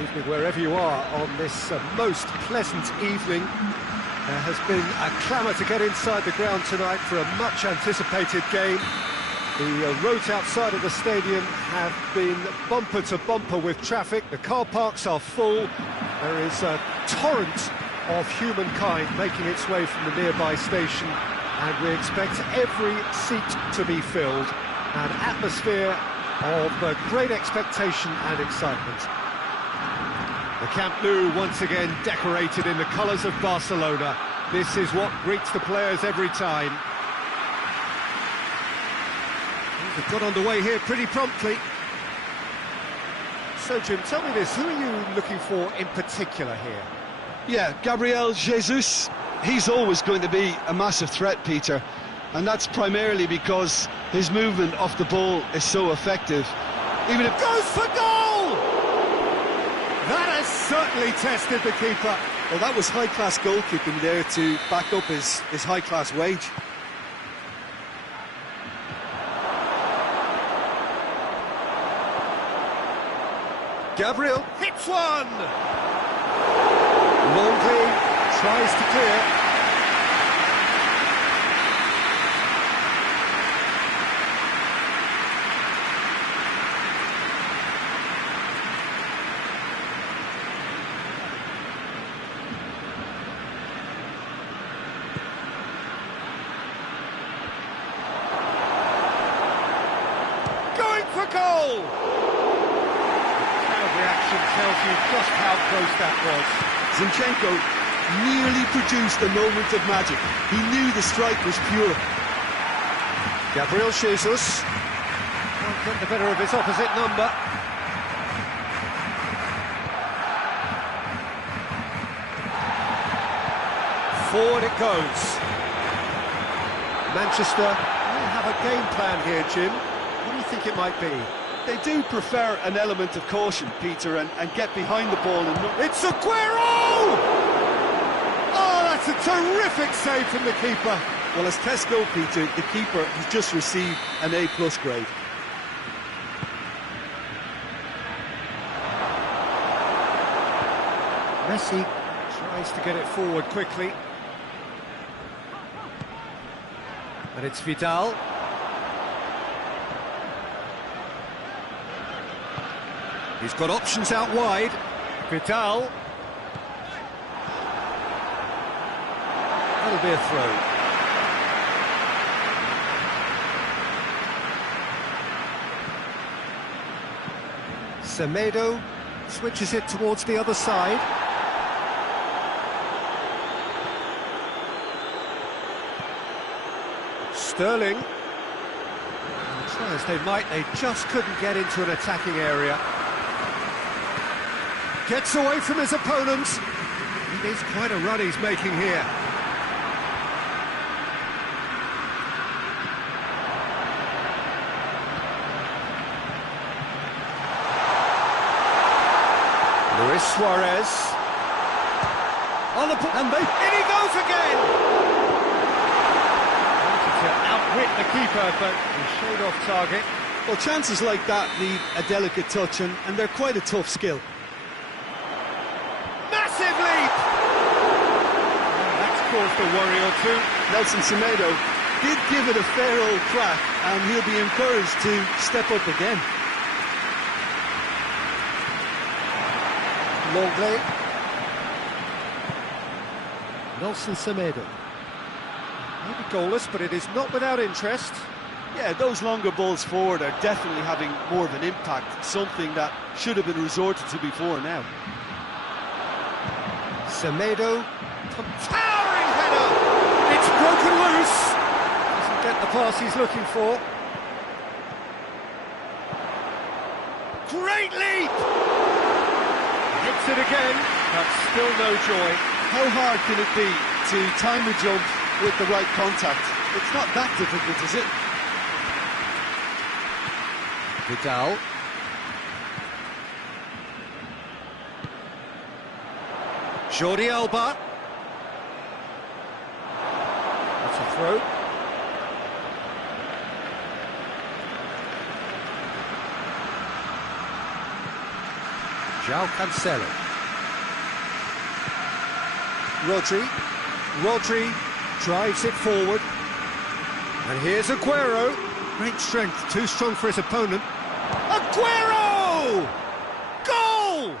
Evening wherever you are on this most pleasant evening. There has been a clamour to get inside the ground tonight for a much anticipated game. The roads outside of the stadium have been bumper to bumper with traffic. The car parks are full. There is a torrent of humankind making its way from the nearby station, and we expect every seat to be filled. An atmosphere of great expectation and excitement. The Camp Nou once again decorated in the colours of Barcelona. This is what greets the players every time. They've got underway here pretty promptly. So, Jim, tell me this, who are you looking for in particular here? Yeah, Gabriel Jesus. He's always going to be a massive threat, Peter. And that's primarily because his movement off the ball is so effective. Even if... Goes for goal! That has certainly tested the keeper. Well, that was high-class goalkeeping there to back up his high-class wage. Gabriel hits one! Longley tries to clear. Going for goal! Reaction tells you just how close that was. Zinchenko nearly produced a moment of magic. He knew the strike was pure. Gabriel Jesus can't get the better of his opposite number. Forward it goes. Manchester may have a game plan here, Jim. What do you think it might be? They do prefer an element of caution, Peter, and get behind the ball. It's Aguero! Oh, that's a terrific save from the keeper. Well, as tests go, Peter, the keeper has just received an A+ grade. Messi tries to get it forward quickly. And it's Vidal. He's got options out wide. Vidal. That'll be a throw. Semedo switches it towards the other side. Sterling. Try as they might, they just couldn't get into an attacking area. Gets away from his opponent. It is quite a run he's making here. Luis Suarez. On the and in he goes again! Wanted to outwit the keeper, but he showed off target. Well, chances like that need a delicate touch, and they're quite a tough skill. Massive leap! That's caused a worry or two. Nelson Semedo did give it a fair old crack, and he'll be encouraged to step up again. Longley. Nelson Semedo. Maybe goalless, but it is not without interest. Yeah, those longer balls forward are definitely having more of an impact, something that should have been resorted to before now. Semedo, towering header! It's broken loose! Doesn't get the pass he's looking for. Great leap! Hits it again, but still no joy. How hard can it be to time the jump with the right contact? It's not that difficult, is it? Vidal. Jordi Alba. That's a throw. João Cancelo. Rodri drives it forward. And here's Aguero. Great strength, too strong for his opponent. Aguero! Goal!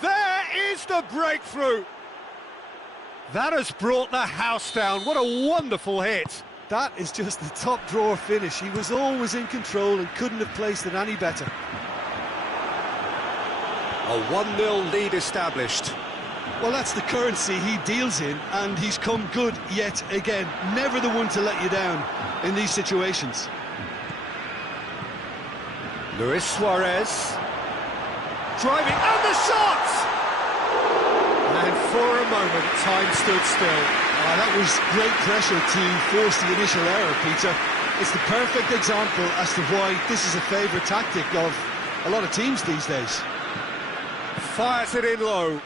There is the breakthrough. That has brought the house down. What a wonderful hit. That is just the top drawer finish. He was always in control and couldn't have placed it any better. A 1-0 lead established. Well, that's the currency he deals in, and he's come good yet again. Never the one to let you down in these situations. Luis Suarez. Driving, and the shot! And for a moment, time stood still. That was great pressure to force the initial error, Peter. It's the perfect example as to why this is a favourite tactic of a lot of teams these days. Fires it in low.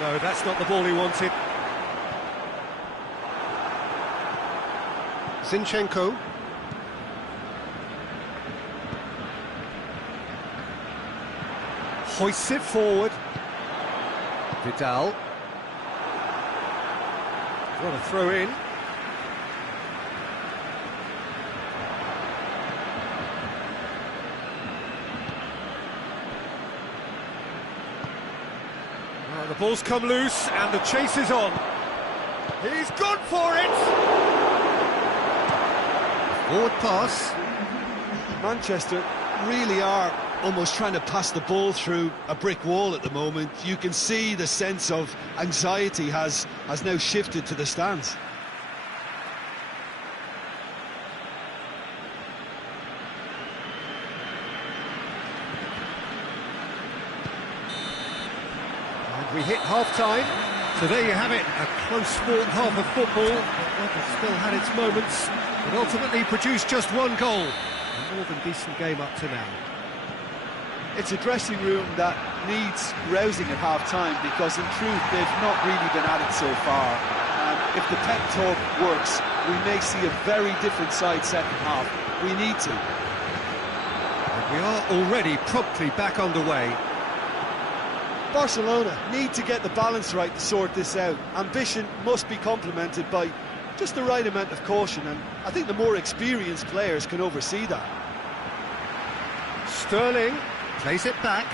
No, that's not the ball he wanted. Zinchenko. Hoists it forward. Vidal. What a throw in. The ball's come loose and the chase is on. He's gone for it! Forward pass. Manchester really are almost trying to pass the ball through a brick wall at the moment. You can see the sense of anxiety has now shifted to the stands. We hit half-time, so there you have it, a close-fought half of football that still had its moments, but ultimately produced just one goal. A more than decent game up to now. It's a dressing room that needs rousing at half-time, because in truth they've not really been at it so far. And if the pep talk works, we may see a very different side second half. We need to. And we are already promptly back underway. Barcelona need to get the balance right to sort this out. Ambition must be complemented by just the right amount of caution, and I think the more experienced players can oversee that. Sterling plays it back.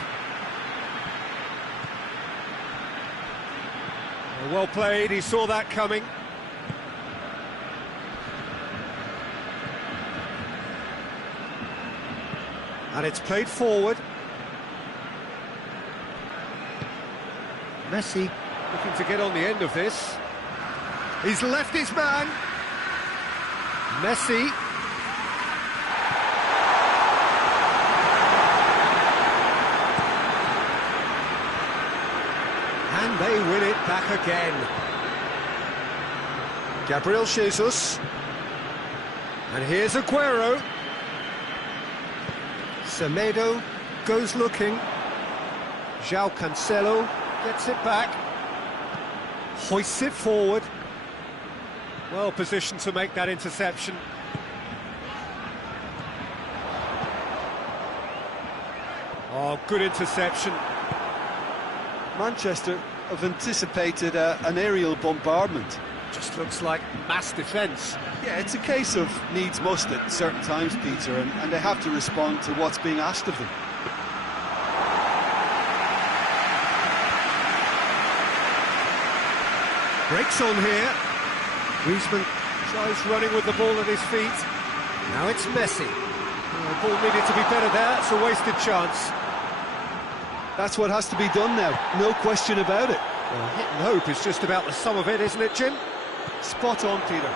Well played, he saw that coming. And it's played forward. Messi looking to get on the end of this. He's left his man. Messi. And they win it back again. Gabriel Jesus. And here's Aguero. Semedo goes looking. João Cancelo gets it back, hoists it forward. Well positioned to make that interception. Oh, good interception. Manchester have anticipated an aerial bombardment. Just looks like mass defence. Yeah, it's a case of needs must at certain times, Peter, and they have to respond to what's being asked of them. Breaks on here. Griezmann tries running with the ball at his feet. Now it's Messi. The ball needed to be better there. It's a wasted chance. That's what has to be done now. No question about it. Well, hit and hope is just about the sum of it, isn't it, Jim? Spot on, Peter.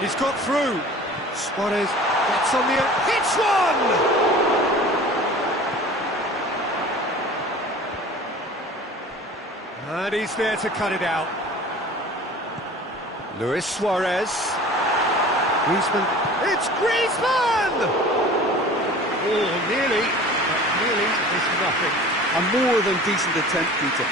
He's got through. Suarez gets on the end. Hits one! And he's there to cut it out. Luis Suarez. Griezmann. It's Griezmann! Oh, nearly, but nearly is nothing. A more than decent attempt, Peter.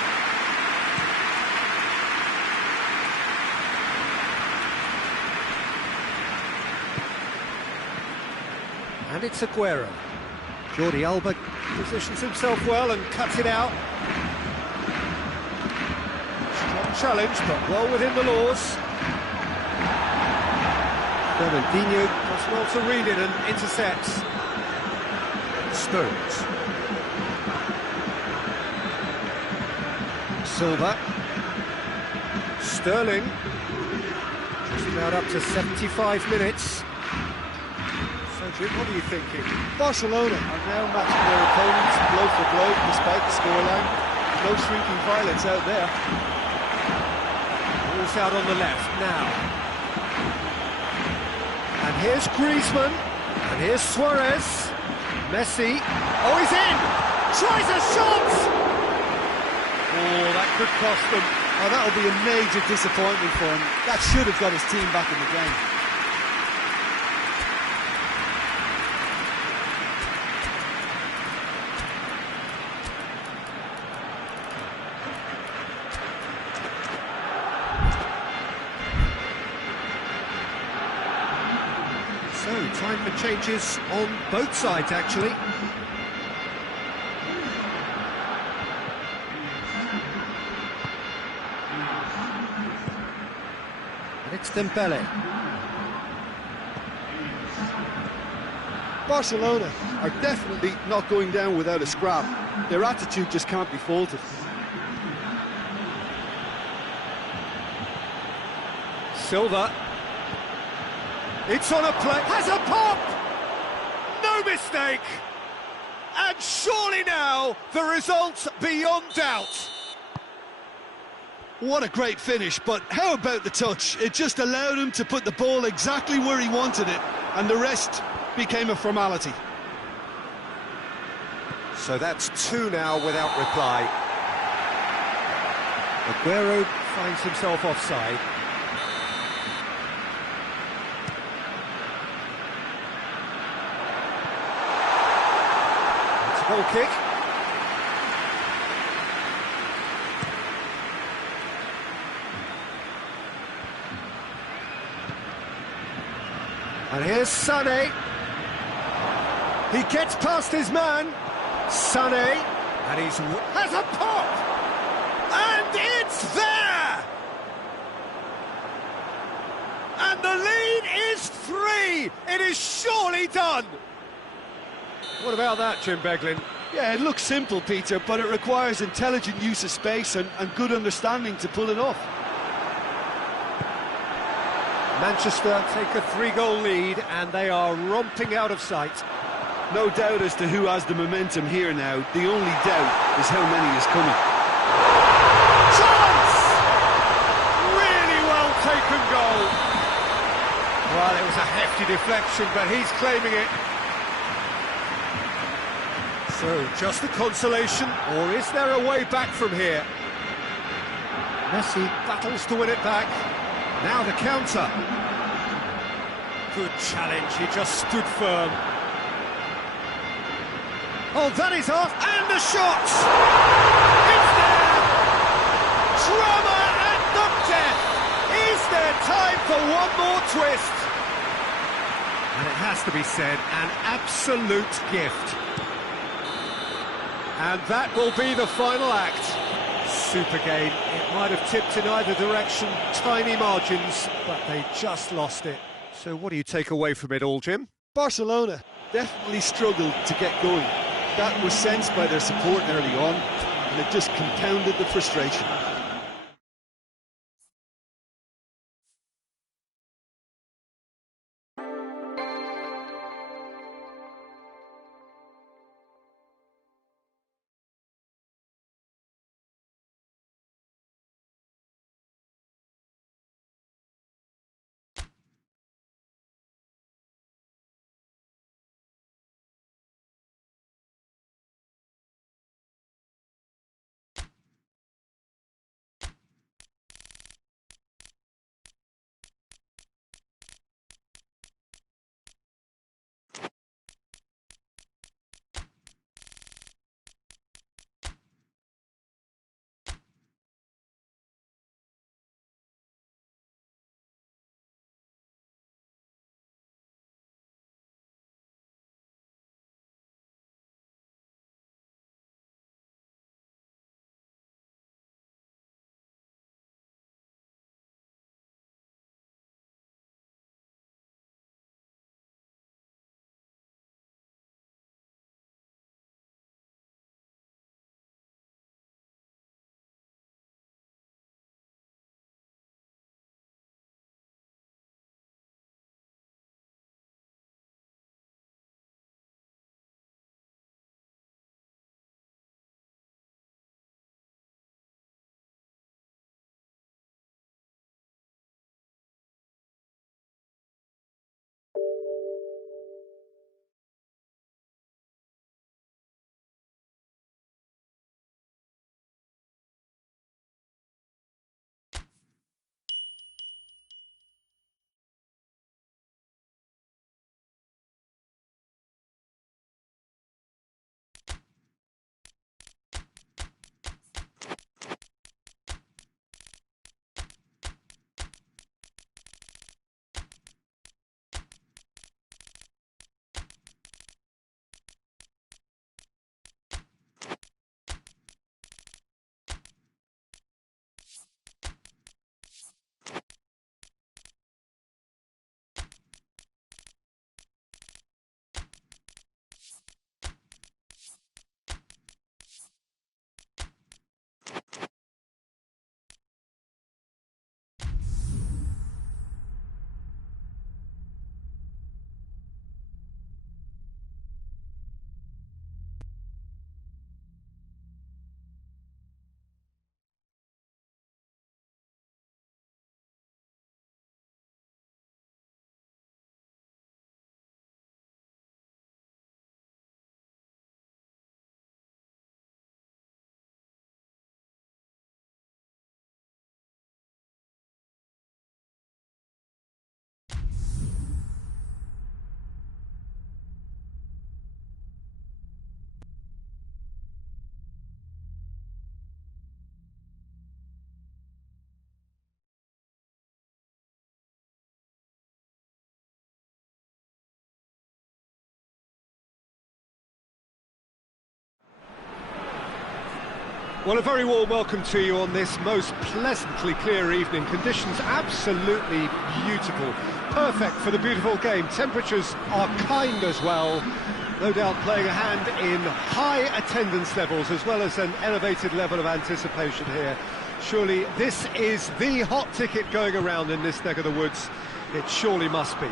And it's Aguero. Jordi Alba positions himself well and cuts it out. Strong challenge, but well within the laws. Fernandinho does well to read it and intercepts. Stones. Silva. Sterling. Just about up to 75 minutes. So, Jim, what are you thinking? Barcelona are now matching their opponents blow for blow despite the scoreline. No shrinking violence out there. Ball's out on the left now. And here's Griezmann. And here's Suarez. Messi. Oh, he's in! Tries a shot! Oh, that could cost them. Oh, that'll be a major disappointment for him. That should have got his team back in the game. So, time for changes on both sides, actually. And it's Dembele. Barcelona are definitely not going down without a scrap. Their attitude just can't be faulted. Silva. It's on a play, has a pop! No mistake! And surely now, the result's beyond doubt. What a great finish, but how about the touch? It just allowed him to put the ball exactly where he wanted it, and the rest became a formality. So that's two now without reply. Aguero finds himself offside. Goal kick. And here's Sané. He gets past his man. Sané. And has a pop! And it's there! And the lead is 3! It is surely done! What about that, Jim Beglin? Yeah, it looks simple, Peter, but it requires intelligent use of space and good understanding to pull it off. Manchester take a 3-goal lead and they are romping out of sight. No doubt as to who has the momentum here now. The only doubt is how many is coming. Chance! Really well taken goal. Well, it was a hefty deflection, but he's claiming it. So, just a consolation, or is there a way back from here? Messi battles to win it back. Now the counter. Good challenge, he just stood firm. Oh, that is off, and the shot! It's there! Drama at the death! Is there time for one more twist? And it has to be said, an absolute gift. And that will be the final act. Super game. It might have tipped in either direction, tiny margins, but they just lost it. So what do you take away from it all, Jim? Barcelona definitely struggled to get going. That was sensed by their support early on, and it just compounded the frustration. Well, a very warm welcome to you on this most pleasantly clear evening. Conditions absolutely beautiful. Perfect for the beautiful game. Temperatures are kind as well. No doubt playing a hand in high attendance levels as well as an elevated level of anticipation here. Surely this is the hot ticket going around in this neck of the woods. It surely must be.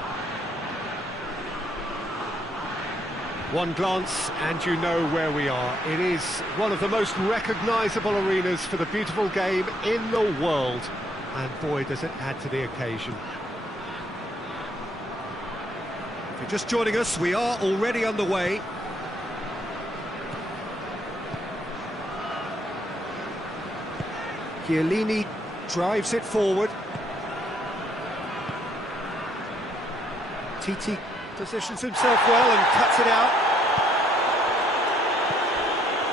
One glance and you know where we are. It is one of the most recognisable arenas for the beautiful game in the world. And boy, does it add to the occasion. If you're just joining us, we are already underway. Chiellini drives it forward. Titi positions himself well and cuts it out.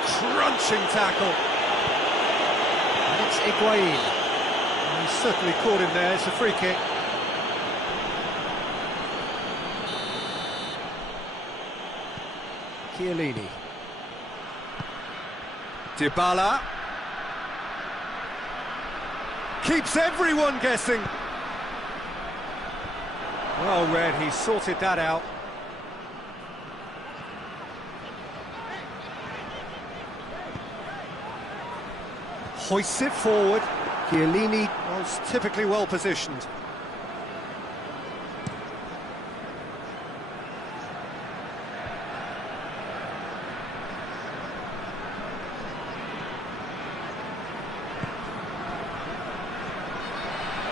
Crunching tackle. And it's Higuain. He's certainly caught him there. It's a free kick. Chiellini. Dybala. Keeps everyone guessing. Well read, he sorted that out. Hoists it forward. Chiellini was typically well positioned.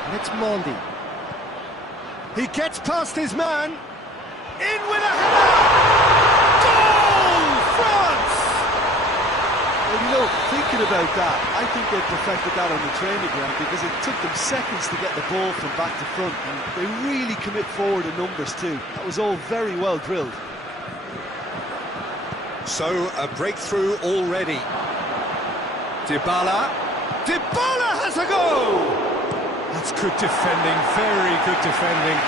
And it's Mondi. He gets past his man. In with a header! Goal! France! Well, you know, thinking about that, I think they perfected that on the training ground because it took them seconds to get the ball from back to front, and they really commit forward in numbers too. That was all very well drilled. So, a breakthrough already. Dybala. Dybala has a go! That's good defending, very good defending.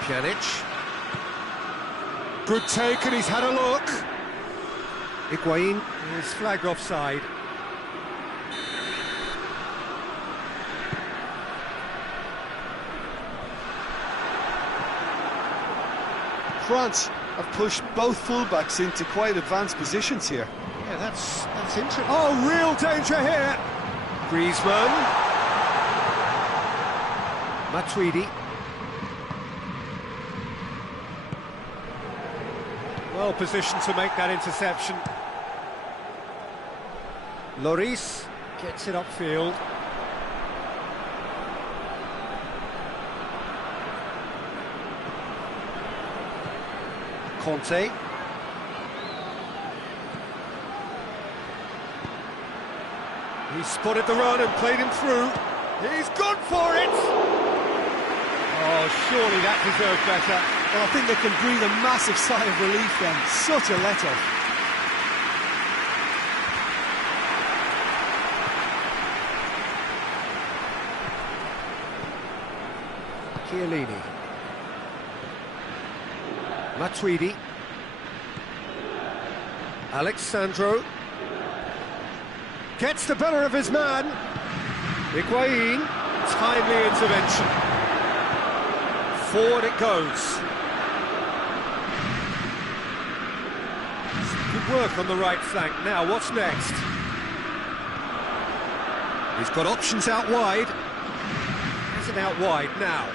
Pjanic. Good take, and he's had a look. Higuain is flagged offside. France have pushed both fullbacks into quite advanced positions here. Yeah, that's interesting. Oh, real danger here. Griezmann. Matuidi. Well positioned to make that interception. Lloris gets it upfield. Conte. He spotted the run and played him through. He's gone for it! Oh, surely that deserved better. Well, I think they can breathe a massive sigh of relief then. Such a let-off. Chiellini. Matuidi. Alexandro. Gets the better of his man. Higuain. Timely intervention. Forward it goes. Good work on the right flank. Now, what's next? He's got options out wide. Has it out wide now.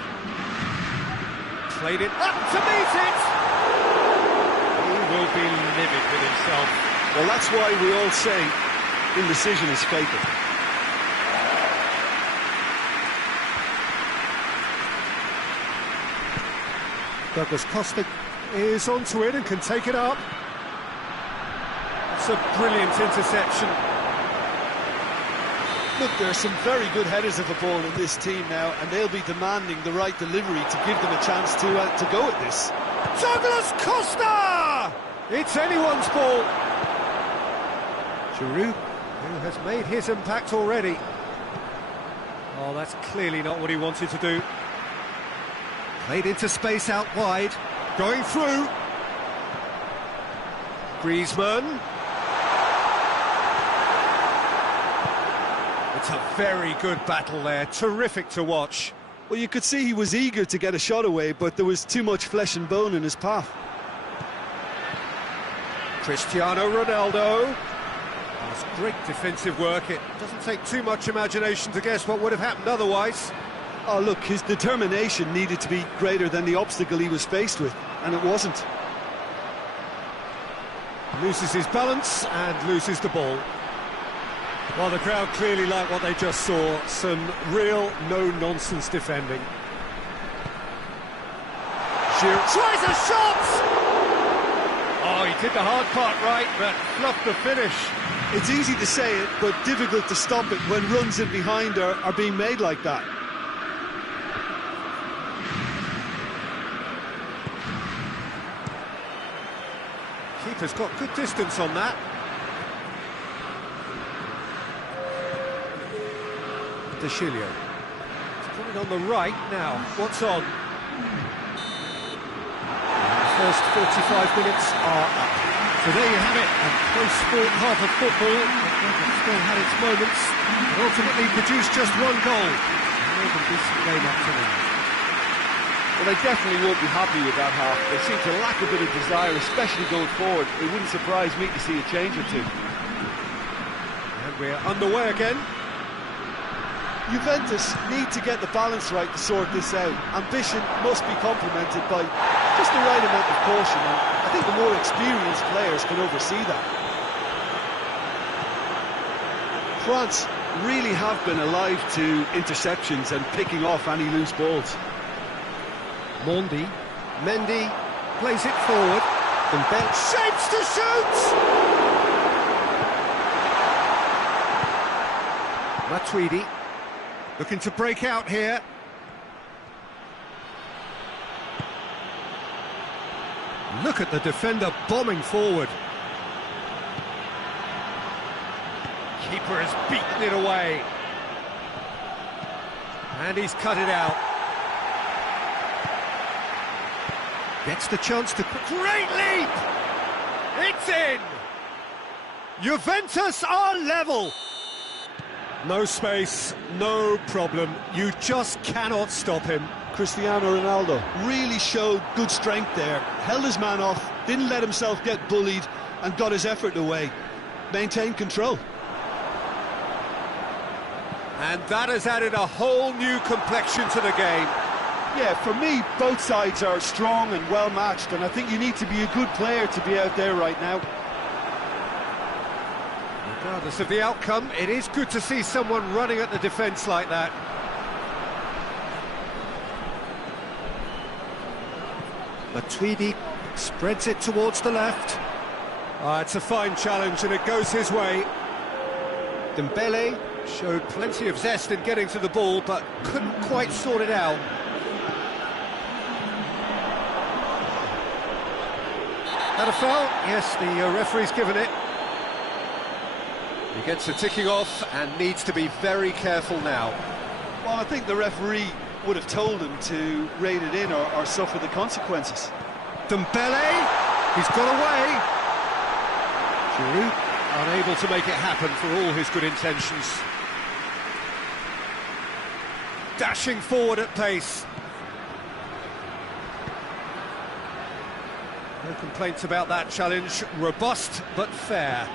Played it up to meet it. He will be livid with himself. Well, that's why we all say indecision is fatal. Douglas Costa is onto it and can take it up. It's a brilliant interception. Look, there are some very good headers of the ball in this team now, and they'll be demanding the right delivery to give them a chance to go at this. Douglas Costa! It's anyone's ball. Giroud, who has made his impact already. Oh, that's clearly not what he wanted to do. Played into space out wide, going through. Griezmann. It's a very good battle there, terrific to watch. Well, you could see he was eager to get a shot away, but there was too much flesh and bone in his path. Cristiano Ronaldo. That's great defensive work. It doesn't take too much imagination to guess what would have happened otherwise. Oh, look, his determination needed to be greater than the obstacle he was faced with, and it wasn't. Loses his balance and loses the ball. Well, the crowd clearly like what they just saw. Some real no-nonsense defending. Giroud tries a shot! Oh, he did the hard part right, but fluffed the finish. It's easy to say it, but difficult to stop it when runs in behind are being made like that. Keeper's got good distance on that. De Chilio. It's coming on the right now. What's on? The first 45 minutes are up. So there you have it, a close sport half of football. It still had its moments, and ultimately produced just one goal. More than decent game up to now. Well, they definitely won't be happy with that half. They seem to lack a bit of desire, especially going forward. It wouldn't surprise me to see a change or two. And we're underway again. Juventus need to get the balance right to sort this out. Ambition must be complemented by just the right amount of caution, and I think the more experienced players can oversee that. France really have been alive to interceptions and picking off any loose balls. Mendy plays it forward. Dembele shapes to shoot! Matuidi looking to break out here. Look at the defender bombing forward. Keeper has beaten it away. And he's cut it out. Gets the chance to... Great leap! It's in! Juventus are level! No space, no problem. You just cannot stop him. Cristiano Ronaldo really showed good strength there. Held his man off, didn't let himself get bullied, and got his effort away. Maintained control. And that has added a whole new complexion to the game. Yeah, for me, both sides are strong and well-matched, and I think you need to be a good player to be out there right now. Regardless of the outcome, it is good to see someone running at the defence like that. Matuidi spreads it towards the left. It's a fine challenge and it goes his way. Dembele showed plenty of zest in getting to the ball, but couldn't quite sort it out. That a foul? Yes, the referee's given it. He gets the ticking off and needs to be very careful now. Well, I think the referee would have told him to rein it in or suffer the consequences. Dembele, he's got away. Giroud unable to make it happen for all his good intentions. Dashing forward at pace. No complaints about that challenge. Robust but fair.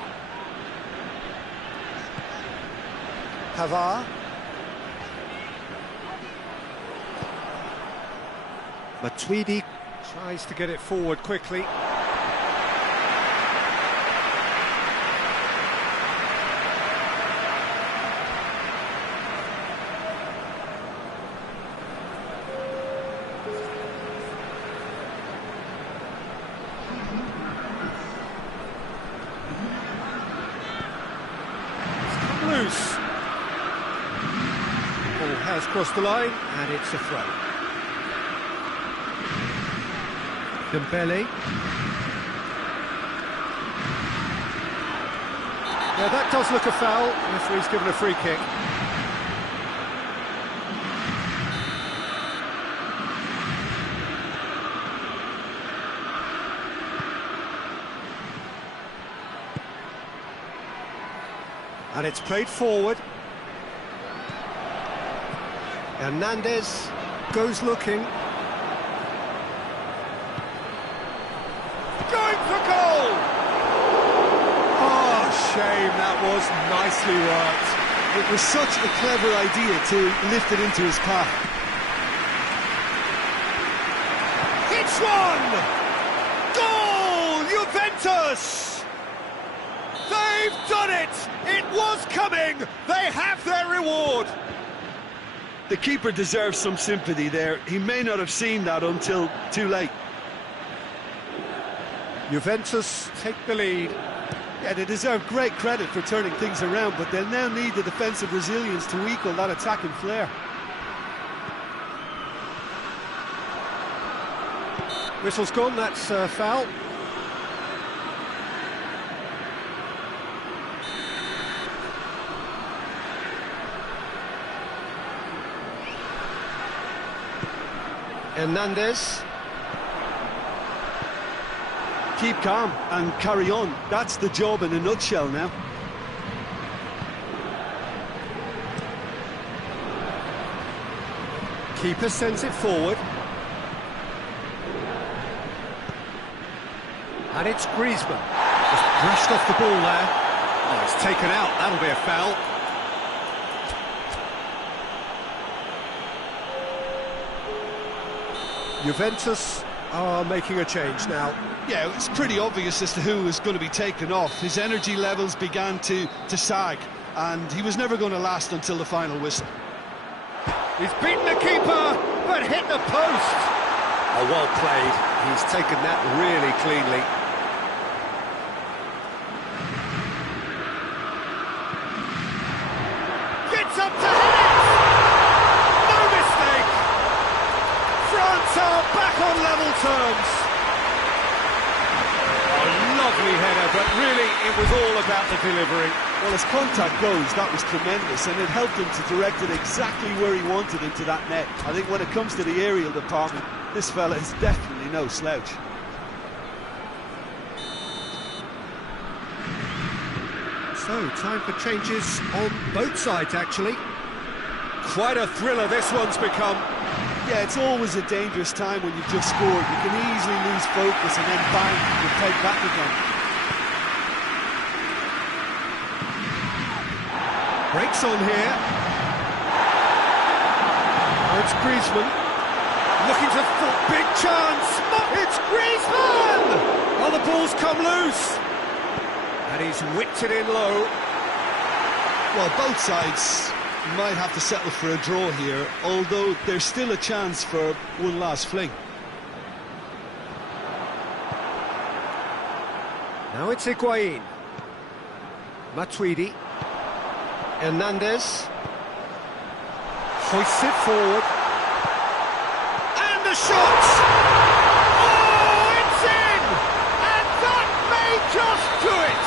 Pavard. Matuidi tries to get it forward quickly. It's come loose. Ball has crossed the line and it's a throw. Dembele. Yeah, that does look a foul. The referee's given a free kick. And it's played forward. Hernandez goes looking. Going for goal! Oh, shame, that was nicely worked. It was such a clever idea to lift it into his path. It's one! Goal! Juventus! They've done it! It was coming! They have their reward! The keeper deserves some sympathy there. He may not have seen that until too late. Juventus take the lead. Yeah, they deserve great credit for turning things around, but they'll now need the defensive resilience to equal that attacking flair. Whistle's gone, that's foul. Hernandez. Keep calm and carry on. That's the job in a nutshell now. Keeper sends it forward. And it's Griezmann. Just brushed off the ball there. Oh, it's taken out. That'll be a foul. Juventus are making a change now. Yeah, it's pretty obvious as to who was going to be taken off. His energy levels began to sag, and he was never going to last until the final whistle. He's beaten the keeper, but hit the post. Oh, well played. He's taken that really cleanly. Gets up to hit it! No mistake! France are back on level terms. Lovely header, but really it was all about the delivery. Well, as contact goes, that was tremendous, and it helped him to direct it exactly where he wanted into that net. I think when it comes to the aerial department, this fella is definitely no slouch. So, time for changes on both sides, actually. Quite a thriller this one's become. Yeah, it's always a dangerous time when you've just scored. You can easily lose focus and then bang, you're pegged back again. Breaks on here. Now it's Griezmann. Looking to big chance. It's Griezmann! Oh, the ball's come loose. And he's whipped it in low. Well, both sides might have to settle for a draw here, although there's still a chance for one last fling. Now it's Higuain. Matuidi. Hernandez. Hoists it forward. And the shot! Oh, it's in! And that may just do it!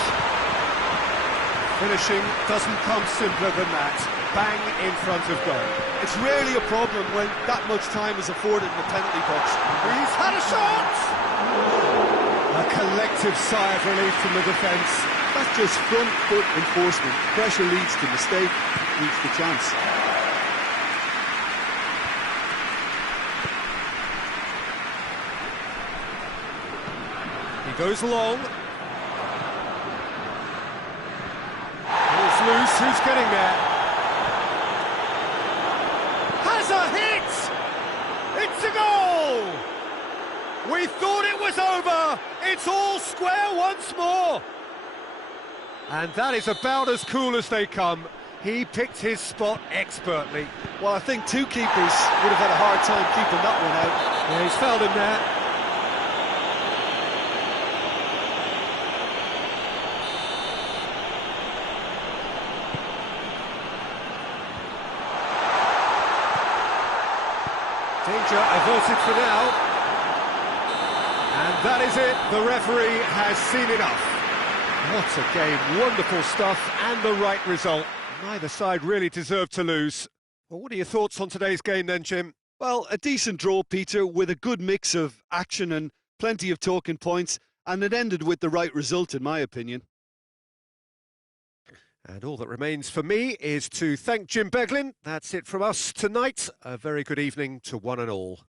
Finishing doesn't come simpler than that. Bang in front of goal. It's rarely a problem when that much time is afforded in the penalty box. He's had a shot! A collective sigh of relief from the defence. That's just front foot enforcement. Pressure leads to mistake, leads to chance. He goes long. It's loose, who's getting there? Has a hit! It's a goal! We thought it was over! It's all square once more! And that is about as cool as they come. He picked his spot expertly. Well, I think two keepers would have had a hard time keeping that one out. Yeah, he's fouled him there. Danger averted for now. And that is it. The referee has seen enough. What a game. Wonderful stuff and the right result. Neither side really deserved to lose. Well, what are your thoughts on today's game then, Jim? Well, a decent draw, Peter, with a good mix of action and plenty of talking points, and it ended with the right result, in my opinion. And all that remains for me is to thank Jim Beglin. That's it from us tonight. A very good evening to one and all.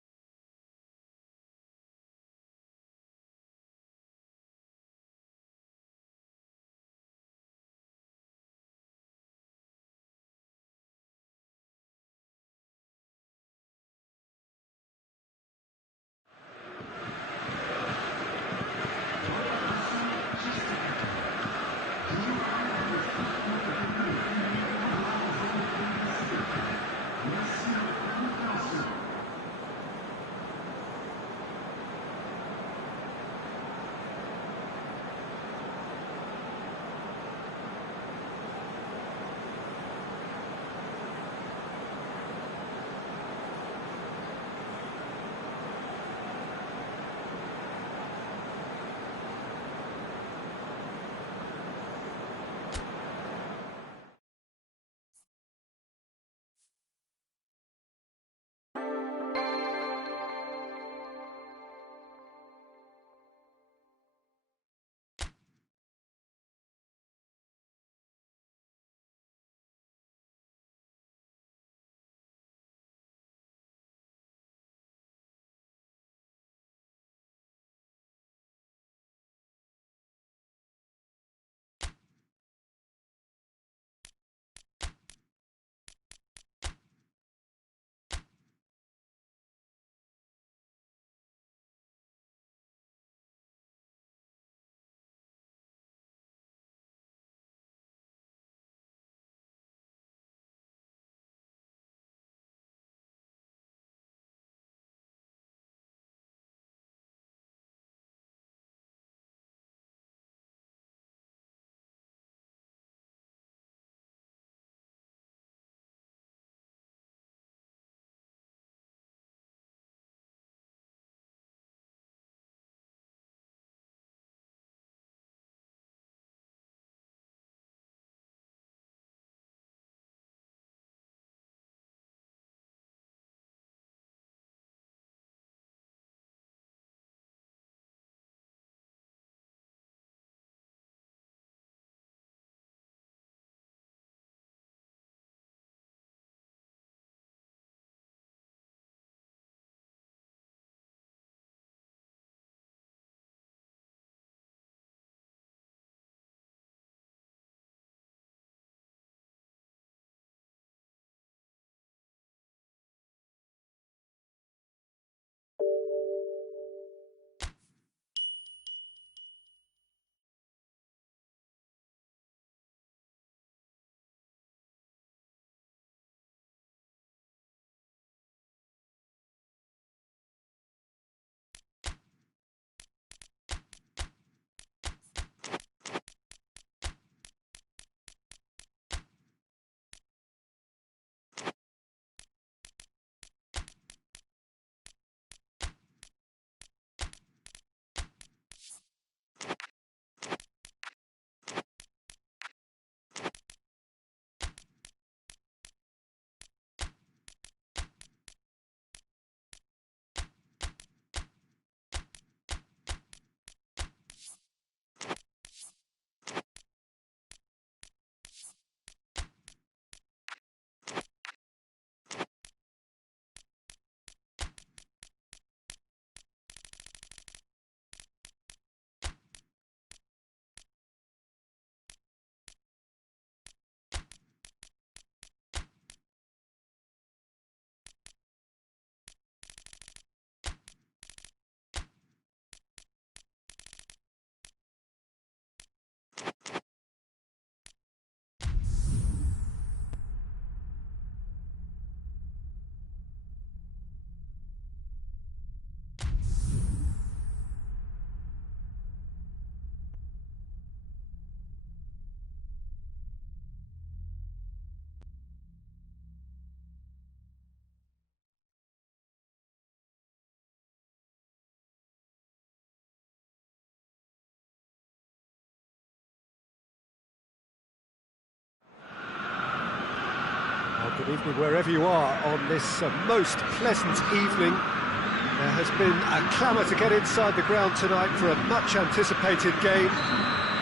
Good evening wherever you are on this most pleasant evening. There has been a clamour to get inside the ground tonight for a much anticipated game.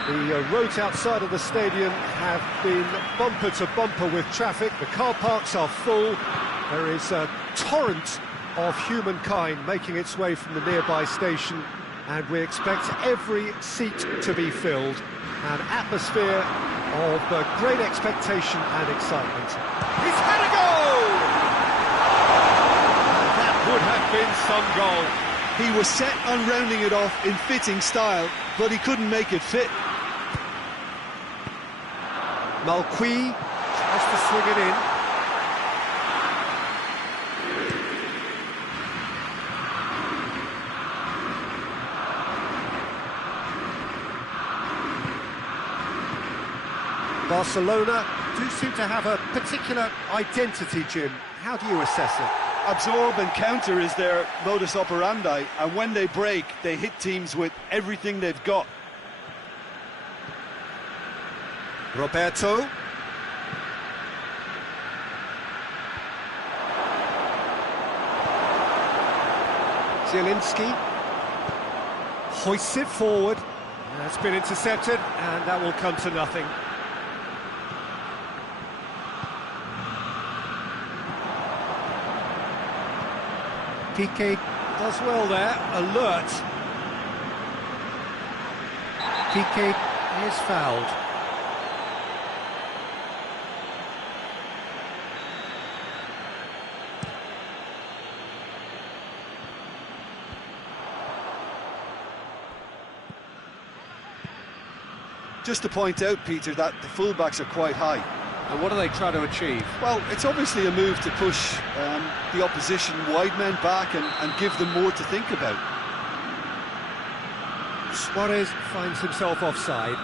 The roads outside of the stadium have been bumper to bumper with traffic. The car parks are full. There is a torrent of humankind making its way from the nearby station, and we expect every seat to be filled. An atmosphere of great expectation and excitement. He's had a goal! That would have been some goal. He was set on rounding it off in fitting style, but he couldn't make it fit. Malqui tries to swing it in. Barcelona do seem to have a particular identity, Jim. How do you assess it? Absorb and counter is their modus operandi, and when they break, they hit teams with everything they've got. Roberto. Zielinski hoists it forward. That's been intercepted, and that will come to nothing. Piqué does well there, alert. Piqué is fouled. Just to point out, Peter, that the fullbacks are quite high. And what are they trying to achieve? Well, it's obviously a move to push the opposition wide men back and give them more to think about. Suarez finds himself offside.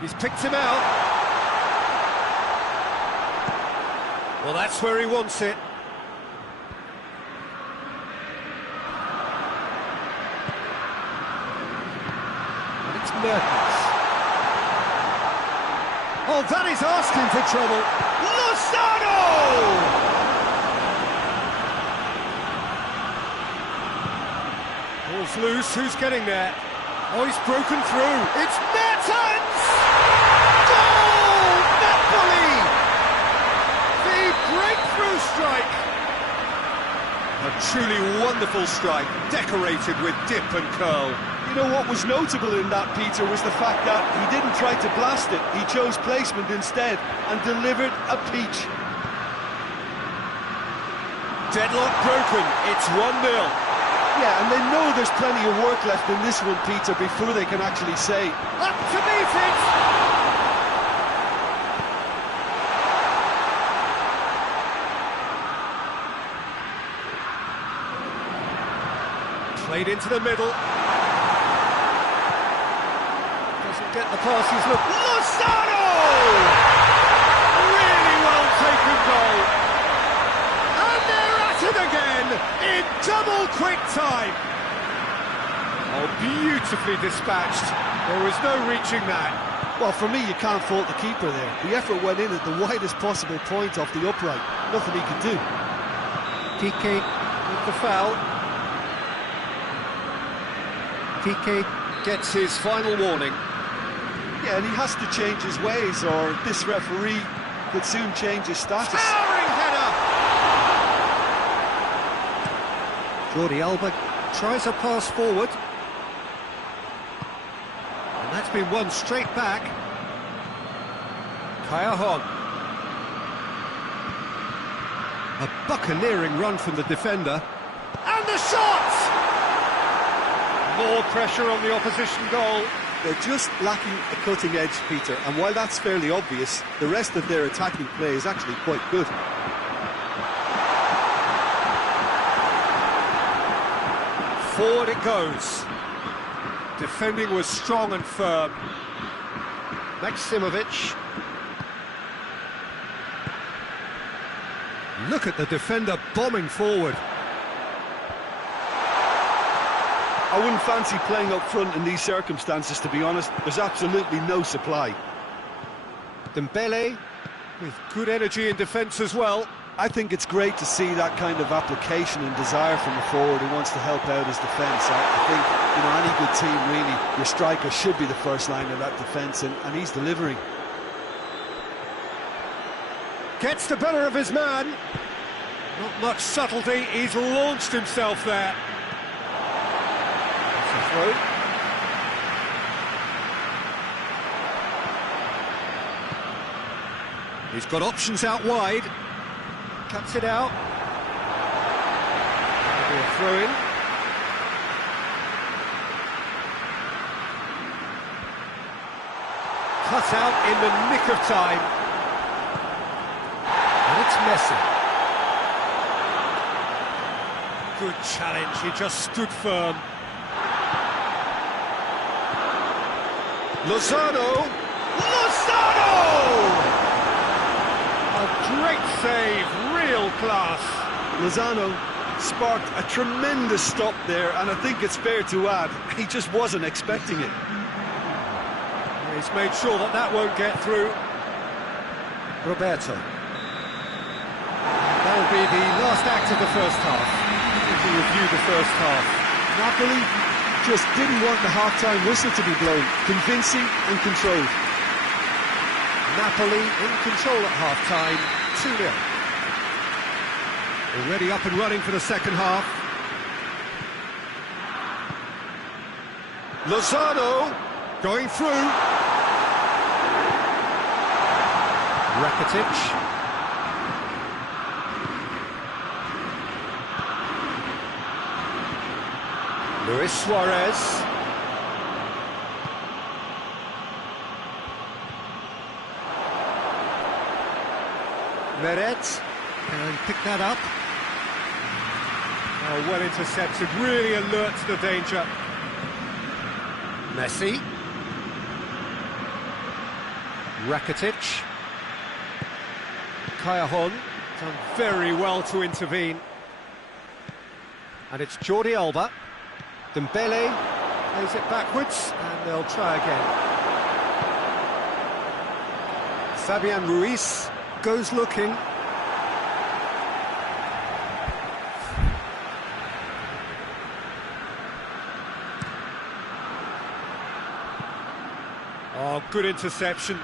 He's picked him out. Well, that's where he wants it. And it's Mertens. Oh, that is asking for trouble. Lozano! Ball's loose, who's getting there? Oh, he's broken through. It's Mertens! Goal! Napoli! Breakthrough strike! A truly wonderful strike, decorated with dip and curl. You know what was notable in that, Peter, was the fact that he didn't try to blast it. He chose placement instead and delivered a peach. Deadlock broken, it's 1-0. Yeah, and they know there's plenty of work left in this one, Peter, before they can actually say, up to meet it! Played into the middle. Doesn't get the pass he's looking. Lozano! Really well taken goal. And they're at it again in double quick time. Oh, beautifully dispatched. There was no reaching that. Well, for me, you can't fault the keeper there. The effort went in at the widest possible point off the upright. Nothing he could do. Piqué with the foul. Piqué gets his final warning. Yeah, and he has to change his ways, or this referee could soon change his status. Towering header! Jordi Alba tries a pass forward. And that's been won straight back. Kaya a buccaneering run from the defender. And the shot! More pressure on the opposition goal. They're just lacking a cutting edge, Peter, and while that's fairly obvious, the rest of their attacking play is actually quite good. Forward it goes. Defending was strong and firm. Maksimovic. Look at the defender bombing forward. I wouldn't fancy playing up front in these circumstances, to be honest. There's absolutely no supply. Dembele, with good energy in defence as well. I think it's great to see that kind of application and desire from a forward who wants to help out his defence. I think, you know, any good team, really, your striker should be the first line of that defence, and he's delivering. Gets the better of his man. Not much subtlety, he's launched himself there. That's a throw. He's got options out wide. Cuts it out. Maybe a throw-in. Cut out in the nick of time. And it's Messi. Good challenge, he just stood firm. Lozano! A great save, real class. Lozano sparked a tremendous stop there, and I think it's fair to add, he just wasn't expecting it. He's made sure that that won't get through. Roberto. That'll be the last act of the first half. If we review the first half. Napoli just didn't want the half-time whistle to be blown. Convincing and controlled. Napoli in control at half-time, 2-0. Already up and running for the second half. Lozano going through. Rakitic. Luis Suarez. Meret can pick that up. Oh, well intercepted, really alert to the danger. Messi. Rakitic. Callejon, done very well to intervene. And it's Jordi Alba. Dembele plays it backwards, and they'll try again. Fabian Ruiz goes looking. Oh, good interception.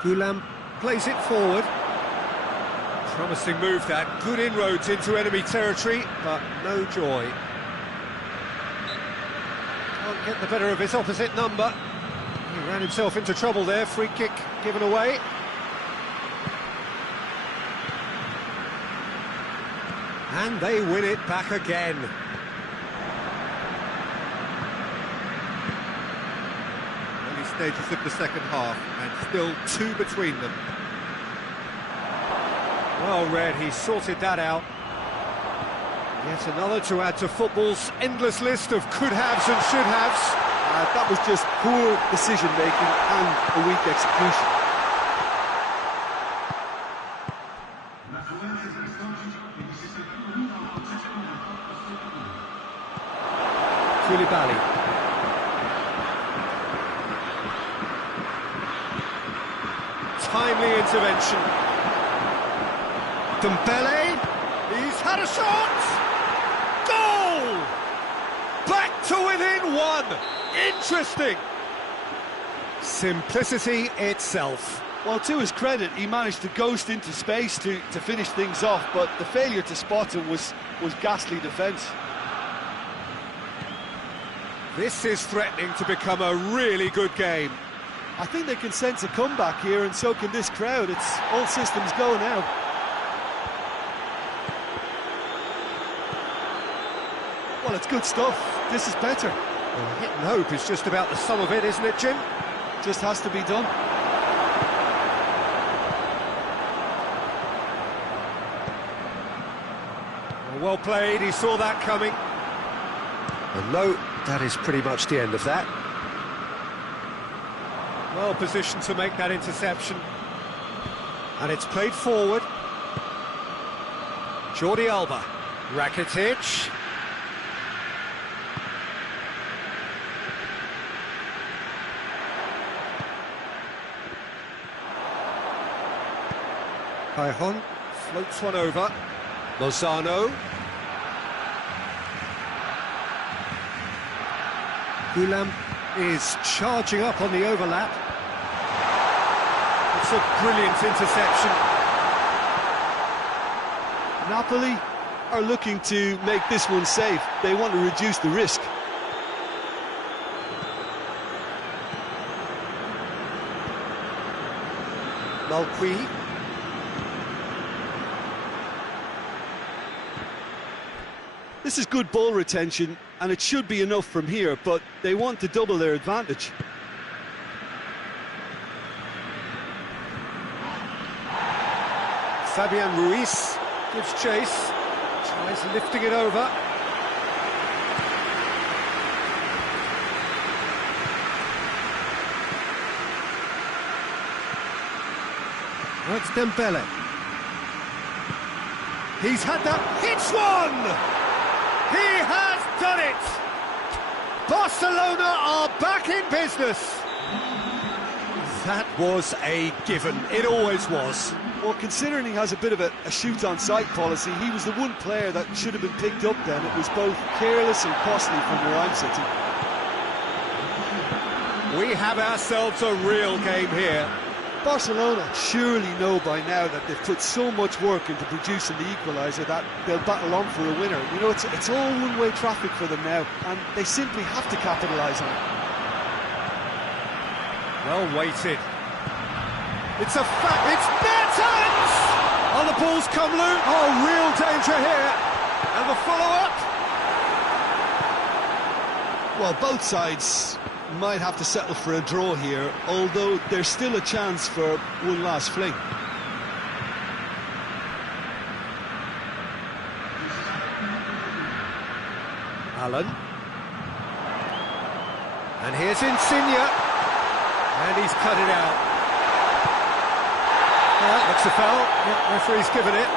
Goulam plays it forward. Promising move that, good inroads into enemy territory, but no joy. Can't get the better of his opposite number. He ran himself into trouble there, free kick given away. And they win it back again. Early stages of the second half, and still two between them. Well read, he sorted that out. Yet another to add to football's endless list of could-haves and should-haves. That was just poor decision-making and a weak execution. Koulibaly. Timely intervention. Dembele, he's had a shot! Goal! Back to within one! Interesting! Simplicity itself. Well, to his credit, he managed to ghost into space to finish things off, but the failure to spot him was ghastly defence. This is threatening to become a really good game. I think they can sense a comeback here, and so can this crowd. It's all systems go now. Well, it's good stuff. This is better. Well, hit and hope is just about the sum of it, isn't it, Jim? Just has to be done. Well played, he saw that coming. And no, that is pretty much the end of that. Well positioned to make that interception. And it's played forward. Jordi Alba. Rakitic. Cajon floats one over. Lozano. Ulam is charging up on the overlap. It's a brilliant interception. Napoli are looking to make this one safe. They want to reduce the risk. Malqui. This is good ball retention, and it should be enough from here, but they want to double their advantage. Fabian Ruiz gives chase, tries lifting it over. That's Dembele. He's had that, hits one! He has done it! Barcelona are back in business! That was a given, it always was. Well, considering he has a bit of a shoot-on-sight policy, he was the one player that should have been picked up then. It was both careless and costly from where I'm sitting. We have ourselves a real game here. Barcelona surely know by now that they've put so much work into producing the equaliser that they'll battle on for a winner. You know, it's all one-way traffic for them now, and they simply have to capitalise on it. Well weighted. It's a fact, it's Mertens! Oh, the ball's come loose. Oh, real danger here. And the follow-up. Well, both sides might have to settle for a draw here, although there's still a chance for one last fling. Allen. And here's Insigne. And he's cut it out. That looks a foul. Yeah, referee's given it.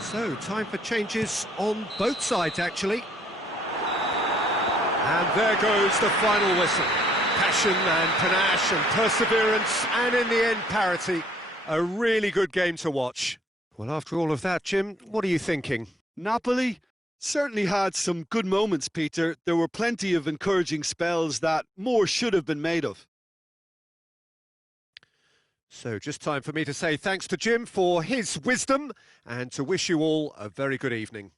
So, time for changes on both sides, actually. And there goes the final whistle. Passion and panache and perseverance, and in the end, parity. A really good game to watch. Well, after all of that, Jim, what are you thinking? Napoli certainly had some good moments, Peter. There were plenty of encouraging spells that more should have been made of. So just time for me to say thanks to Jim for his wisdom and to wish you all a very good evening.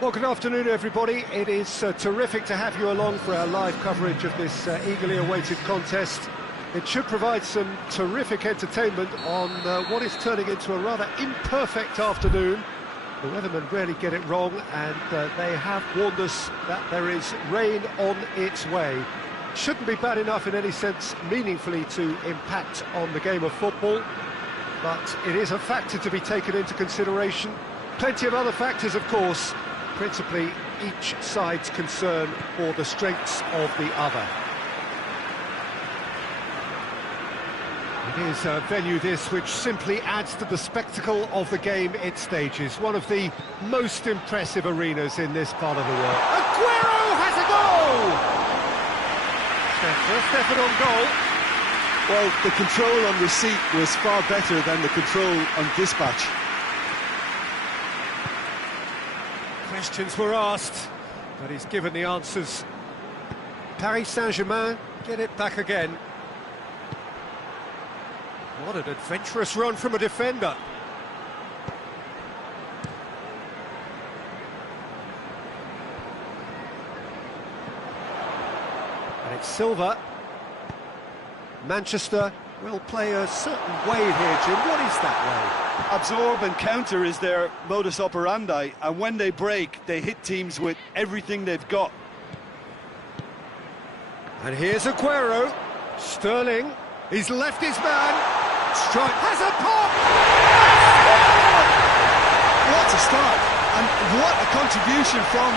Well, good afternoon, everybody. It is terrific to have you along for our live coverage of this eagerly awaited contest. It should provide some terrific entertainment on what is turning into a rather imperfect afternoon. The weathermen rarely get it wrong, and they have warned us that there is rain on its way. Shouldn't be bad enough in any sense meaningfully to impact on the game of football, but it is a factor to be taken into consideration. Plenty of other factors, of course, principally each side's concern for the strengths of the other. It is a venue this which simply adds to the spectacle of the game it stages. One of the most impressive arenas in this part of the world. Aguero has a goal! Their first effort on goal. Well, the control on receipt was far better than the control on dispatch. Questions were asked, but he's given the answers. Paris Saint-Germain get it back again. What an adventurous run from a defender. And it's Silva. Manchester will play a certain way here, Jim. What is that way? Absorb and counter is their modus operandi, and when they break, they hit teams with everything they've got. And here's Aguero. Sterling. He's left his man. Strike. Has a pop! What a start, and what a contribution from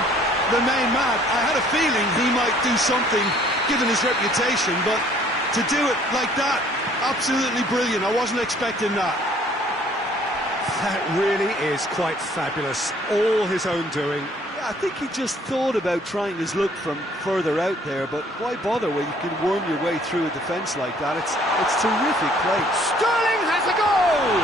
the main man. I had a feeling he might do something, given his reputation, but to do it like that, absolutely brilliant. I wasn't expecting that. That really is quite fabulous. All his own doing. Yeah, I think he just thought about trying his luck from further out there, but why bother when you can worm your way through a defence like that? It's terrific play. Sterling has a goal!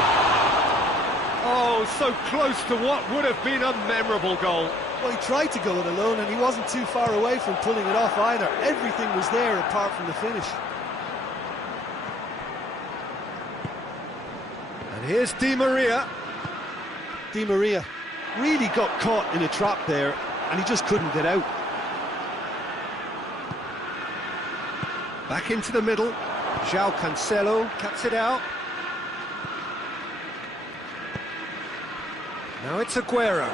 Oh, so close to what would have been a memorable goal. Well, he tried to go it alone, and he wasn't too far away from pulling it off either. Everything was there apart from the finish. And here's Di Maria. Di Maria really got caught in a trap there, and he just couldn't get out. Back into the middle. João Cancelo cuts it out. Now it's Aguero.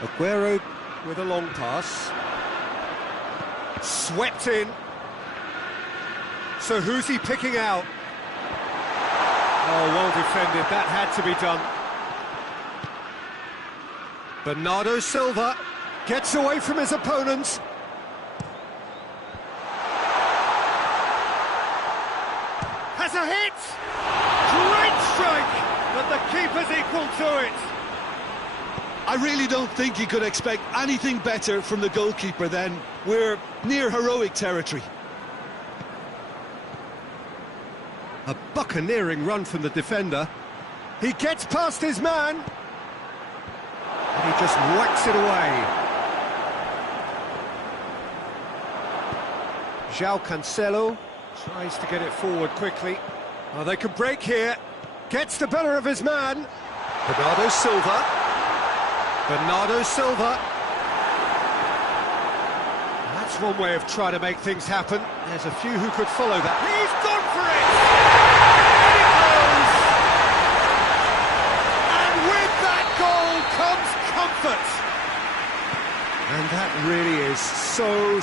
Aguero with a long pass. Swept in. So who's he picking out? Oh, well defended. That had to be done. Bernardo Silva gets away from his opponents. Has a hit! Great strike! But the keeper's equal to it. I really don't think you could expect anything better from the goalkeeper then. We're near heroic territory. A buccaneering run from the defender. He gets past his man. And he just whacks it away. João Cancelo tries to get it forward quickly. Oh, they can break here. Gets the better of his man. Bernardo Silva. Bernardo Silva. That's one way of trying to make things happen. There's a few who could follow that. He's gone for it! And it goes! And with that goal comes comfort. And that really is so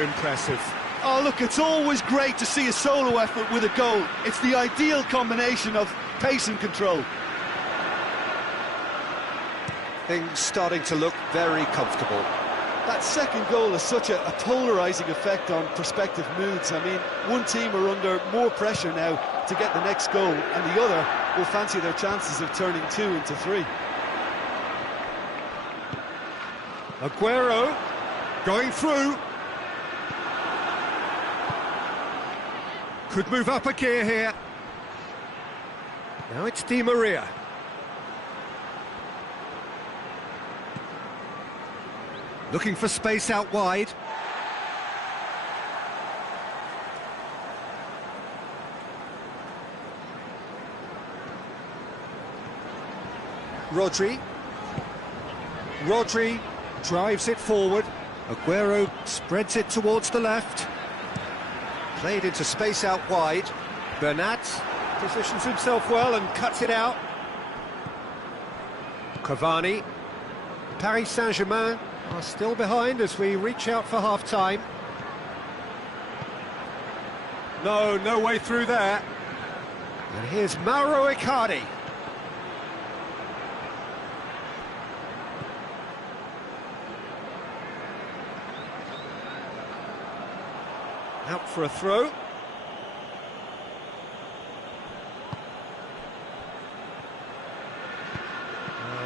impressive. Oh, look, it's always great to see a solo effort with a goal. It's the ideal combination of pace and control. Things starting to look very comfortable. That second goal has such a polarising effect on prospective moods. I mean, one team are under more pressure now to get the next goal, and the other will fancy their chances of turning 2 into 3. Aguero going through. Could move up a gear here. Now it's Di Maria. Looking for space out wide. Rodri. Rodri drives it forward. Aguero spreads it towards the left. Played into space out wide. Bernat positions himself well and cuts it out. Cavani. Paris Saint-Germain are still behind as we reach out for half-time. No way through there. And here's Mauro Icardi. Out for a throw.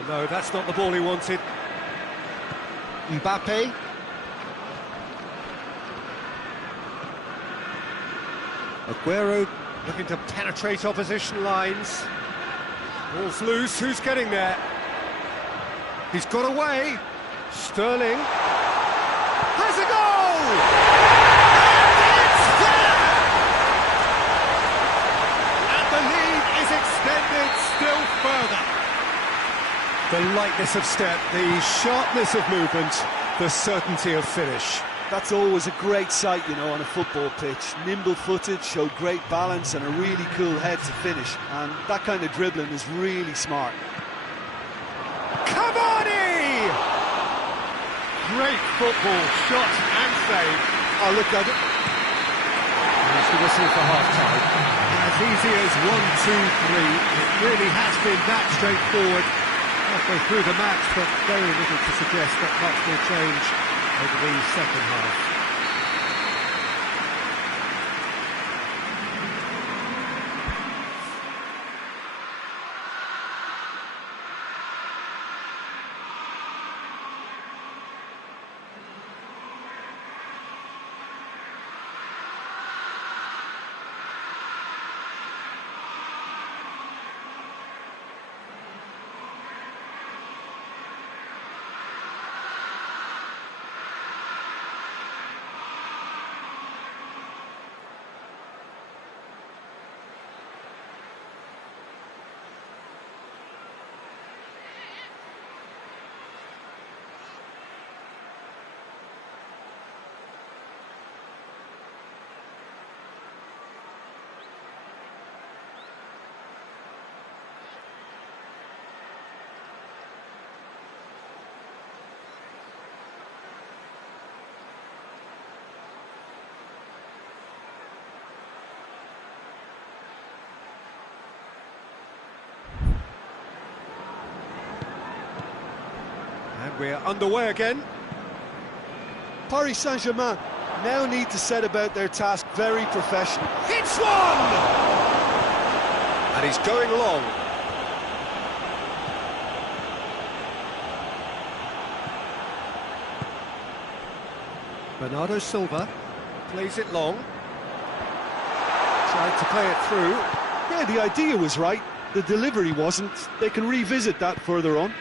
No, that's not the ball he wanted. Mbappe. Aguero looking to penetrate opposition lines. Ball's loose, who's getting there? He's got away. Sterling has a goal! And it's there! And the lead is extended still further. The lightness of step, the sharpness of movement, the certainty of finish. That's always a great sight, you know, on a football pitch. Nimble-footed, showed great balance and a really cool head to finish. And that kind of dribbling is really smart. Cavani! Great football, shot and save. Oh, look at it. There's the whistle for half-time. As easy as 1, 2, 3. It really has been that straightforward. Halfway through the match, but very little to suggest that much will change over the second half. And we're underway again. Paris Saint-Germain now need to set about their task very professionally. It's one! And he's going long. Bernardo Silva plays it long. Tried to play it through. Yeah, the idea was right. The delivery wasn't. They can revisit that further on.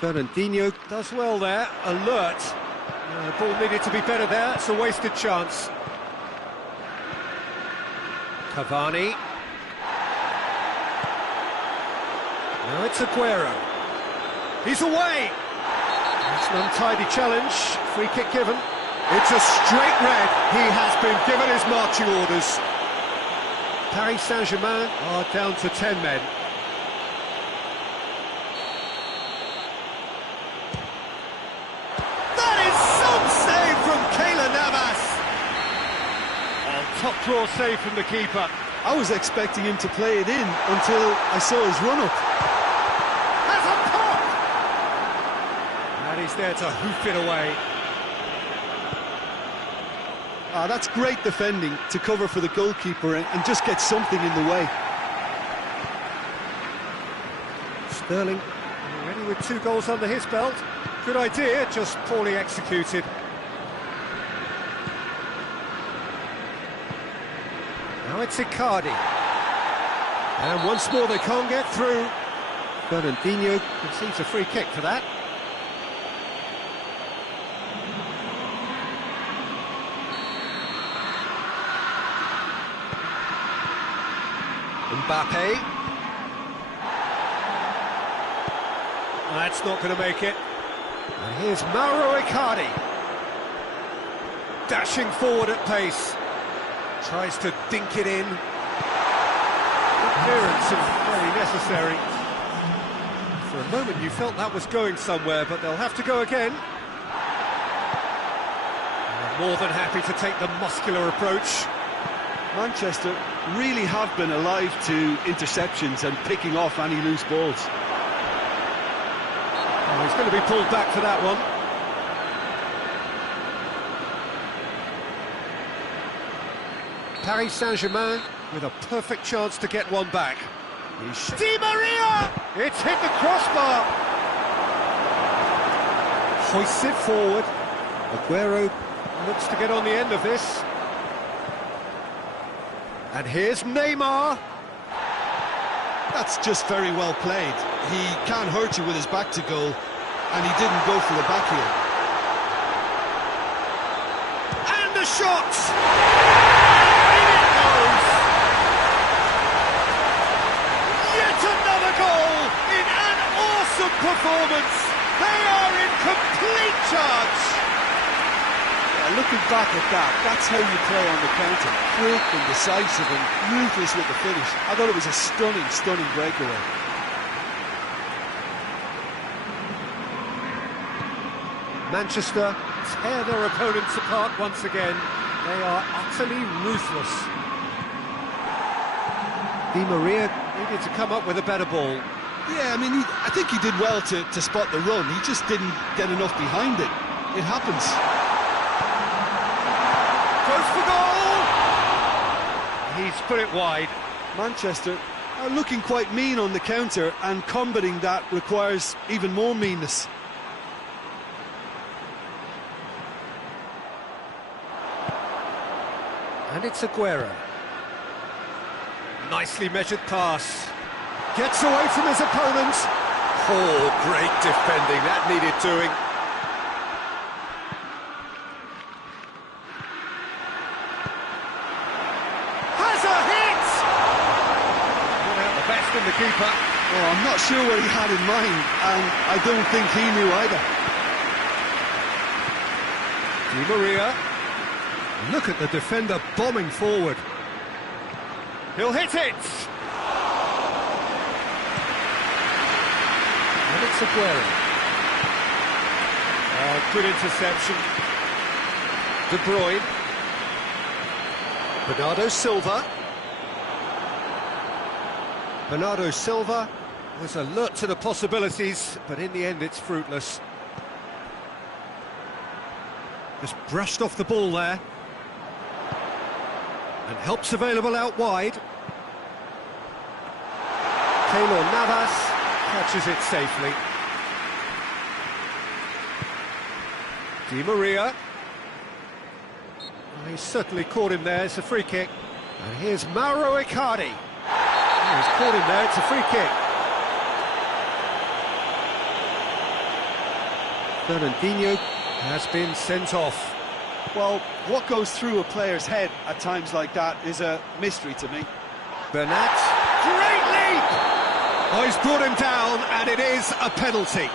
Fernandinho does well there, alert. The ball needed to be better there, it's a wasted chance. Cavani. Now it's Aguero. He's away! It's an untidy challenge, free kick given. It's a straight red, he has been given his marching orders. Paris Saint-Germain are down to 10 men. Top draw save from the keeper. I was expecting him to play it in until I saw his run-up. Has a pop! And he's there to hoof it away. That's great defending to cover for the goalkeeper and just get something in the way. Sterling already with 2 goals under his belt. Good idea, just poorly executed. Now it's Icardi. And once more they can't get through. Fernandinho concedes a free kick for that. Mbappe. That's not going to make it. And here's Mauro Icardi. Dashing forward at pace. Tries to dink it in. Clearance and very necessary. For a moment you felt that was going somewhere, but they'll have to go again. They're more than happy to take the muscular approach. Manchester really have been alive to interceptions and picking off any loose balls. Oh, he's going to be pulled back for that one. Paris Saint-Germain with a perfect chance to get one back. Di Maria! It's hit the crossbar! Hoists it forward. Aguero looks to get on the end of this. And here's Neymar. That's just very well played. He can't hurt you with his back to goal, and he didn't go for the back heel. And the shot! In it goes! Yet another goal in an awesome performance! They are in complete charge! Looking back at that, that's how you play on the counter. Quick and decisive and ruthless with the finish. I thought it was a stunning, stunning breakaway. Manchester tear their opponents apart once again. They are utterly ruthless. Di Maria needed to come up with a better ball. Yeah, I mean, I think he did well to spot the run. He just didn't get enough behind it. It happens. Goes for goal! He's put it wide. Manchester are looking quite mean on the counter, and combating that requires even more meanness. And it's Aguero. Nicely measured pass. Gets away from his opponent. Oh, great defending. That needed doing. Has a hit! Put out the best in the keeper. Oh, I'm not sure what he had in mind, and I don't think he knew either. Di Maria. Look at the defender bombing forward. He'll hit it! And it's Aguero. Oh, good interception. De Bruyne. Bernardo Silva. Bernardo Silva was alert to the possibilities, but in the end it's fruitless. Just brushed off the ball there. And help's available out wide. Keylor Navas catches it safely. Di Maria. Well, he certainly caught him there, it's a free kick. And here's Mauro Icardi. Oh, he's caught him there, it's a free kick. Fernandinho has been sent off. Well, what goes through a player's head at times like that is a mystery to me. Bernat, great leap! Oh, he's brought him down, and it is a penalty.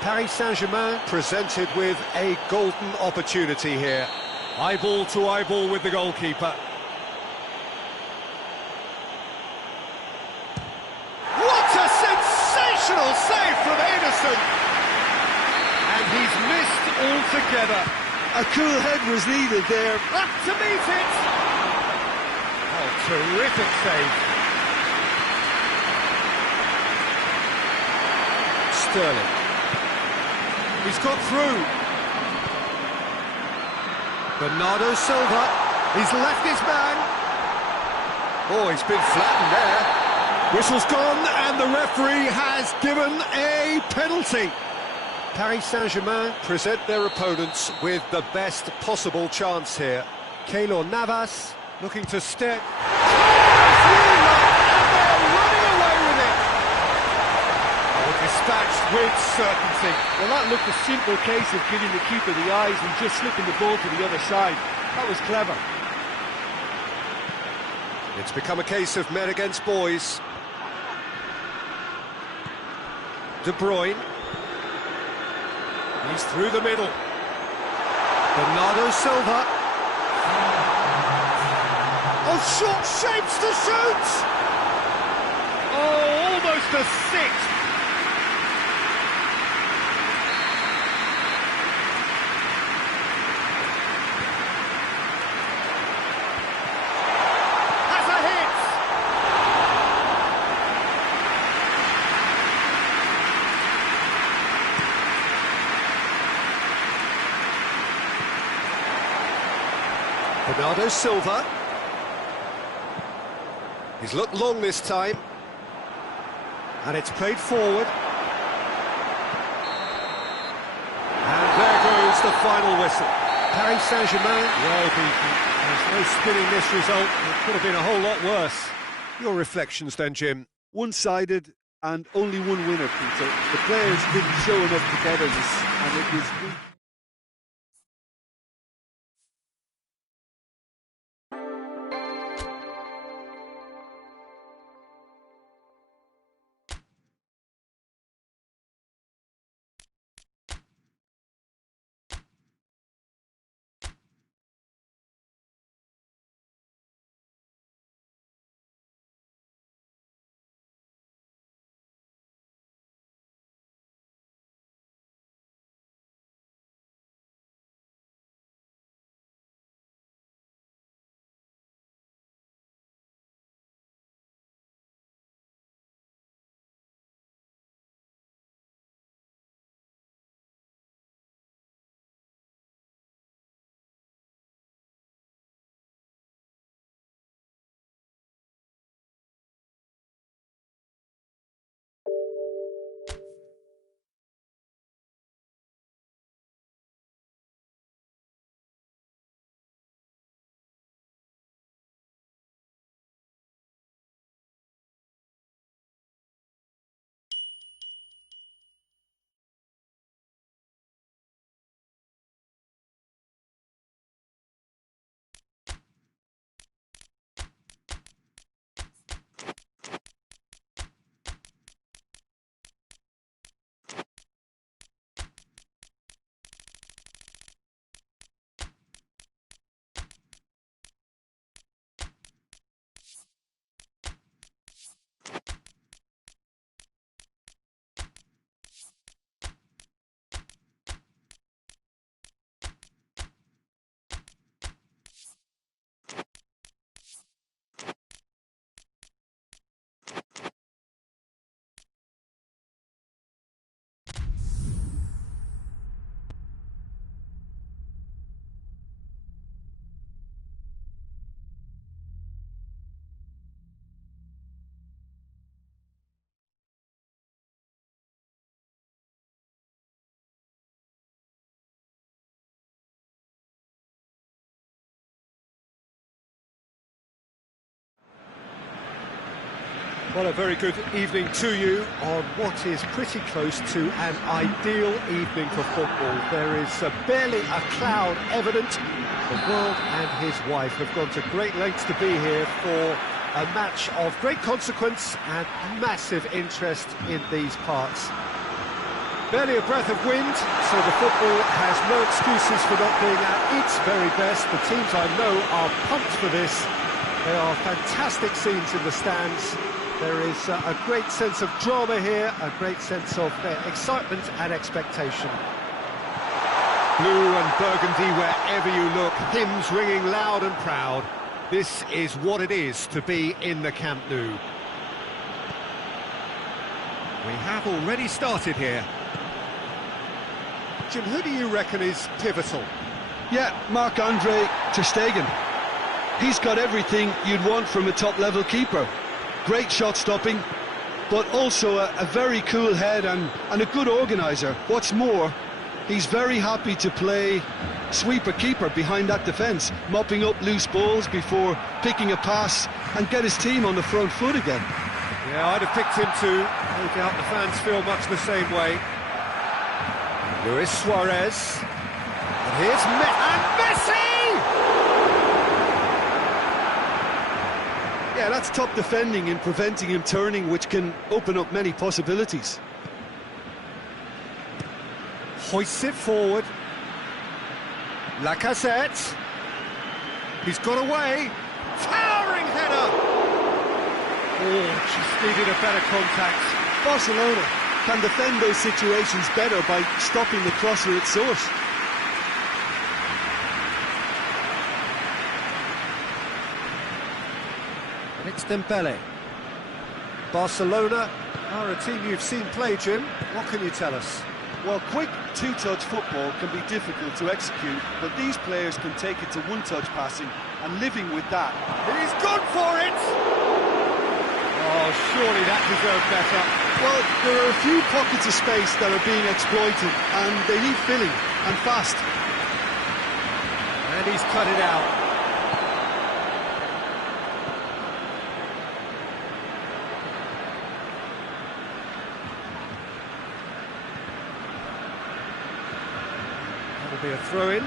Paris Saint-Germain presented with a golden opportunity here. Eyeball to eyeball with the goalkeeper. What a sensational save from Ederson! And he's missed altogether. A cool head was needed there. Up to meet it! Oh, terrific save. Sterling. He's got through. Bernardo Silva. He's left his man. Oh, he's been flattened there. Whistle's gone, and the referee has given a penalty. Paris Saint-Germain present their opponents with the best possible chance here. Keylor Navas looking to step. And they're running away with it. Oh, dispatched with certainty. Well, that looked a simple case of giving the keeper the eyes and just slipping the ball to the other side. That was clever. It's become a case of men against boys. De Bruyne. He's through the middle. Bernardo Silva. Oh, short shapes to shoot! Oh, almost a six. Has a hit! Bernardo Silva. He's looked long this time. And it's played forward. And there goes the final whistle. Paris Saint-Germain, well beaten. There's no spinning this result. It could have been a whole lot worse. Your reflections then, Jim? One-sided and only one winner, Peter. The players didn't show enough togetherness, and it was weak. Well, a very good evening to you on what is pretty close to an ideal evening for football. There is barely a cloud evident. The world and his wife have gone to great lengths to be here for a match of great consequence and massive interest in these parts. Barely a breath of wind, so the football has no excuses for not being at its very best. The teams I know are pumped for this. There are fantastic scenes in the stands. There is a great sense of drama here, a great sense of excitement and expectation. Blue and burgundy wherever you look, hymns ringing loud and proud. This is what it is to be in the Camp Nou. We have already started here. Jim, who do you reckon is pivotal? Yeah, Marc-Andre ter Stegen. He's got everything you'd want from a top-level keeper. Great shot stopping, but also a very cool head and a good organiser. What's more, he's very happy to play sweeper-keeper behind that defence, mopping up loose balls before picking a pass and get his team on the front foot again. Yeah, I'd have picked him too. No doubt the fans feel much the same way. Luis Suarez. And here's Messi! Yeah, that's top defending and preventing him turning, which can open up many possibilities. hoists it forward. Lacazette. He's got away. Towering header. Oh, just needed a better contact. Barcelona can defend those situations better by stopping the crosser at source. And it's Dembele. Barcelona are a team you've seen play, Jim. What can you tell us? Well, quick two-touch football can be difficult to execute, but these players can take it to one-touch passing, and living with that. He's gone for it! Oh, surely that deserved better. Well, there are a few pockets of space that are being exploited, and they need filling, and fast. And he's cut it out. That'll be a throw-in.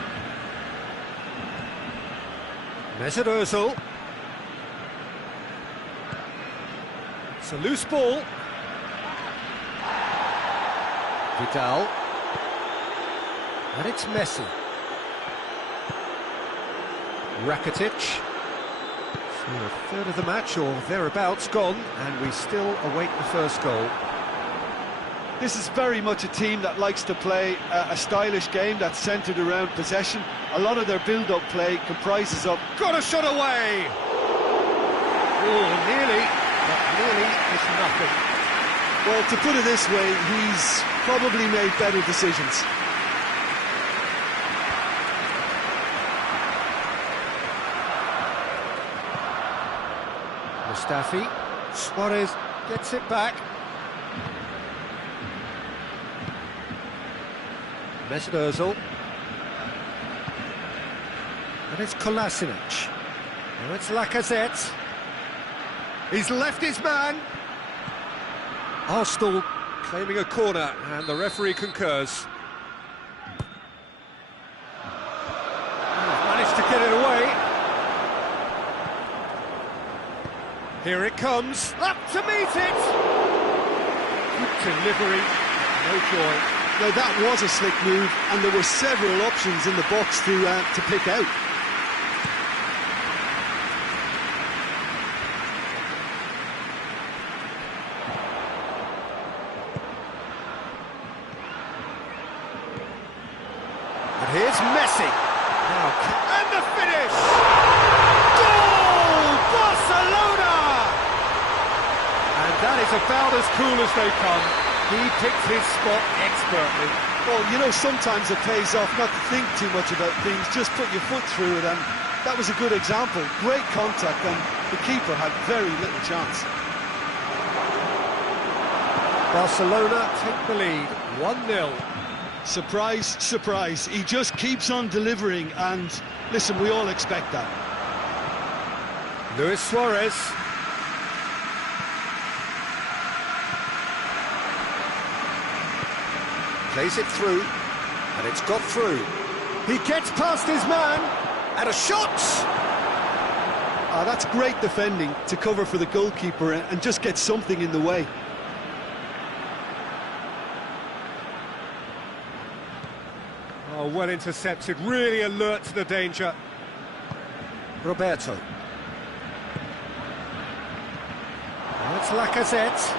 Mesut Ozil. It's a loose ball. Vidal. And it's Messi. Rakitic. So a third of the match, or thereabouts, gone, and we still await the first goal. This is very much a team that likes to play a stylish game that's centred around possession. A lot of their build-up play comprises of... Got a shot away! Oh, nearly, but nearly is nothing. Well, to put it this way, he's probably made better decisions. Mustafi. Suarez gets it back. Mesut Ozil. And it's Kolasinac. Now it's Lacazette. He's left his man. Arsenal claiming a corner, and the referee concurs. Managed to get it away. Here it comes. Up to meet it. Good delivery, no joy. Now that was a slick move, and there were several options in the box to pick out. And here's Messi. Now, and the finish! Goal! Barcelona! And that is about as cool as they come. He picked his spot expertly. Well, you know, sometimes it pays off not to think too much about things, just put your foot through it, and that was a good example. Great contact, and the keeper had very little chance. Barcelona take the lead, 1-0. Surprise, surprise. He just keeps on delivering, and listen, we all expect that. Luis Suarez. Plays it through, and it's got through. He gets past his man, and a shot! That's great defending to cover for the goalkeeper and just get something in the way. Oh, well intercepted, really alert to the danger. Roberto. Now it's Lacazette.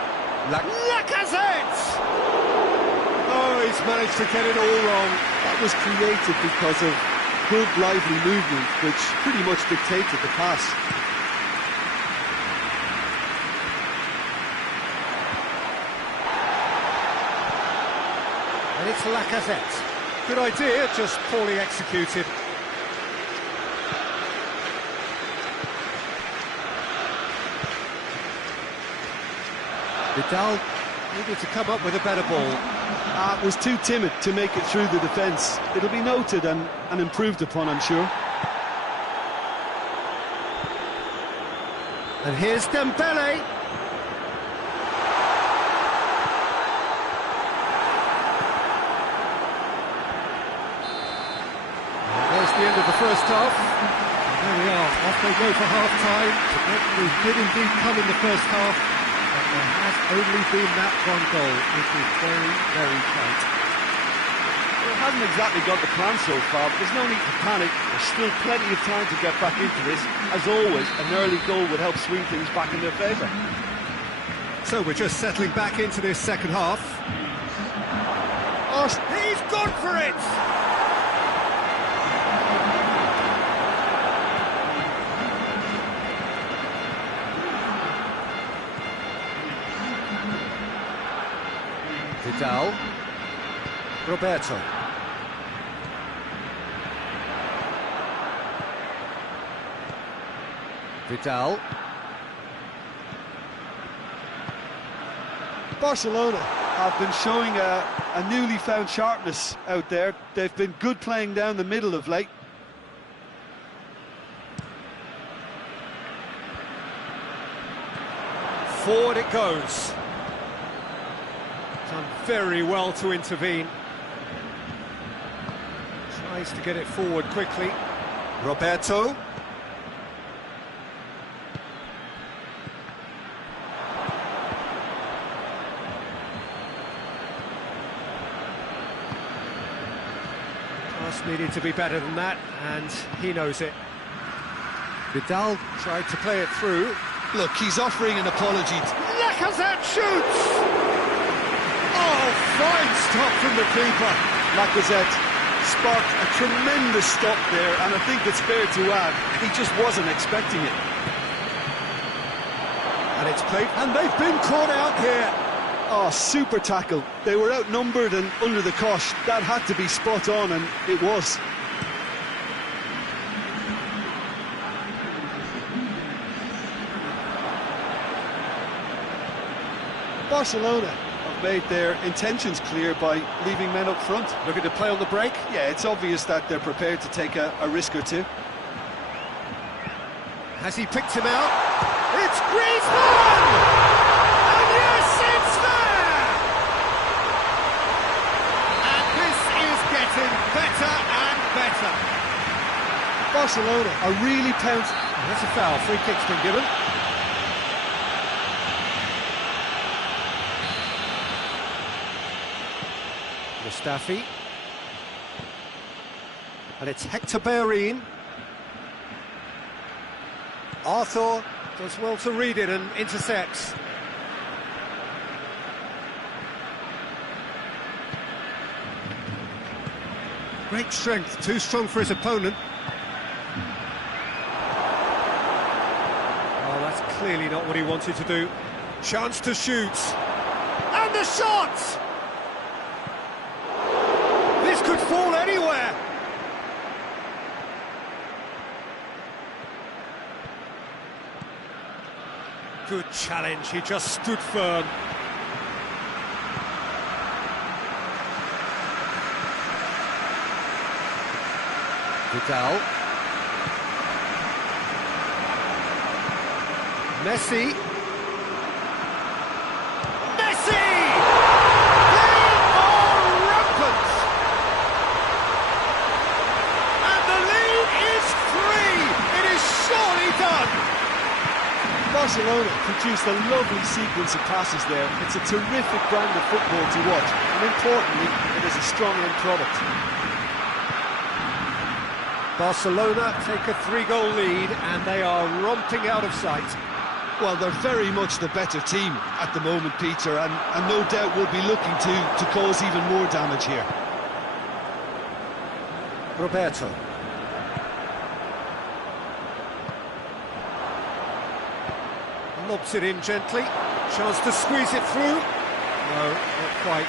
Lacazette! Oh, he's managed to get it all wrong. That was created because of good, lively movement, which pretty much dictated the pass. And it's Lacazette. Good idea, just poorly executed. Vidal needed to come up with a better ball. Was too timid to make it through the defence. It'll be noted and improved upon, I'm sure. And here's Dembele. And there's the end of the first half. And there we are, off they go for half-time. We did indeed come in the first half. There has only been that one goal, which is very, very tight. Well, it hasn't exactly got the plan so far, but there's no need to panic. There's still plenty of time to get back into this. As always, an early goal would help swing things back in their favour. So we're just settling back into this second half. Oh, he's gone for it! Vidal. Roberto. Vidal. Barcelona have been showing a newly found sharpness out there. They've been good playing down the middle of late. Forward it goes. Done very well to intervene. Tries to get it forward quickly. Roberto. Pass needed to be better than that, and he knows it. Vidal tried to play it through. Look, he's offering an apology. Lacazette shoots! Oh, fine stop from the keeper. Lacazette sparked a tremendous stop there, and I think it's fair to add, he just wasn't expecting it. And it's played, and they've been caught out here. Oh, super tackle. They were outnumbered and under the cosh. That had to be spot on, and it was. Barcelona have made their intentions clear by leaving men up front. Looking to play on the break. Yeah, it's obvious that they're prepared to take a risk or two. Has he picked him out? It's Griezmann! And yes, it's there! And this is getting better and better. Barcelona are really pouncing. That's a foul. Free kick's been given. Mustafi. And it's Hector Bellerin. Arthur does well to read it and intercepts. Great strength, too strong for his opponent. Oh, that's clearly not what he wanted to do. Chance to shoot. And the shot! This could fall anywhere. Good challenge, he just stood firm. Vidal. Messi. Messi! They are rampant! And the lead is 3! It is surely done! Barcelona produced a lovely sequence of passes there. It's a terrific brand of football to watch, and importantly, it is a strong end product. Barcelona take a 3-goal lead, and they are romping out of sight. Well, they're very much the better team at the moment, Peter, and no doubt will be looking to cause even more damage here. Roberto. Lobs it in gently. Chance to squeeze it through. No, not quite.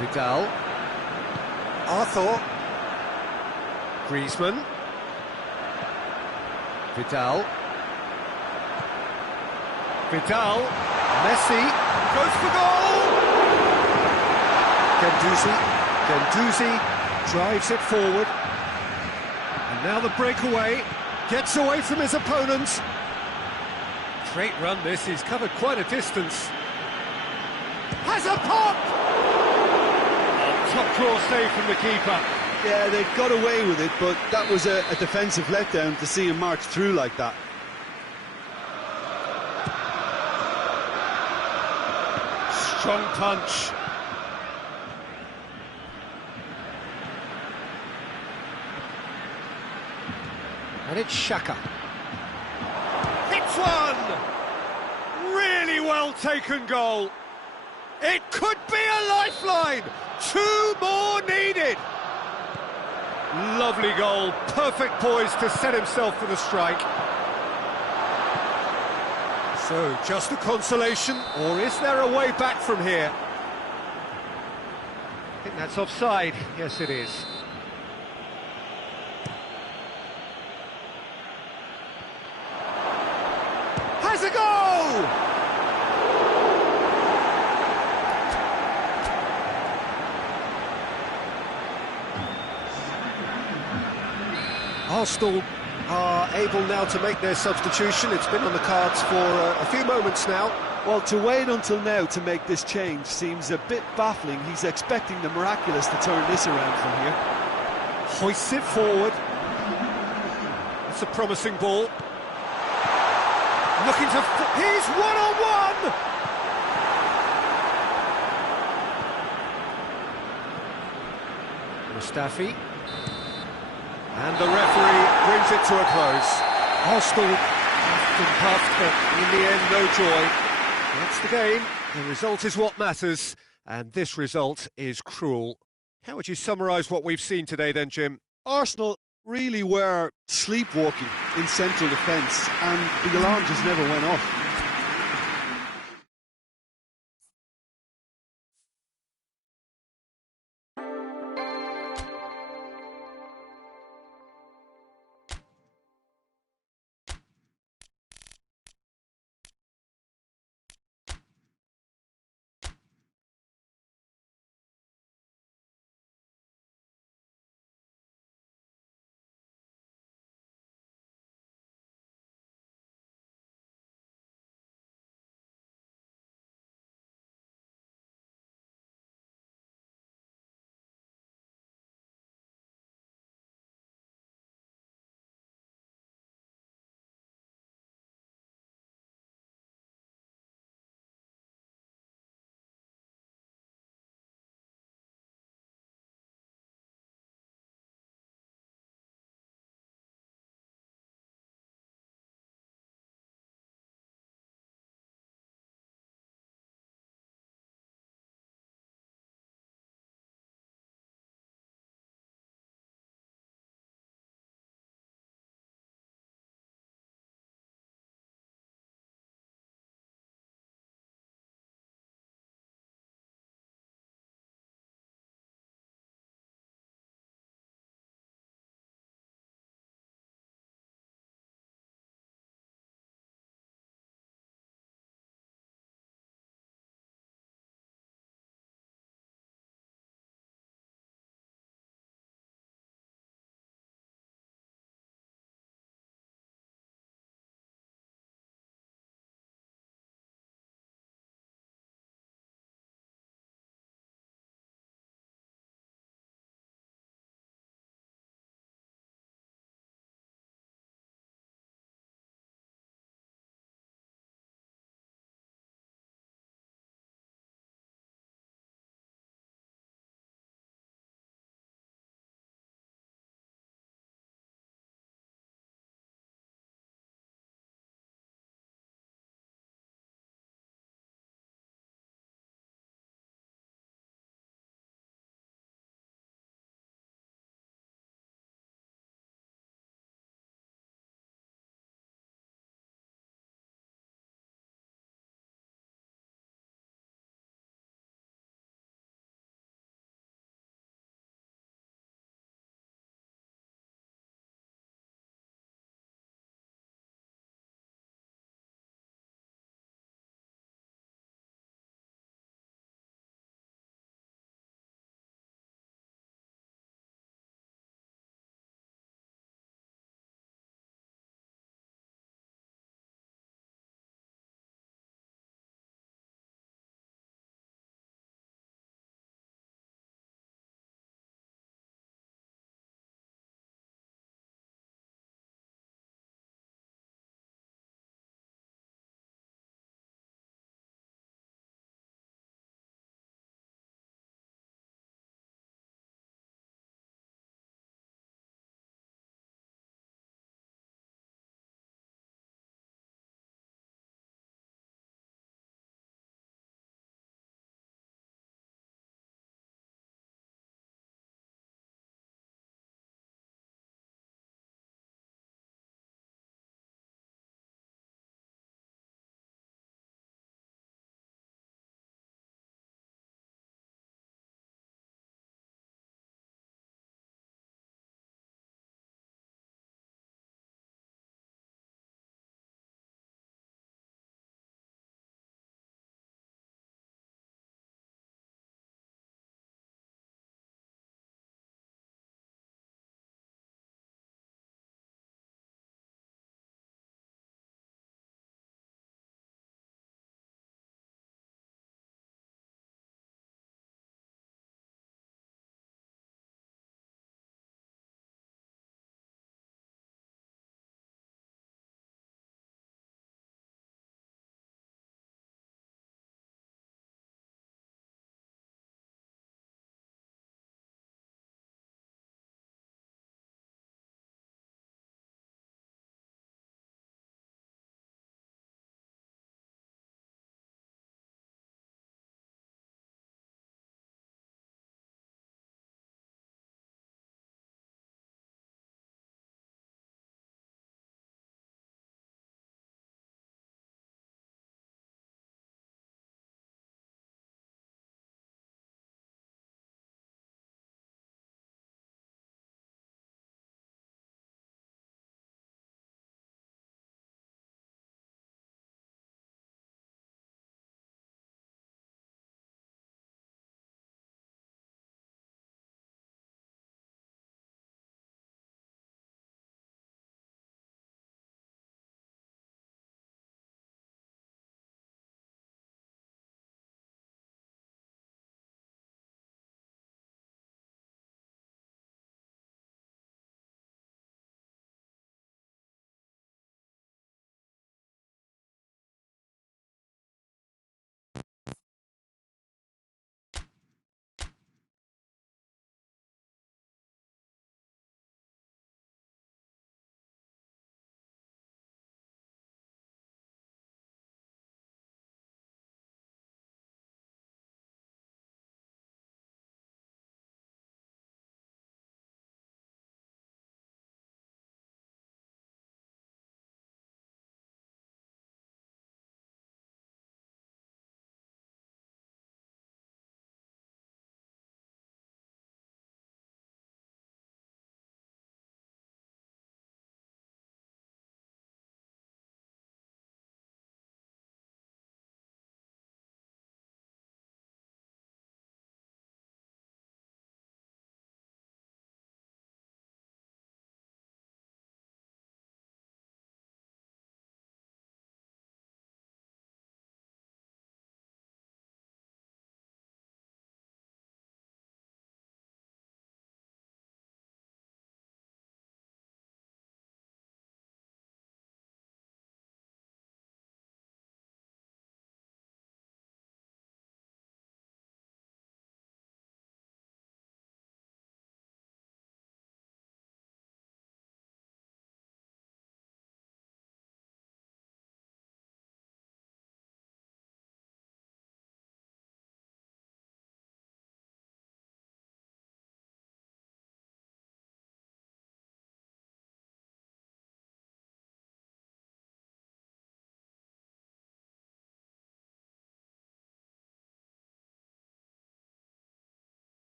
Vidal. Arthur. Griezmann. Vidal. Vidal. Messi. Goes for goal! Guendouzi drives it forward. And now the breakaway. Gets away from his opponent. Great run this, he's covered quite a distance. Has a pop! Top draw save from the keeper. Yeah, they got away with it, but that was a defensive letdown to see him march through like that. Strong punch. And it's Xhaka. It's one! Really well taken goal. It could be a lifeline. 2 more needed. Lovely goal. Perfect poise to set himself for the strike. So, just a consolation, or is there a way back from here? I think that's offside. Yes, it is. Has a goal! Arsenal are able now to make their substitution. It's been on the cards for a few moments now. Well, to wait until now to make this change seems a bit baffling. He's expecting the miraculous to turn this around from here. Hoists it forward. It's a promising ball. Looking to... He's one-on-one! Mustafi. And the referee brings it to a close. Arsenal puffed and puffed, but in the end, no joy. That's the game. The result is what matters, and this result is cruel. How would you summarise what we've seen today then, Jim? Arsenal really were sleepwalking in central defence, and the alarm just never went off.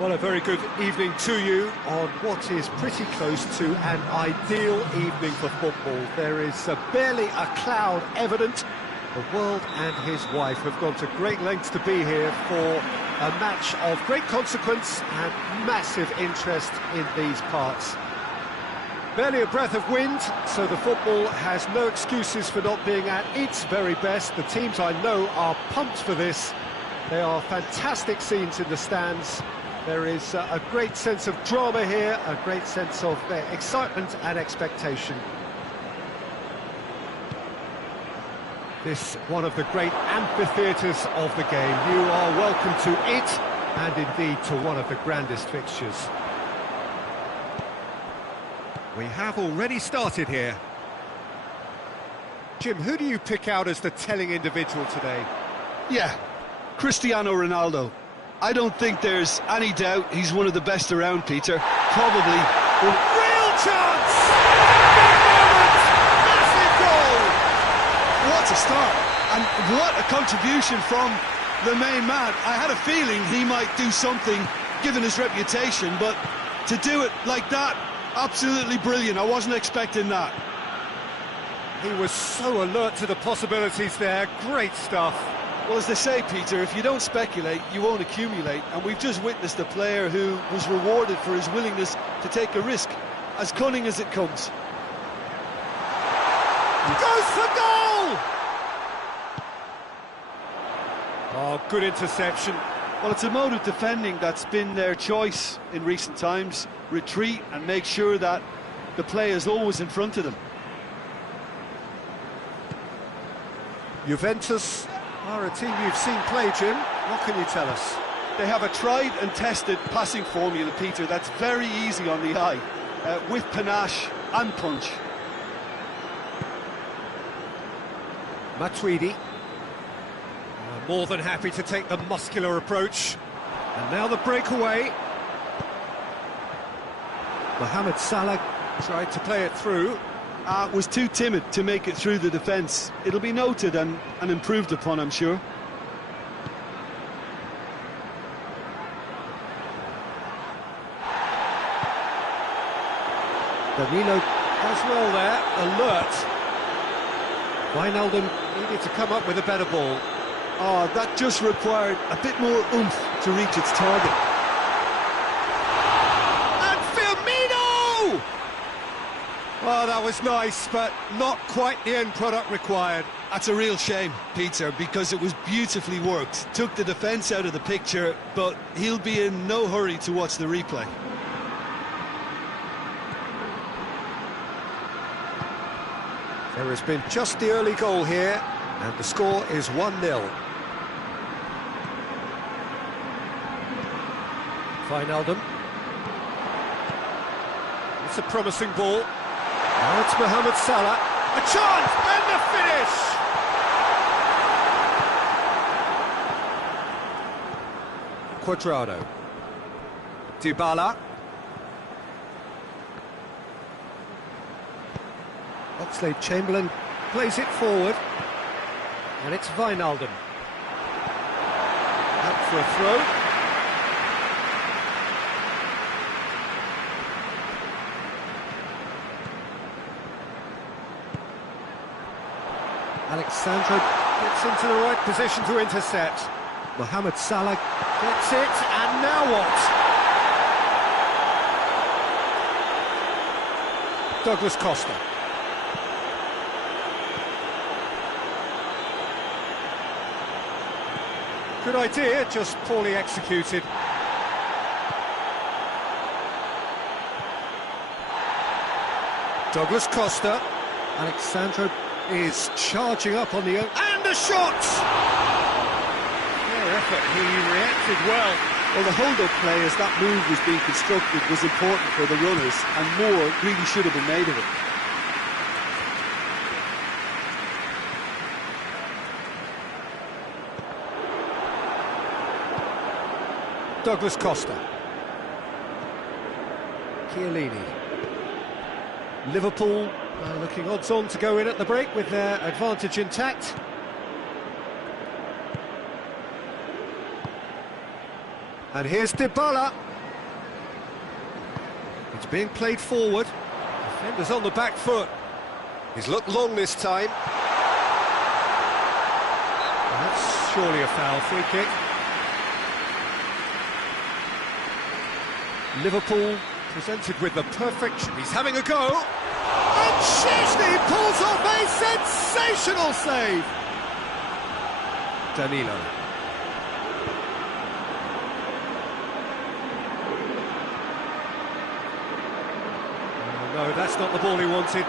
Well, a very good evening to you on what is pretty close to an ideal evening for football. There is barely a cloud evident. The world and his wife have gone to great lengths to be here for a match of great consequence and massive interest in these parts. Barely a breath of wind, so the football has no excuses for not being at its very best. The teams I know are pumped for this. They are fantastic scenes in the stands. There is a great sense of drama here, a great sense of excitement and expectation. This one of the great amphitheatres of the game. You are welcome to it, and indeed to one of the grandest fixtures. We have already started here. Jim, who do you pick out as the telling individual today? Yeah, Cristiano Ronaldo. I don't think there's any doubt he's one of the best around, Peter. Probably. Real chance! Big moment! Massive goal! What a start! And what a contribution from the main man. I had a feeling he might do something, given his reputation, but to do it like that, absolutely brilliant. I wasn't expecting that. He was so alert to the possibilities there. Great stuff. Well, as they say, Peter, if you don't speculate, you won't accumulate. And we've just witnessed a player who was rewarded for his willingness to take a risk, as cunning as it comes. Goes for goal! Oh, good interception. Well, it's a mode of defending that's been their choice in recent times. Retreat and make sure that the play is always in front of them. Juventus are a team you've seen play, Jim. What can you tell us? They have a tried and tested passing formula, Peter, that's very easy on the eye, with panache and punch. Matuidi. More than happy to take the muscular approach. And now the breakaway. Mohamed Salah tried to play it through. Was too timid to make it through the defence. It'll be noted and improved upon, I'm sure. Danilo does well there, alert. Wijnaldum needed to come up with a better ball. Oh, that just required a bit more oomph to reach its target. Well, that was nice, but not quite the end product required. That's a real shame, Peter, because it was beautifully worked. Took the defence out of the picture, but he'll be in no hurry to watch the replay. There has been just the early goal here, and the score is 1-0. Wijnaldum. It's a promising ball. Now it's Mohamed Salah. A chance and the finish! Cuadrado. Dybala. Oxlade-Chamberlain plays it forward. And it's Wijnaldum. Out for a throw. Alexandro gets into the right position to intercept. Mohamed Salah gets it, and now what? Douglas Costa. Good idea, just poorly executed. Douglas Costa. Alexandro is charging up on the... And a shot! Fair effort, he reacted well. Well, the hold-up play as that move was being constructed was important for the runners, and more really should have been made of it. Douglas Costa. Chiellini. Liverpool looking odds-on to go in at the break with their advantage intact. And here's Dybala. It's being played forward. Defender's on the back foot. He's looked long this time. And that's surely a foul. Free kick. Liverpool presented with the perfection. He's having a go. And Szczęsny pulls off a sensational save. Danilo. Oh, no, that's not the ball he wanted.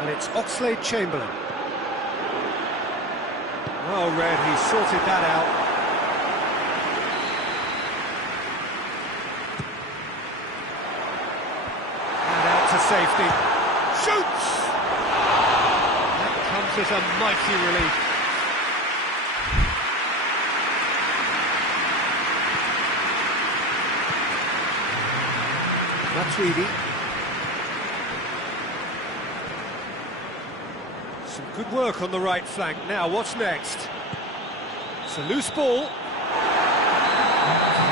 And it's Oxlade-Chamberlain. Oh, Red, he sorted that out. And out to safety. Shoots! That comes as a mighty relief. Matuidi. Some good work on the right flank. Now, what's next? It's a loose ball.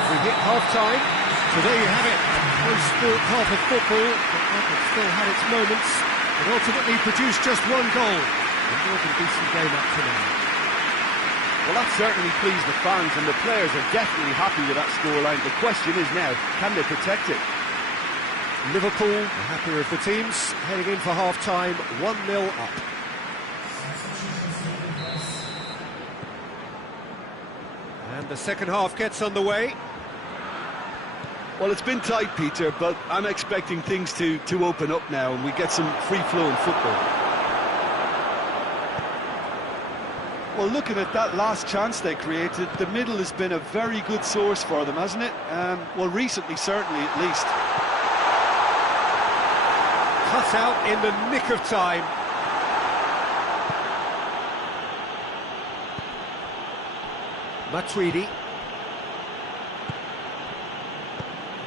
We hit half-time. So there you have it. A close sport half of football, but that has still had its moments. It ultimately produced just one goal. A more than decent game up to now. Well, that certainly pleased the fans, and the players are definitely happy with that scoreline. The question is now, can they protect it? Liverpool, the happier of the teams, heading in for half-time, 1-0 up. And the second half gets underway. Well, it's been tight, Peter, but I'm expecting things to open up now and we get some free-flowing football. Well, looking at that last chance they created, the middle has been a very good source for them, hasn't it? Well, recently, certainly, at least. Cut out in the nick of time. Matuidi.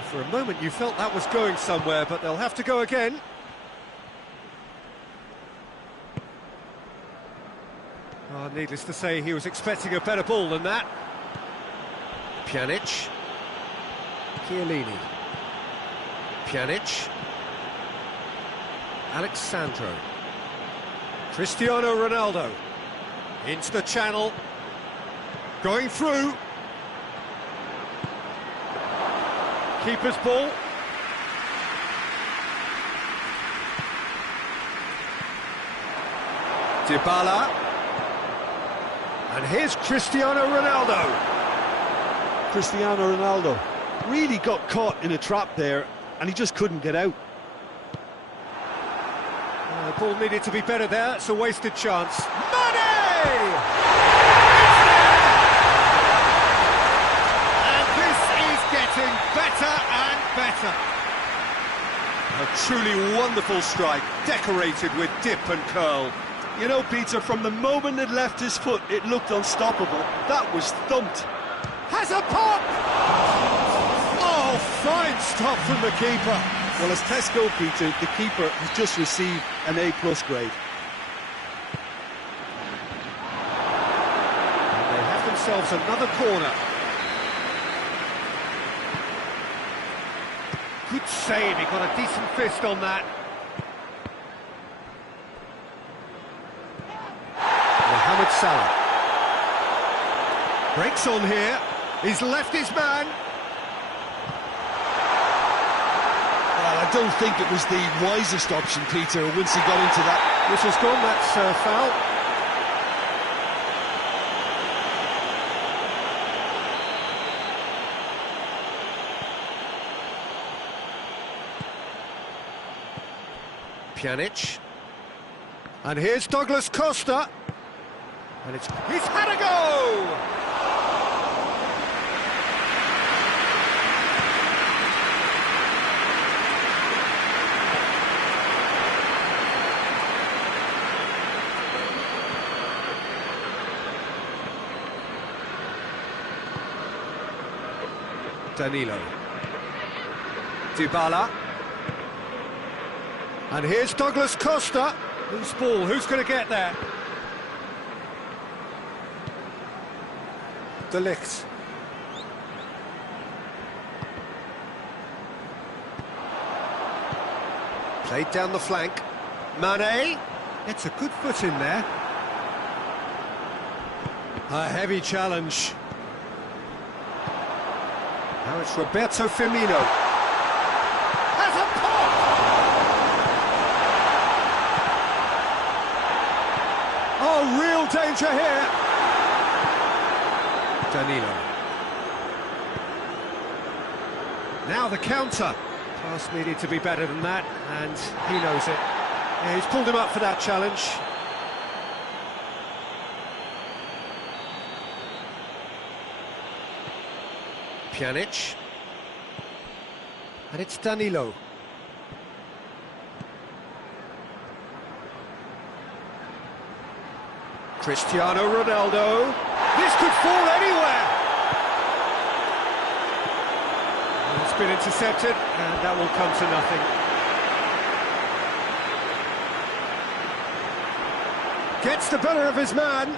For a moment you felt that was going somewhere, but they'll have to go again. Oh, needless to say, he was expecting a better ball than that. Pjanic. Chiellini. Pjanic. Alexandro. Cristiano Ronaldo. Into the channel. Going through. Keeper's ball. Dybala. And here's Cristiano Ronaldo. Cristiano Ronaldo really got caught in a trap there and he just couldn't get out. The ball needed to be better there. It's a wasted chance. Money! Getting better and better. A truly wonderful strike, decorated with dip and curl. You know, Peter, from the moment it left his foot, it looked unstoppable. That was thumped. Has a pop! Oh, fine stop from the keeper. Well, as tests go, Peter, the keeper has just received an A+ grade. And they have themselves another corner. Good save, he got a decent fist on that. Mohamed Salah. Breaks on here, he's left his man. Well, I don't think it was the wisest option, Peter, once he got into that. Whistle's gone, that's foul. Pjanic. And here's Douglas Costa. And he's had a go! Danilo. Dybala. And here's Douglas Costa. Loose ball, who's going to get there? De Ligt. Played down the flank. Mane. It's a good foot in there. A heavy challenge. Now it's Roberto Firmino. Has a pop! Oh, real danger here. Danilo. Now the counter. Pass needed to be better than that, and he knows it. Yeah, he's pulled him up for that challenge. Pjanic. And it's Danilo. Cristiano Ronaldo. This could fall anywhere. It's been intercepted, and that will come to nothing. Gets the better of his man.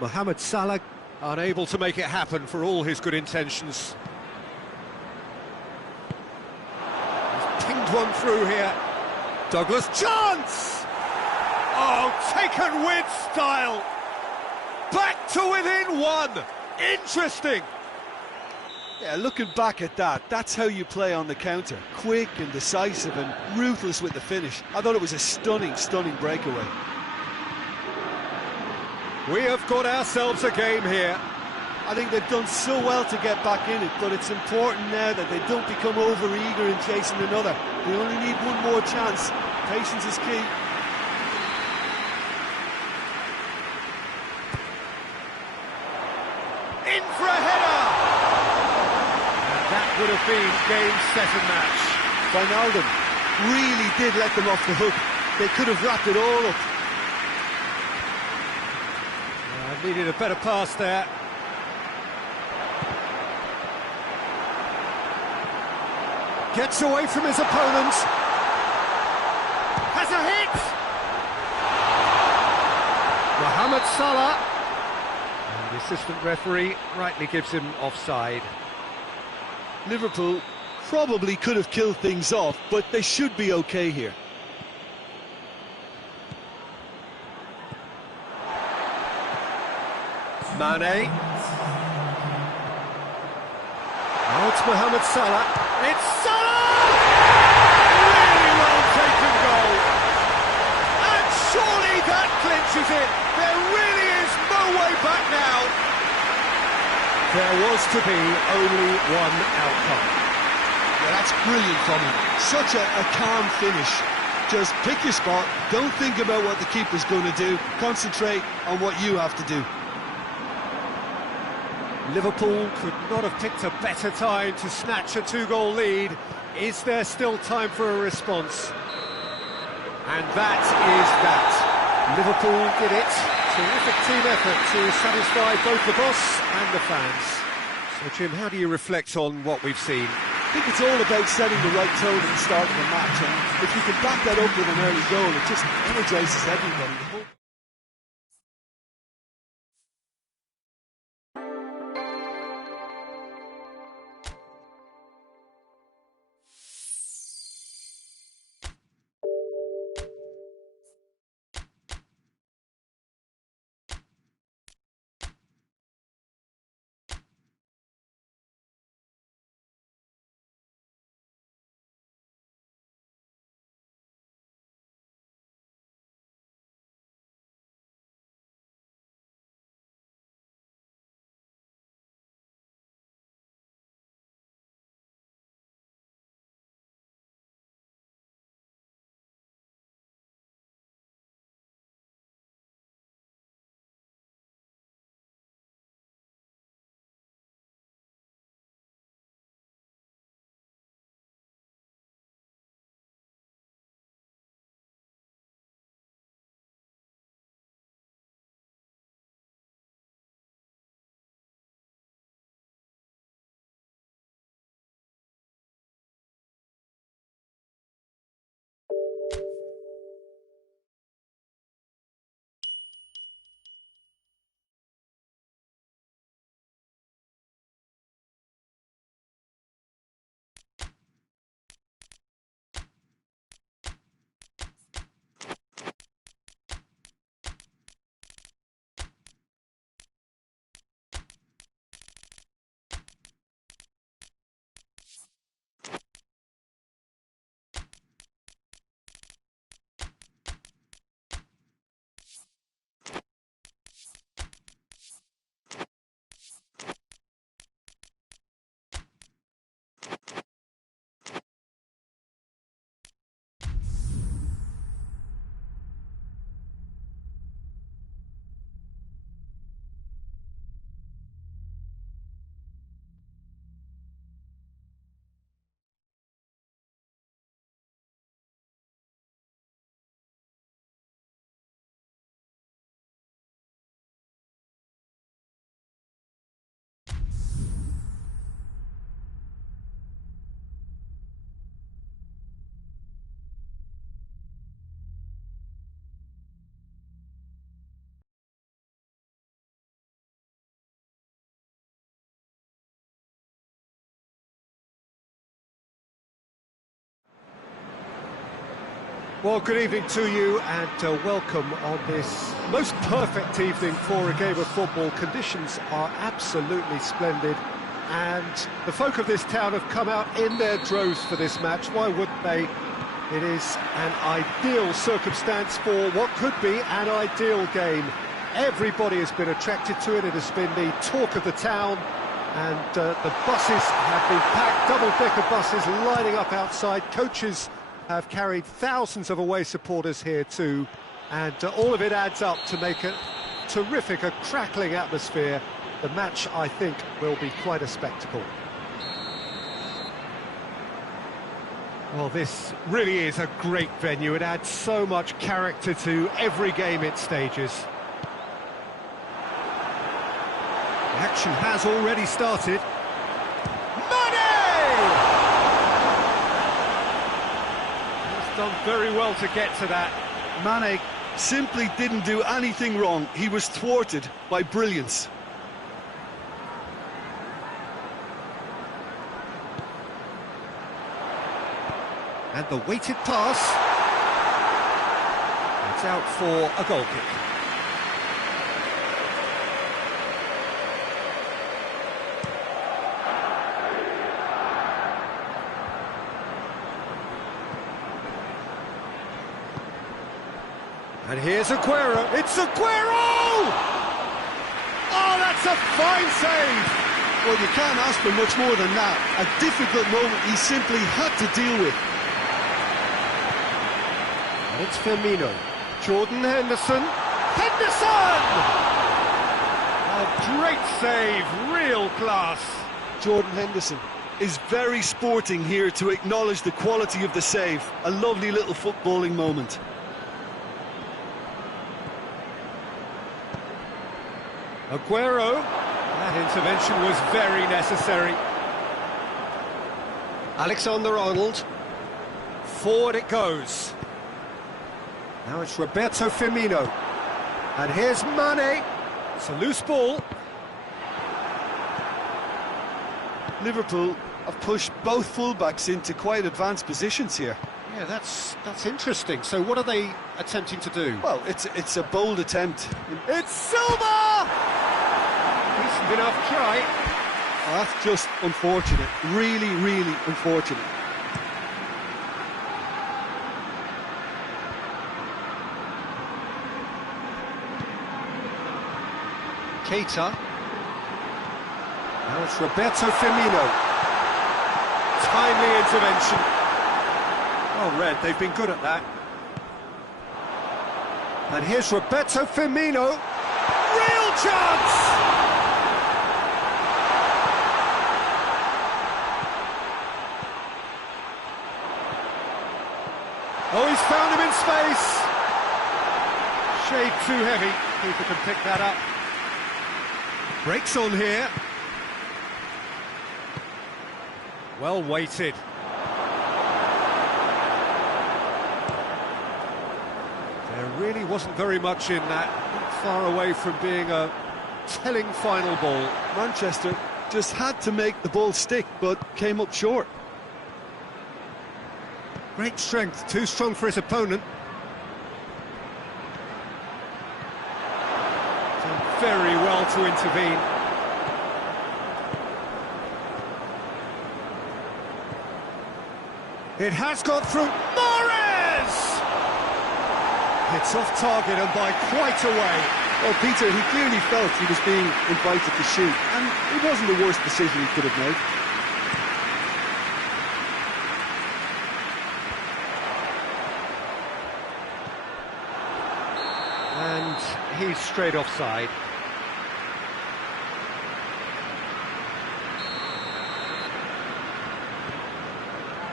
Mohamed Salah unable to make it happen for all his good intentions. He's pinged one through here. Douglas, chance! Oh, taken with style. Back to within one. Interesting. Yeah, looking back at that, that's how you play on the counter. Quick and decisive and ruthless with the finish. I thought it was a stunning, stunning breakaway. We have got ourselves a game here. I think they've done so well to get back in it, but it's important now that they don't become over-eager in chasing another. They only need one more chance. Patience is key. In for a header! And that would have been game, set and match. Wijnaldum really did let them off the hook. They could have wrapped it all up. Needed a better pass there. Gets away from his opponent. Has a hit! Mohamed Salah. And the assistant referee rightly gives him offside. Liverpool probably could have killed things off, but they should be okay here. Mane. Now it's Mohamed Salah. It's Salah! Really well taken goal. And surely that clinches it. There really is no way back now. There was to be only one outcome. Yeah, that's brilliant from him. Such a calm finish. Just pick your spot. Don't think about what the keeper's going to do. Concentrate on what you have to do. Liverpool could not have picked a better time to snatch a two-goal lead. Is there still time for a response? And that is that. Liverpool did it. Terrific team effort to satisfy both the boss and the fans. So, Jim, how do you reflect on what we've seen? I think it's all about setting the right tone at the start of the match, and if you can back that up with an early goal, it just energises everybody. Well, good evening to you and welcome on this most perfect evening for a game of football. Conditions are absolutely splendid and the folk of this town have come out in their droves for this match. Why wouldn't they? It is an ideal circumstance for what could be an ideal game. Everybody has been attracted to it. It has been the talk of the town, and the buses have been packed, double-decker buses lining up outside. Coaches have carried thousands of away supporters here too, and all of it adds up to make a terrific, a crackling atmosphere. The match, I think, will be quite a spectacle. Well, this really is a great venue. It adds so much character to every game it stages. The action has already started. Mane! He's done very well to get to that. Mane simply didn't do anything wrong. He was thwarted by brilliance. And the weighted pass. It's out for a goal kick. And here's Aguero. It's Aguero! Oh, that's a fine save! Well, you can't ask for much more than that. A difficult moment he simply had to deal with. And it's Firmino. Jordan Henderson. Henderson! A great save, real class. Jordan Henderson is very sporting here to acknowledge the quality of the save. A lovely little footballing moment. Aguero. That intervention was very necessary. Alexander-Arnold. Forward it goes. Now it's Roberto Firmino. And here's Mane. It's a loose ball. Liverpool have pushed both fullbacks into quite advanced positions here. Yeah, that's interesting. So what are they attempting to do? Well, it's a bold attempt. It's Silva! Decent enough try. Oh, that's just unfortunate. Really, really unfortunate. Keita. Now it's Roberto Firmino. Timely intervention. Oh, Red, they've been good at that. And here's Roberto Firmino. Real chance! Oh, he's found him in space. Shade too heavy. Keeper can pick that up. Breaks on here. Well weighted. There really wasn't very much in that. Not far away from being a telling final ball. Manchester just had to make the ball stick, but came up short. Great strength, too strong for his opponent. Done very well to intervene. It has got through. Mahrez! It's off target and by quite a way. Well, Peter, he clearly felt he was being invited to shoot, and it wasn't the worst decision he could have made. And he's straight offside.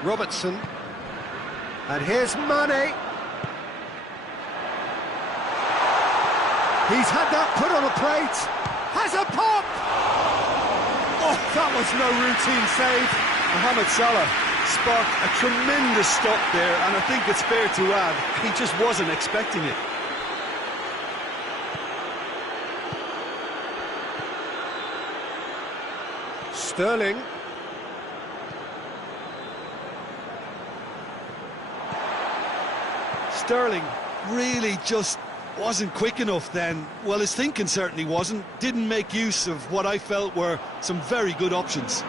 Robertson. And here's Mane. He's had that put on a plate. Has a pop! Oh, that was no routine save. Mohamed Salah sparked a tremendous stop there, and I think it's fair to add, he just wasn't expecting it. Sterling. Sterling really just wasn't quick enough then. Well, his thinking certainly wasn't. Didn't make use of what I felt were some very good options.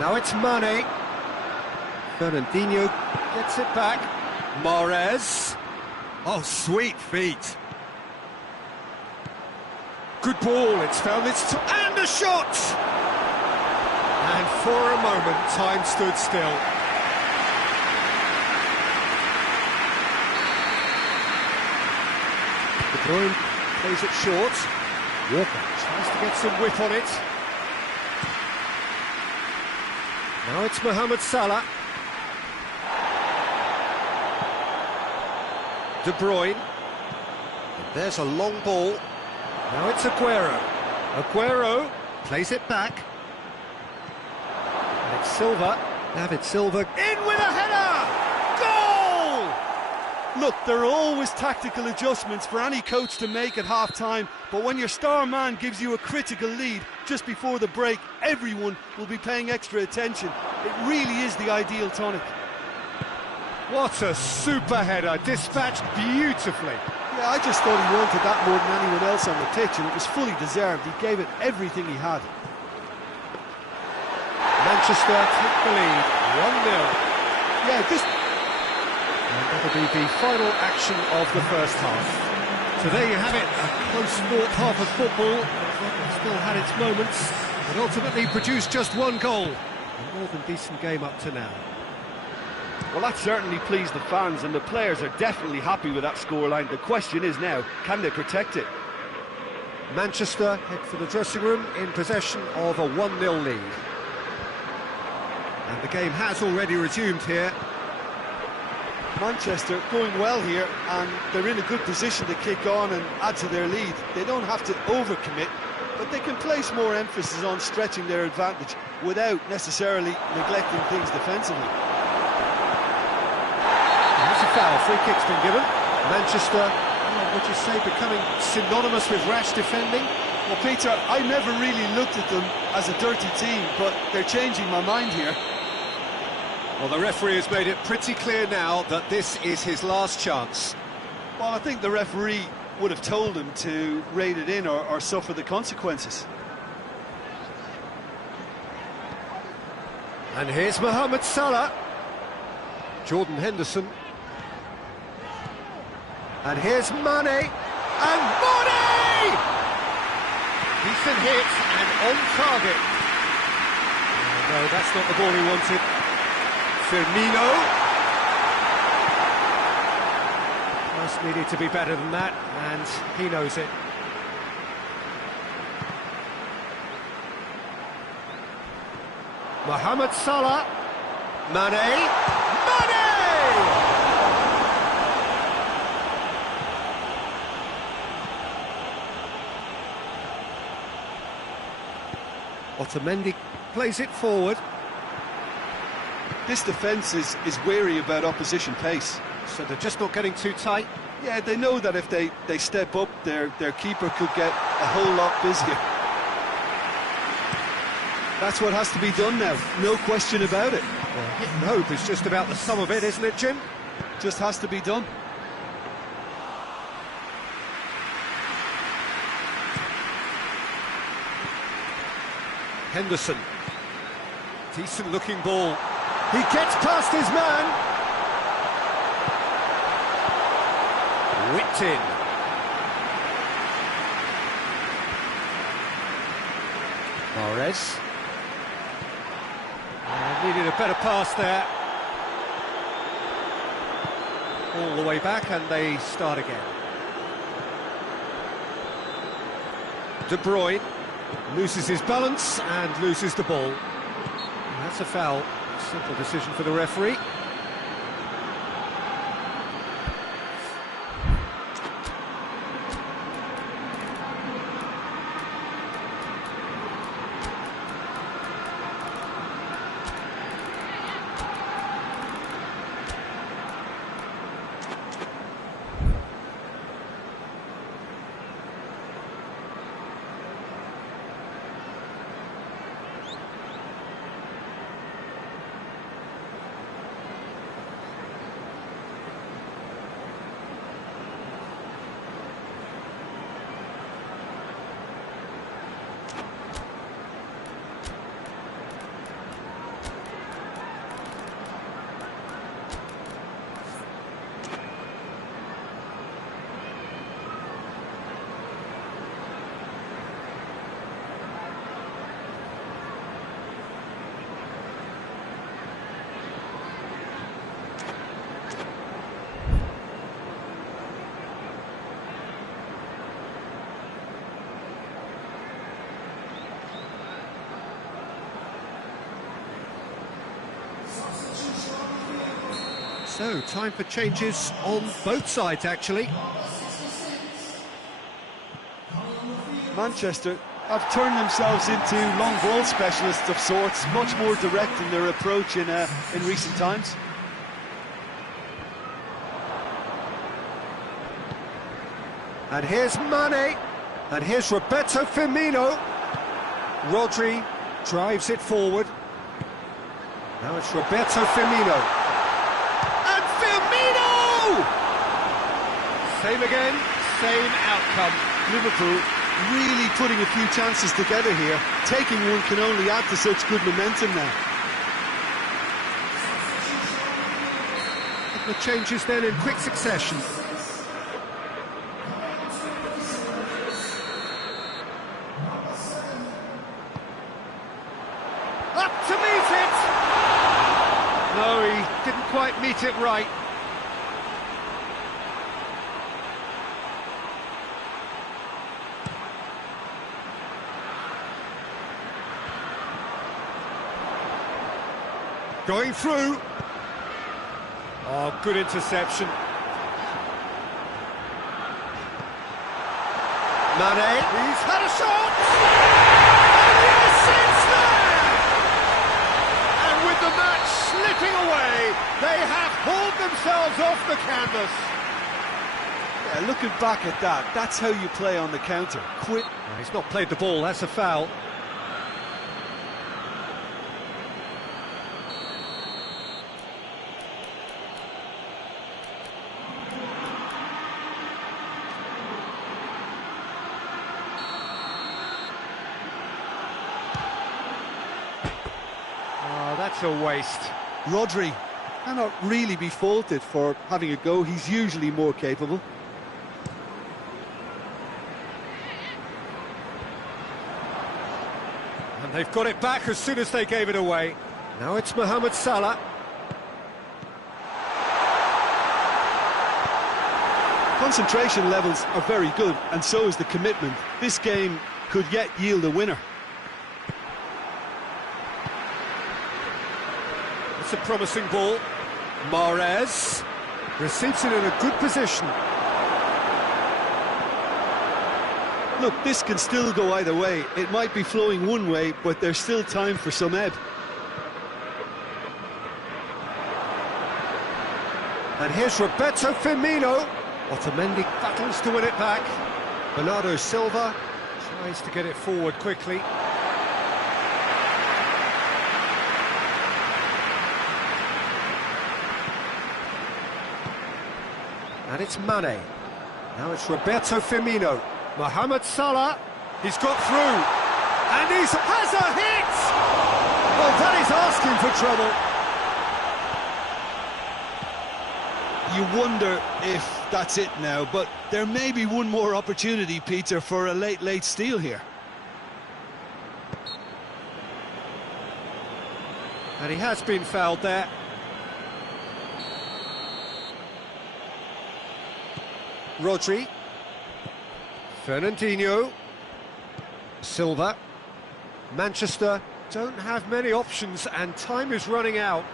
Now it's Mane. Fernandinho gets it back. Mahrez. Oh, sweet feet. Good ball, it's found its... and a shot! And for a moment, time stood still. De Bruyne plays it short. Walker tries to get some whip on it. Now it's Mohamed Salah. De Bruyne. And there's a long ball. Now it's Aguero. Aguero plays it back. And it's Silva. David Silva in with a header! Goal! Look, there are always tactical adjustments for any coach to make at half-time, but when your star man gives you a critical lead just before the break, everyone will be paying extra attention. It really is the ideal tonic. What a super header, dispatched beautifully. Yeah, I just thought he wanted that more than anyone else on the pitch, and it was fully deserved. He gave it everything he had. Manchester take the lead, 1-0. Yeah, this... And that'll be the final action of the first half. So there you have it, a close fought half of football. It still had its moments, but ultimately produced just one goal. A more than decent game up to now. Well, that certainly pleased the fans, and the players are definitely happy with that scoreline. The question is now, can they protect it? Manchester head for the dressing room in possession of a 1-0 lead. And the game has already resumed here. Manchester going well here, and they're in a good position to kick on and add to their lead. They don't have to overcommit, but they can place more emphasis on stretching their advantage without necessarily neglecting things defensively. There's a foul, free kick's been given. Manchester, would you say, becoming synonymous with rash defending? Well, Peter, I never really looked at them as a dirty team, but they're changing my mind here. Well, the referee has made it pretty clear now that this is his last chance. Well, I think the referee would have told him to rein it in or suffer the consequences. And here's Mohamed Salah. Jordan Henderson. And here's Mane. And Mane! Decent hit and on target. Oh, no, that's not the ball he wanted. Firmino. Just needed to be better than that, and he knows it. Mohamed Salah. Mane. Mane! Otamendi plays it forward. This defence is wary about opposition pace. So they're just not getting too tight. Yeah, they know that if they step up, their keeper could get a whole lot busier. That's what has to be done now, no question about it. Well, hit and hope is just about the sum of it, isn't it, Jim? Just has to be done. Henderson. Decent looking ball. He gets past his man. Whipped in. Mahrez. Needed a better pass there. All the way back, and they start again. De Bruyne loses his balance and loses the ball. And that's a foul. Simple decision for the referee. So, time for changes on both sides, actually. Manchester have turned themselves into long ball specialists of sorts, much more direct in their approach in recent times. And here's Mane, and here's Roberto Firmino. Rodri drives it forward. Now it's Roberto Firmino. And Firmino! Same again, same outcome. Liverpool really putting a few chances together here. Taking one can only add to such good momentum now. The changes then in quick succession. Up to meet it! No, he didn't quite meet it right. Going through. Oh, good interception. Mane, he's had a shot! And yes, it's there! And with the match slipping away, they have hauled themselves off the canvas. Yeah, looking back at that, that's how you play on the counter. Quick. Oh, he's not played the ball, that's a foul. Oh, that's a waste. Rodri cannot really be faulted for having a go. He's usually more capable. And they've got it back as soon as they gave it away. Now it's Mohamed Salah. Concentration levels are very good, and so is the commitment. This game could yet yield a winner. It's a promising ball. Mahrez receives it in a good position. Look, this can still go either way. It might be flowing one way, but there's still time for some ebb. And here's Roberto Firmino. Otamendi battles to win it back. Bernardo Silva tries to get it forward quickly. And it's Mane. Now it's Roberto Firmino. Mohamed Salah. He's got through. And he has a hit! Well, that is asking for trouble. You wonder if that's it now, but there may be one more opportunity, Peter, for a late steal here. And he has been fouled there. Rodri. Fernandinho. Silva. Manchester don't have many options and time is running out.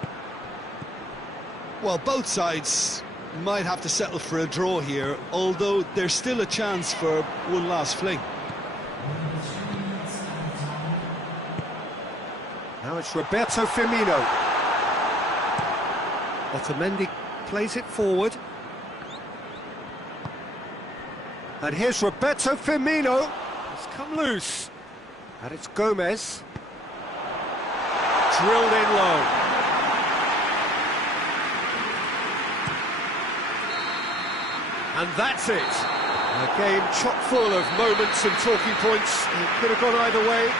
Well, both sides might have to settle for a draw here, although there's still a chance for one last fling. Now it's Roberto Firmino. Otamendi plays it forward. And here's Roberto Firmino. It's come loose. And it's Gomez. Drilled in low. And that's it. A game chock full of moments and talking points. It could have gone either way,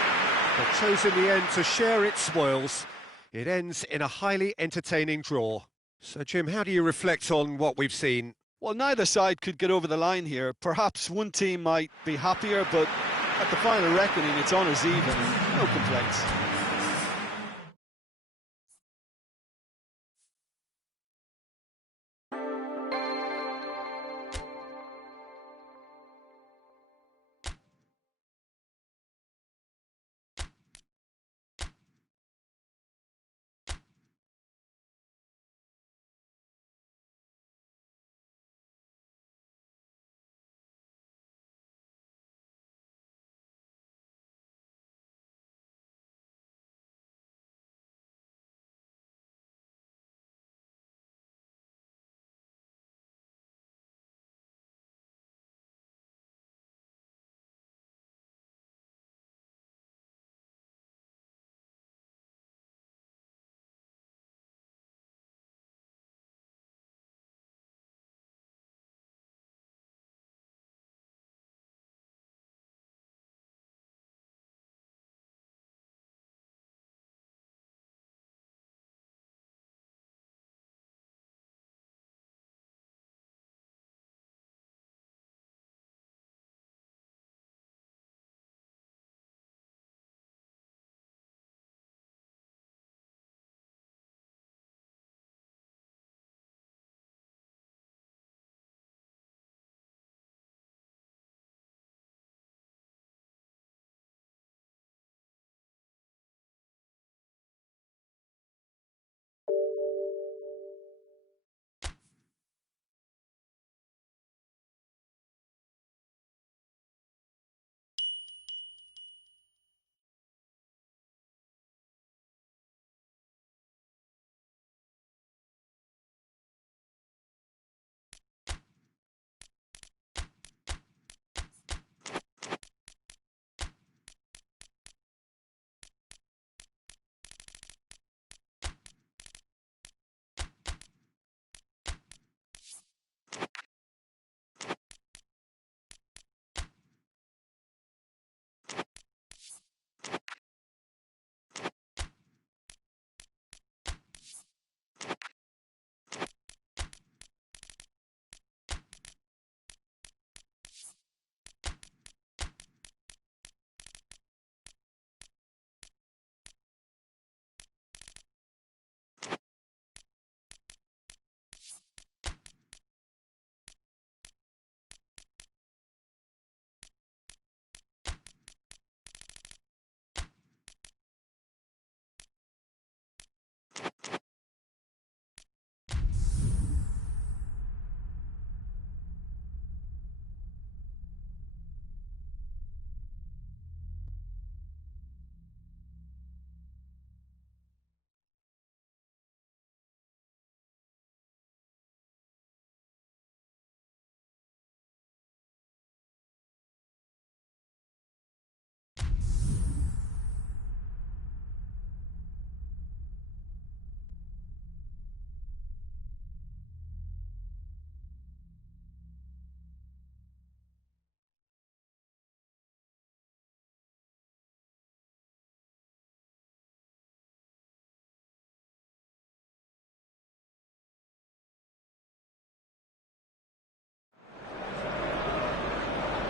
but chose in the end to share its spoils. It ends in a highly entertaining draw. So, Jim, how do you reflect on what we've seen? Well, neither side could get over the line here. Perhaps one team might be happier, but at the final reckoning, it's honours even. No complaints.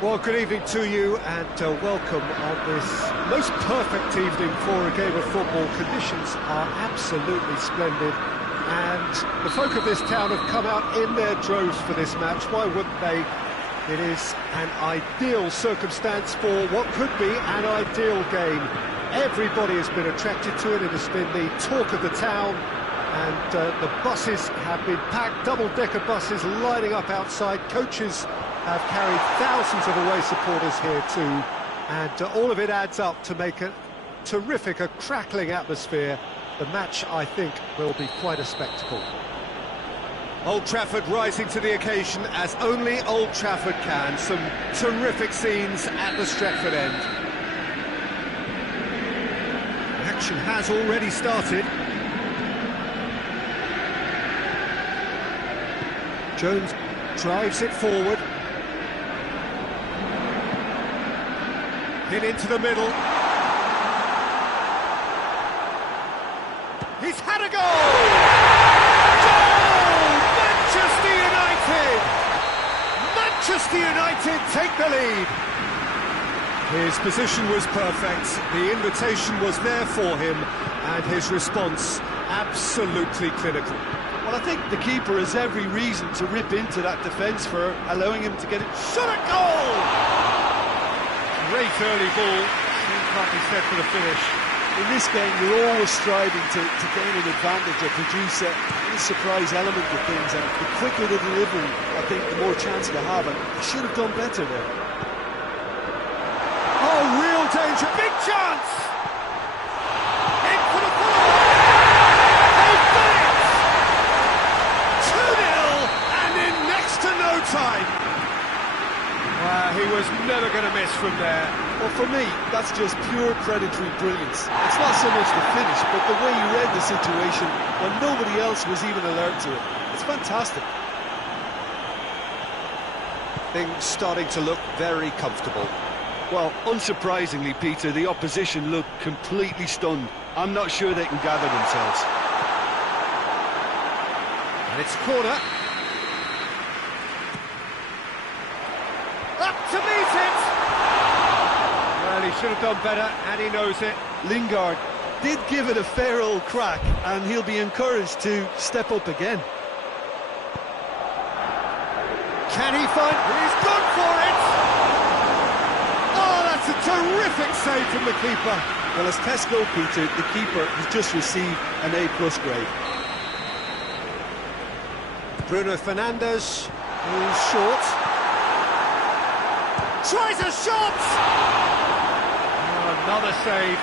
Well, good evening to you and welcome on this most perfect evening for a game of football. Conditions are absolutely splendid and the folk of this town have come out in their droves for this match. Why wouldn't they? It is an ideal circumstance for what could be an ideal game. Everybody has been attracted to it. It has been the talk of the town. And the buses have been packed, double-decker buses lining up outside. Coaches have carried thousands of away supporters here too. And all of it adds up to make a terrific, a crackling atmosphere. The match, I think, will be quite a spectacle. Old Trafford rising to the occasion as only Old Trafford can. Some terrific scenes at the Stretford end. Action has already started. Jones drives it forward. Hit into the middle. He's had a goal! Goal! Manchester United! Manchester United take the lead. His position was perfect. The invitation was there for him, and his response absolutely clinical. Well, I think the keeper has every reason to rip into that defence for allowing him to get it. Shot a goal! Great early ball, seems like he's set for the finish. In this game, you're always striving to gain an advantage or produce a surprise element of things, and the quicker the delivery, I think, the more chance you have, and he should have done better there. Oh, real danger, big chance! In for the follow-up! They've done it! 2-0, and in next to no time. Wow, he was never going to miss from there. Well, for me, that's just pure predatory brilliance. It's not so much the finish, but the way he read the situation when nobody else was even alert to it. It's fantastic. Things starting to look very comfortable. Well, unsurprisingly, Peter, the opposition look completely stunned. I'm not sure they can gather themselves. And it's a corner. Up to meet it! Well, he should have done better, and he knows it. Lingard did give it a fair old crack, and he'll be encouraged to step up again. Can he find... He's gone for it! Oh, that's a terrific save from the keeper. Well, as tests go, Peter, the keeper has just received an A+ grade. Bruno Fernandes, who's short. Tries a shot! Oh, another save.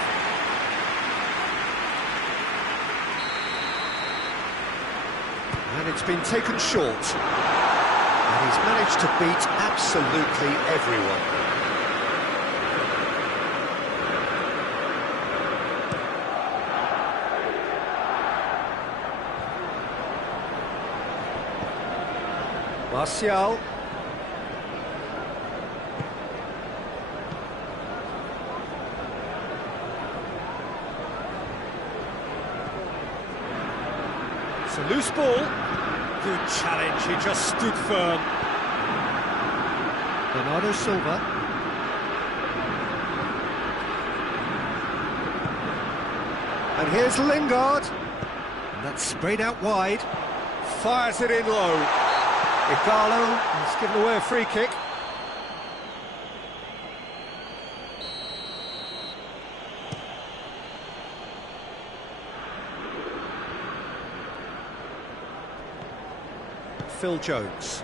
And it's been taken short. And he's managed to beat absolutely everyone. Martial. It's a loose ball. Good challenge, he just stood firm. Bernardo Silva. And here's Lingard. And that's sprayed out wide. Fires it in low. Igalo has given away a free kick. Phil Jones.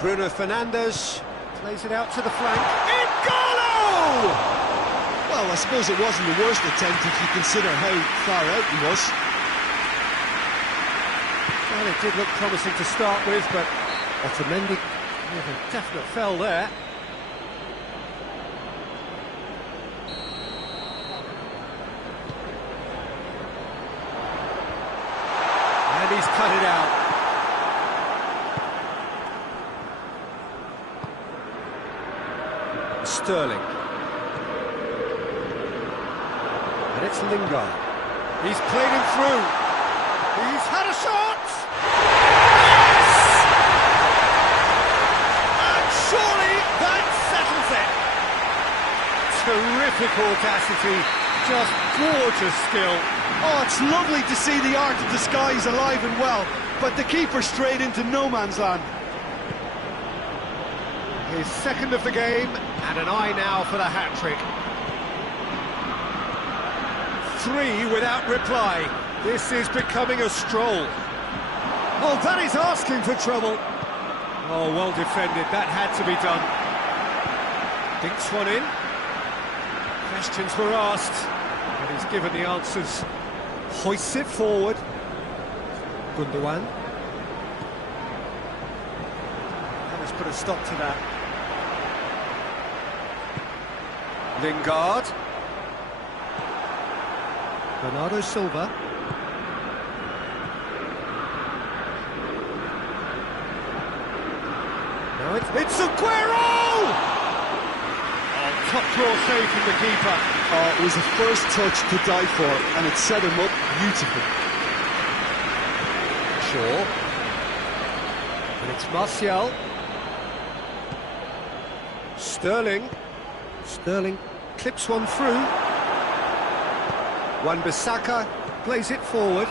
Bruno Fernandes plays it out to the flank. Igalo! Well, I suppose it wasn't the worst attempt if you consider how far out he was. Well, it did look promising to start with, but Otamendi with a definite fell there. And he's cut it out. Sterling. And it's Lingard. He's played him through. He's had a shot! Yes! terrific audacity, just gorgeous skill. Oh, it's lovely to see the art of the skies alive and well, but the keeper straight into no man's land. His second of the game, and an eye now for the hat-trick. 3 without reply. This is becoming a stroll. Oh, that is asking for trouble. Oh, well defended, that had to be done. Dinks one in. Questions were asked, but he's given the answers. Hoists it forward. Gundogan. That has put a stop to that. Lingard. Bernardo Silva. Now it's Aguero! Oh, top draw save from the keeper. Oh, it was the first touch to die for, and it set him up beautifully. Shaw. And it's Martial. Sterling. Sterling clips one through. Wan-Bissaka plays it forward.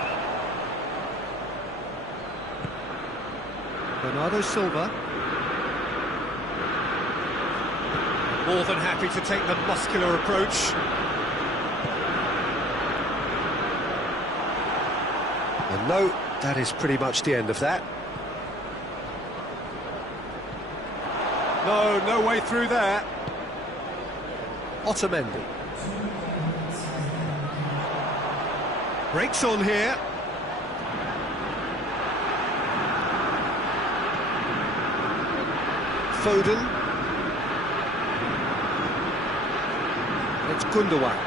Bernardo Silva. More than happy to take the muscular approach. And no, that is pretty much the end of that. No way through there. Otamendi. Breaks on here. Foden. It's Gundogan.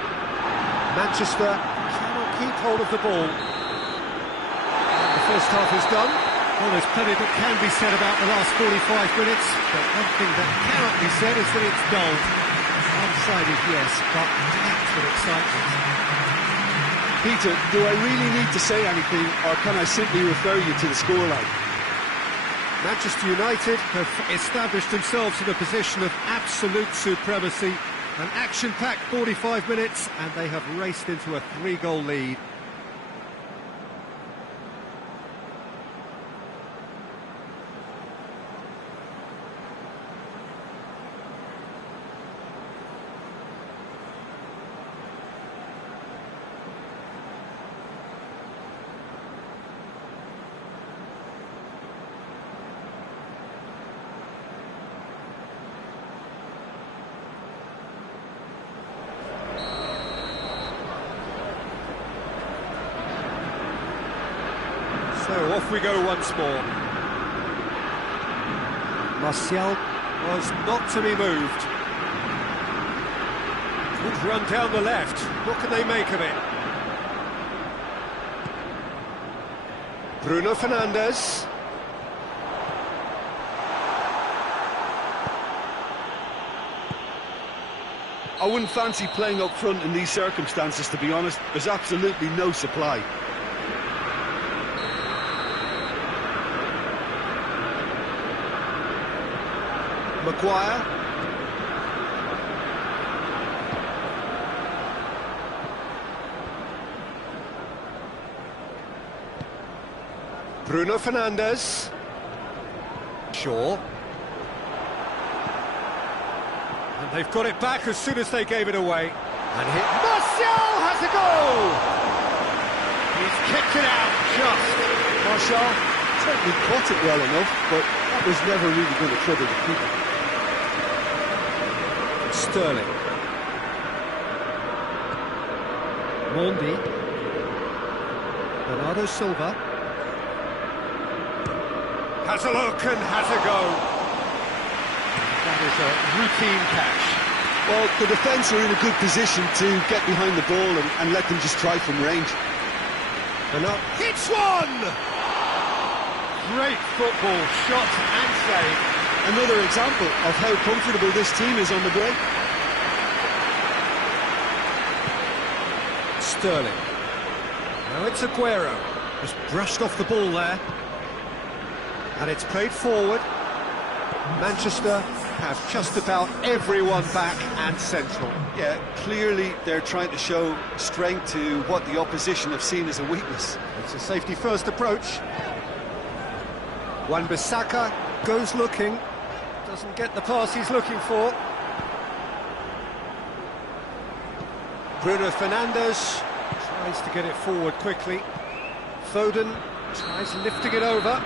Manchester cannot keep hold of the ball. The first half is done. Well, there's plenty that can be said about the last 45 minutes, but one thing that cannot be said is that it's dull. One-sided, yes, but packed with excitement. Peter, do I really need to say anything, or can I simply refer you to the scoreline? Manchester United have established themselves in a position of absolute supremacy. An action-packed 45 minutes, and they have raced into a 3-goal lead. So off we go once more. Martial was not to be moved. Good run down the left. What can they make of it? Bruno Fernandes. I wouldn't fancy playing up front in these circumstances, to be honest. There's absolutely no supply. Maguire. Bruno Fernandes. Shaw. And they've got it back as soon as they gave it away. And hit. Martial has a goal! He's kicked it out just. Martial certainly caught it well enough, but that was never really going to trouble the keeper. Sterling. Mondi. Bernardo Silva. Has a look and has a go. That is a routine catch. Well, the defence are in a good position to get behind the ball and let them just try from range. And up. Hits one! Great football, shot and save. Another example of how comfortable this team is on the break. Sterling. Now it's Aguero. Just brushed off the ball there. And it's played forward. Manchester have just about everyone back and central. Yeah, clearly they're trying to show strength to what the opposition have seen as a weakness. It's a safety-first approach. Wan-Bissaka goes looking, doesn't get the pass he's looking for. Bruno Fernandes tries to get it forward quickly. Foden tries lifting it over.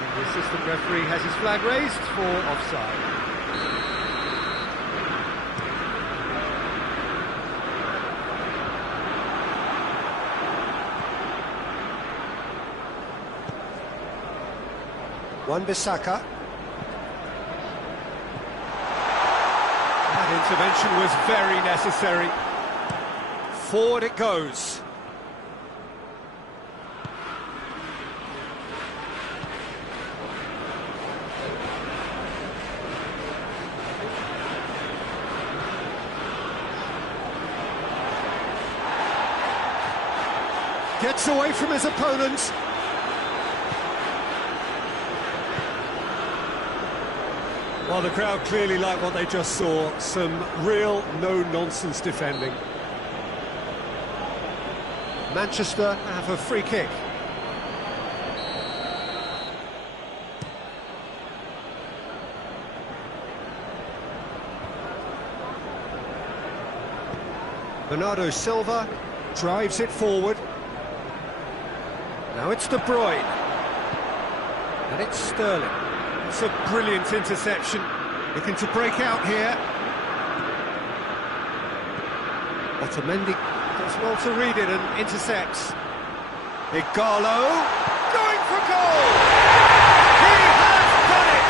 And the assistant referee has his flag raised for offside. Wan-Bissaka. That intervention was very necessary. Forward it goes. Gets away from his opponents. Well, the crowd clearly like what they just saw. Some real no-nonsense defending. Manchester have a free kick. Bernardo Silva drives it forward. Now it's De Bruyne. And it's Sterling. It's a brilliant interception. Looking to break out here. Otamendi does well to read it and intercepts. Igalo going for goal! He has done it!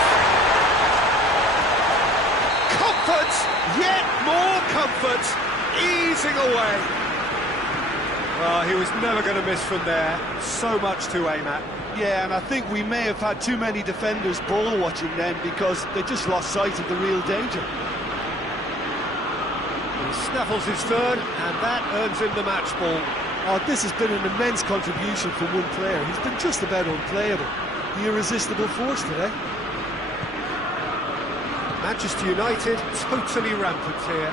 Comfort, yet more comfort, easing away. Well, he was never going to miss from there. So much to aim at. Yeah, and I think we may have had too many defenders ball watching then because they just lost sight of the real danger. He snaffles his third, and that earns him the match ball. Oh, this has been an immense contribution from one player. He's been just about unplayable. The irresistible force today. Manchester United totally rampant here.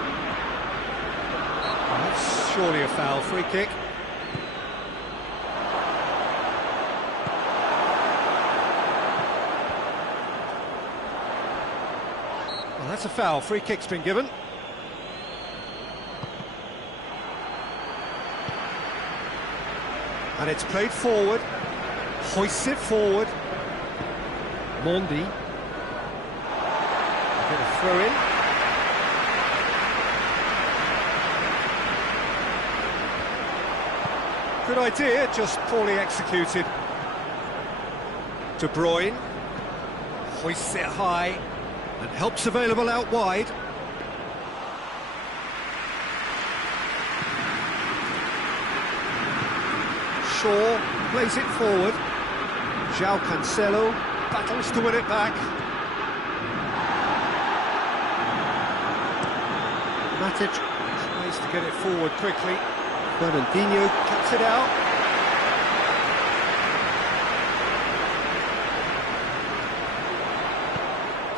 That's surely a foul. Free kick. Well, that's a foul. Free kick's been given. And it's played forward. Hoists it forward. Mondi. Get a throw in. Good idea, just poorly executed. De Bruyne. Hoists it high. And helps available out wide. Shaw plays it forward. João Cancelo battles to win it back. Matic tries to get it forward quickly. Fernandinho cuts it out.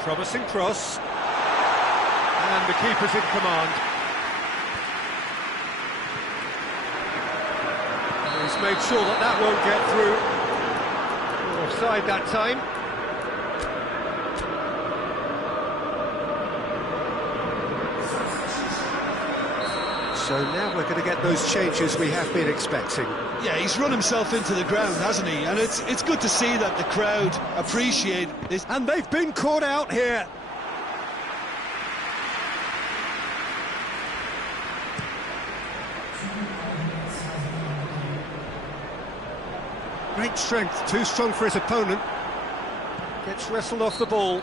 Promising cross. And the keeper's in command. He's made sure that that won't get through. Offside that time. So now we're going to get those changes we have been expecting. Yeah, he's run himself into the ground, hasn't he? And it's good to see that the crowd appreciate this. And they've been caught out here. Great strength, too strong for his opponent. Gets wrestled off the ball.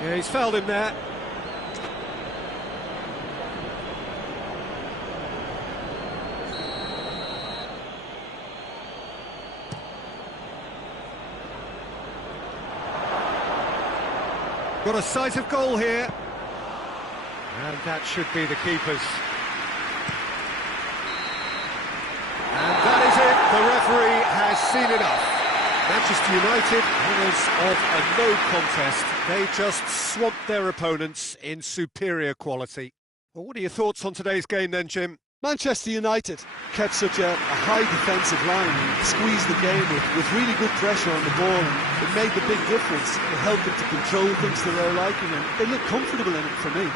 Yeah, he's fouled him there. Got a sight of goal here. And that should be the keeper's. And that is it. The referee has seen enough. Manchester United, winners of a no contest. They just swamped their opponents in superior quality. Well, what are your thoughts on today's game then, Jim? Manchester United kept such a high defensive line, squeezed the game with really good pressure on the ball, and it made the big difference. It helped them to control things to their liking, and they looked comfortable in it for me.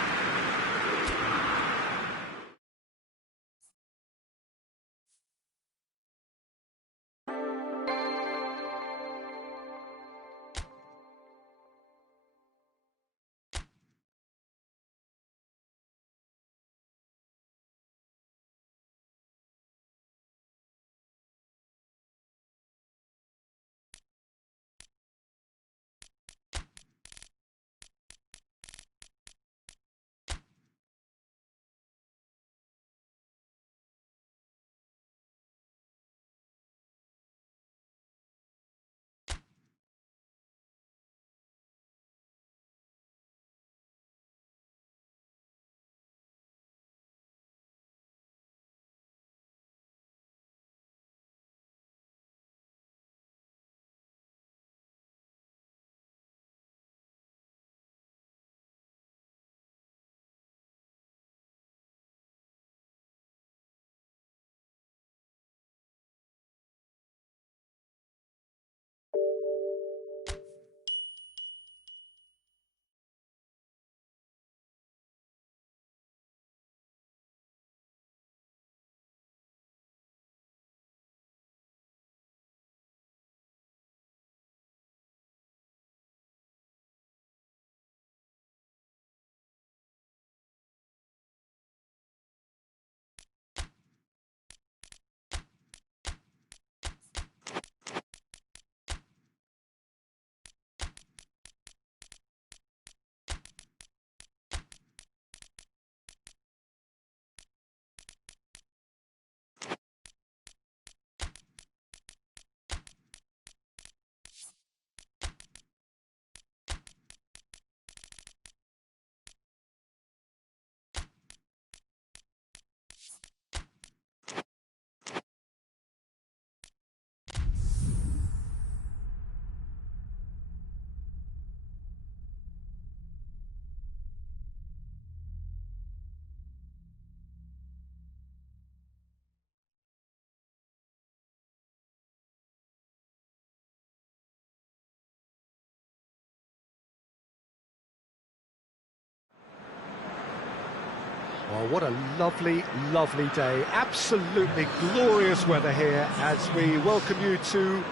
Well, what a lovely, lovely day. Absolutely glorious weather here as we welcome you to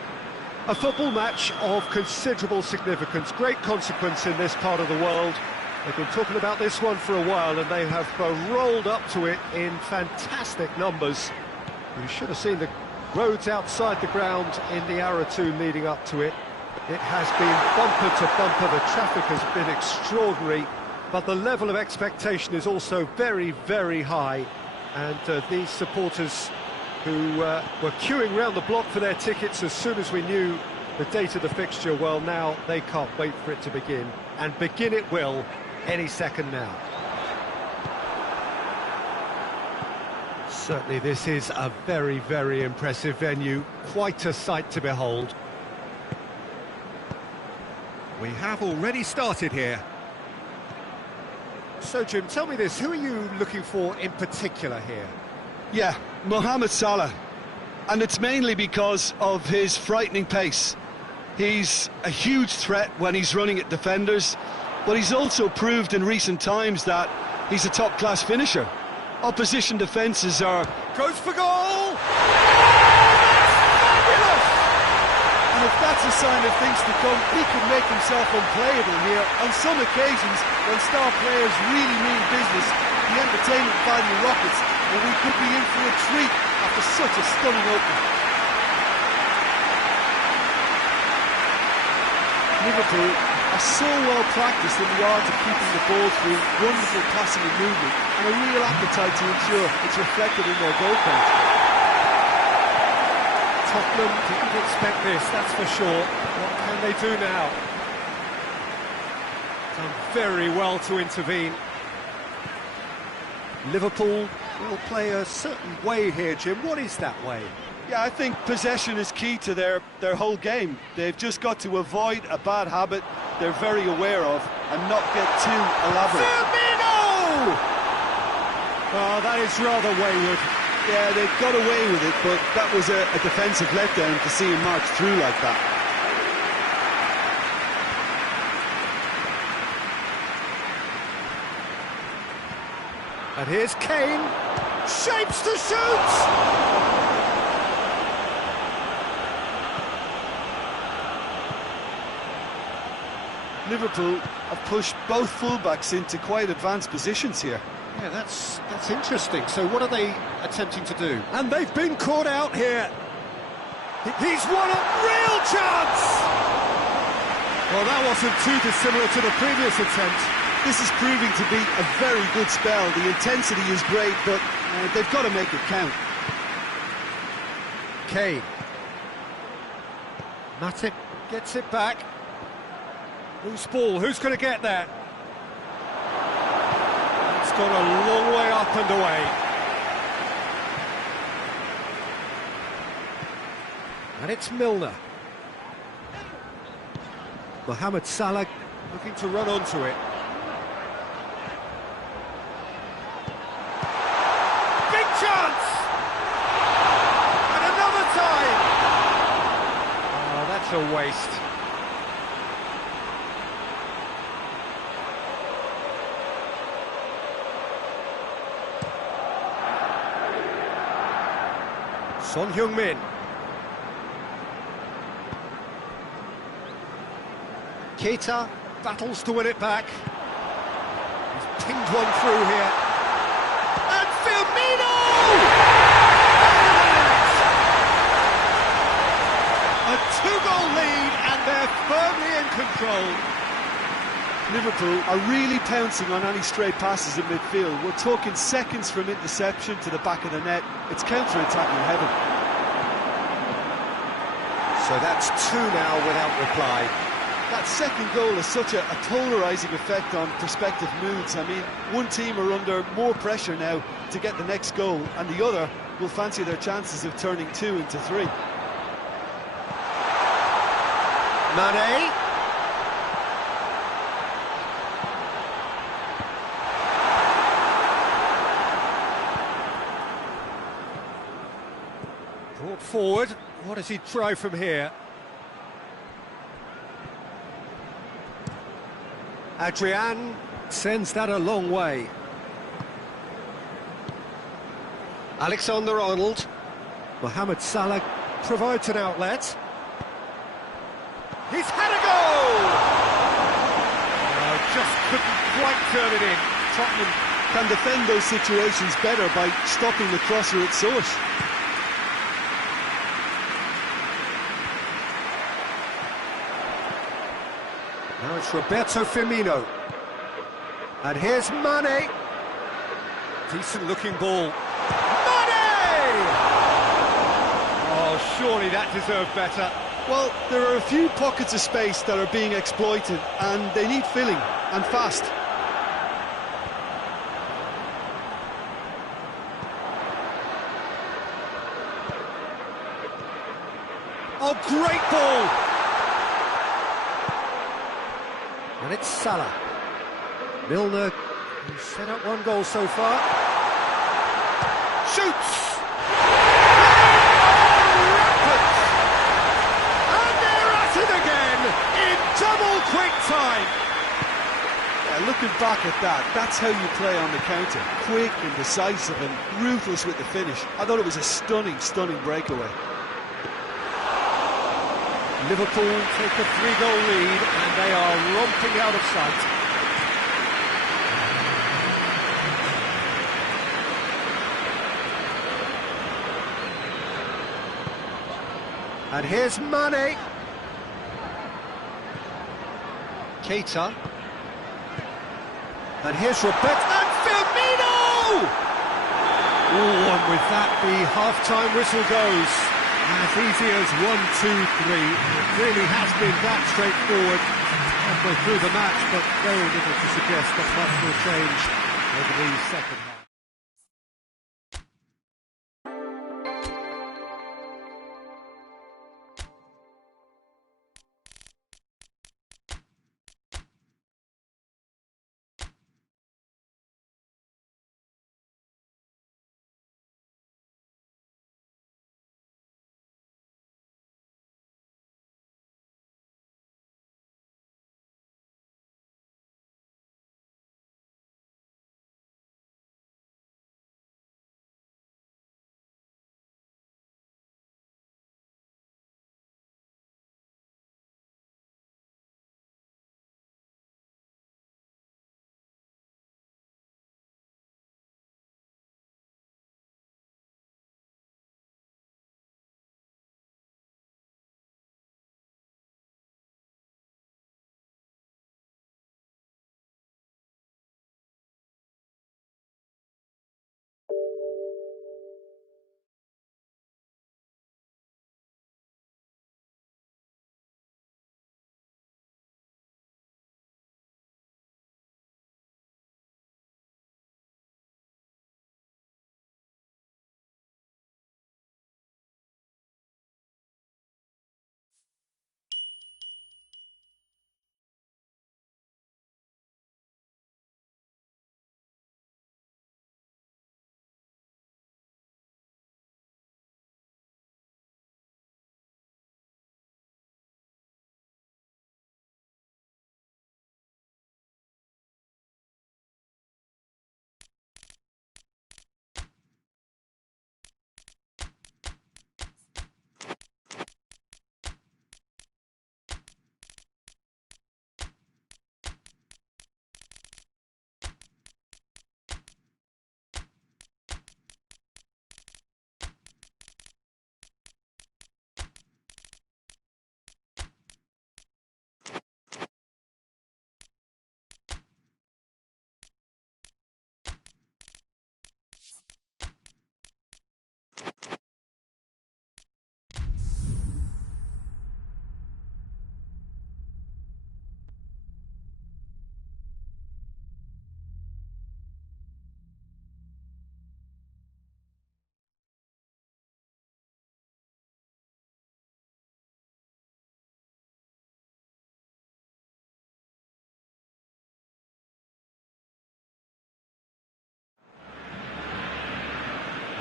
a football match of considerable significance, great consequence in this part of the world. They've been talking about this one for a while and they have rolled up to it in fantastic numbers. You should have seen the roads outside the ground in the hour or two leading up to it. It has been bumper to bumper, the traffic has been extraordinary. But the level of expectation is also very, very high. And these supporters who were queuing round the block for their tickets as soon as we knew the date of the fixture, well, now they can't wait for it to begin. And begin it will any second now. Certainly this is a very, very impressive venue. Quite a sight to behold. We have already started here. So, Jim, tell me this, who are you looking for in particular here? Yeah, Mohamed Salah. And it's mainly because of his frightening pace. He's a huge threat when he's running at defenders, but he's also proved in recent times that he's a top-class finisher. Opposition defences are... Goes for goal! And if that's a sign of things to come, he could make himself unplayable here. On some occasions, when star players really mean business, the entertainment value rockets, and we could be in for a treat after such a stunning opening. Liverpool are so well practiced in the art of keeping the ball through wonderful passing and movement, and a real appetite to ensure it's reflected in their goal count. Tottenham didn't expect this, that's for sure. What can they do now? Done very well to intervene. Liverpool will play a certain way here, Jim. What is that way? Yeah, I think possession is key to their whole game. They've just got to avoid a bad habit they're very aware of and not get too elaborate. Firmino! Oh, that is rather wayward. Yeah, they got away with it, but that was a defensive letdown to see him march through like that. And here's Kane. Shapes to shoot! Liverpool have pushed both fullbacks into quite advanced positions here. Yeah, that's interesting. So what are they attempting to do? And they've been caught out here. He's won a real chance! Well, that wasn't too dissimilar to the previous attempt. This is proving to be a very good spell. The intensity is great, but they've got to make it count. Kane. Matip gets it back. Loose ball, who's going to get there? It's gone a long way up and away. And it's Milner. Mohamed Salah looking to run onto it. Big chance! And another time! Oh, that's a waste. Son Heung-min. Keita battles to win it back. He's pinged one through here. And Firmino! A two-goal lead, and they're firmly in control. Liverpool are really pouncing on any stray passes in midfield. We're talking seconds from interception to the back of the net. It's counter-attacking heaven. So that's two now without reply. That second goal has such a polarising effect on prospective moods. I mean, one team are under more pressure now to get the next goal, and the other will fancy their chances of turning 2 into 3. Mane. Brought forward. What does he try from here? Adrian sends that a long way. Alexander-Arnold. Mohamed Salah provides an outlet. He's had a goal! Just couldn't quite turn it in. Tottenham can defend those situations better by stopping the crosser at source. Now it's Roberto Firmino. And here's Mane. Decent looking ball. Mane! Oh, surely that deserved better. Well, there are a few pockets of space that are being exploited, and they need filling, and fast. Oh, great ball! And it's Salah. Milner, who's set up one goal so far. Shoots! And they're at it again in double quick time. Yeah, looking back at that, that's how you play on the counter. Quick and decisive and ruthless with the finish. I thought it was a stunning, stunning breakaway. Liverpool take a 3-goal lead and they are romping out of sight. And here's Mane. Keita. And here's Roberto. And Firmino! Oh, and with that the half-time whistle goes. As easy as 1, 2, 3. It really has been that straightforward halfway through the match, but very little to suggest that much will change over the second half.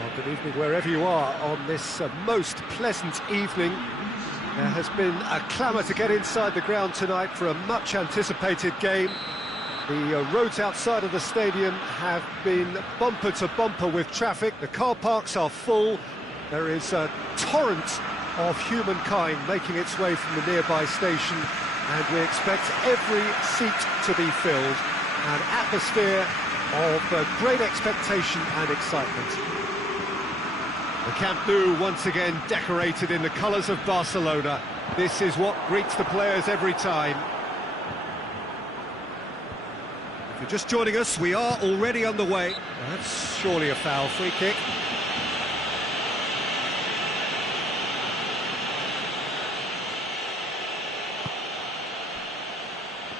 Well, good evening wherever you are on this most pleasant evening. There has been a clamour to get inside the ground tonight for a much anticipated game. The roads outside of the stadium have been bumper to bumper with traffic. The car parks are full. There is a torrent of humankind making its way from the nearby station, and we expect every seat to be filled. An atmosphere of great expectation and excitement. The Camp Nou once again decorated in the colours of Barcelona. This is what greets the players every time. If you're just joining us, we are already underway. That's surely a foul. Free kick.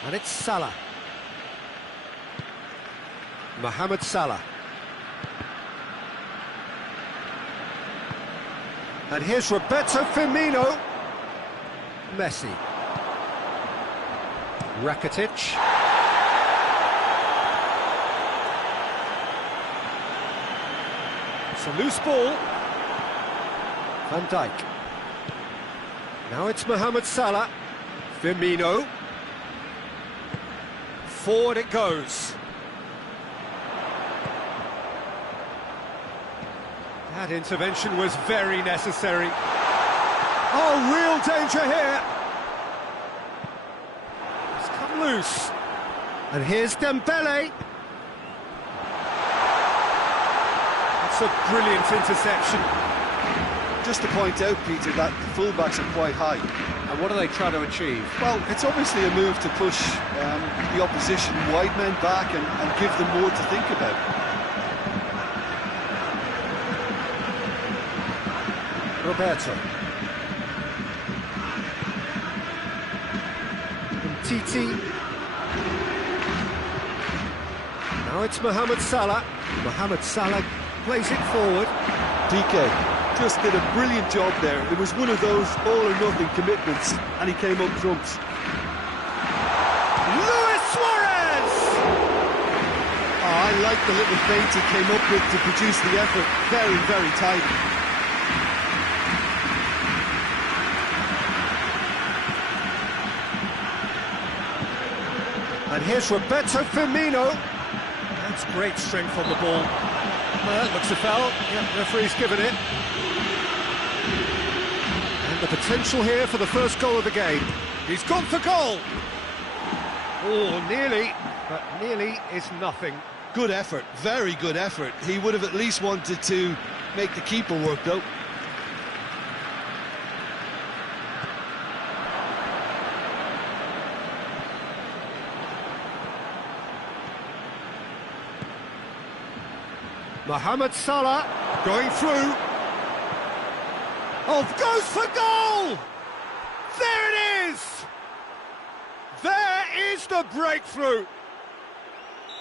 And it's Salah. Mohamed Salah. And here's Roberto Firmino. Messi. Rakitic. It's a loose ball. Van Dijk. Now it's Mohamed Salah. Firmino. Forward it goes. That intervention was very necessary. Oh, real danger here. It's come loose. And here's Dembele. That's a brilliant interception. Just to point out, Peter, that the fullbacks are quite high. And what are they trying to achieve? Well, it's obviously a move to push the opposition wide men back and give them more to think about. Roberto. Titi. Now it's Mohamed Salah. Mohamed Salah plays it forward. DK just did a brilliant job there. It was one of those all-or-nothing commitments, and he came up trumps. Luis Suarez! Oh, I like the little feint he came up with to produce the effort. Very, very tidy. And here's Roberto Firmino. That's great strength on the ball. That looks a foul. Yeah, referee's given it. And the potential here for the first goal of the game. He's gone for goal. Oh, nearly, but nearly is nothing. Good effort, very good effort. He would have at least wanted to make the keeper work, though. Mohamed Salah going through. Oh, goes for goal! There it is! There is the breakthrough!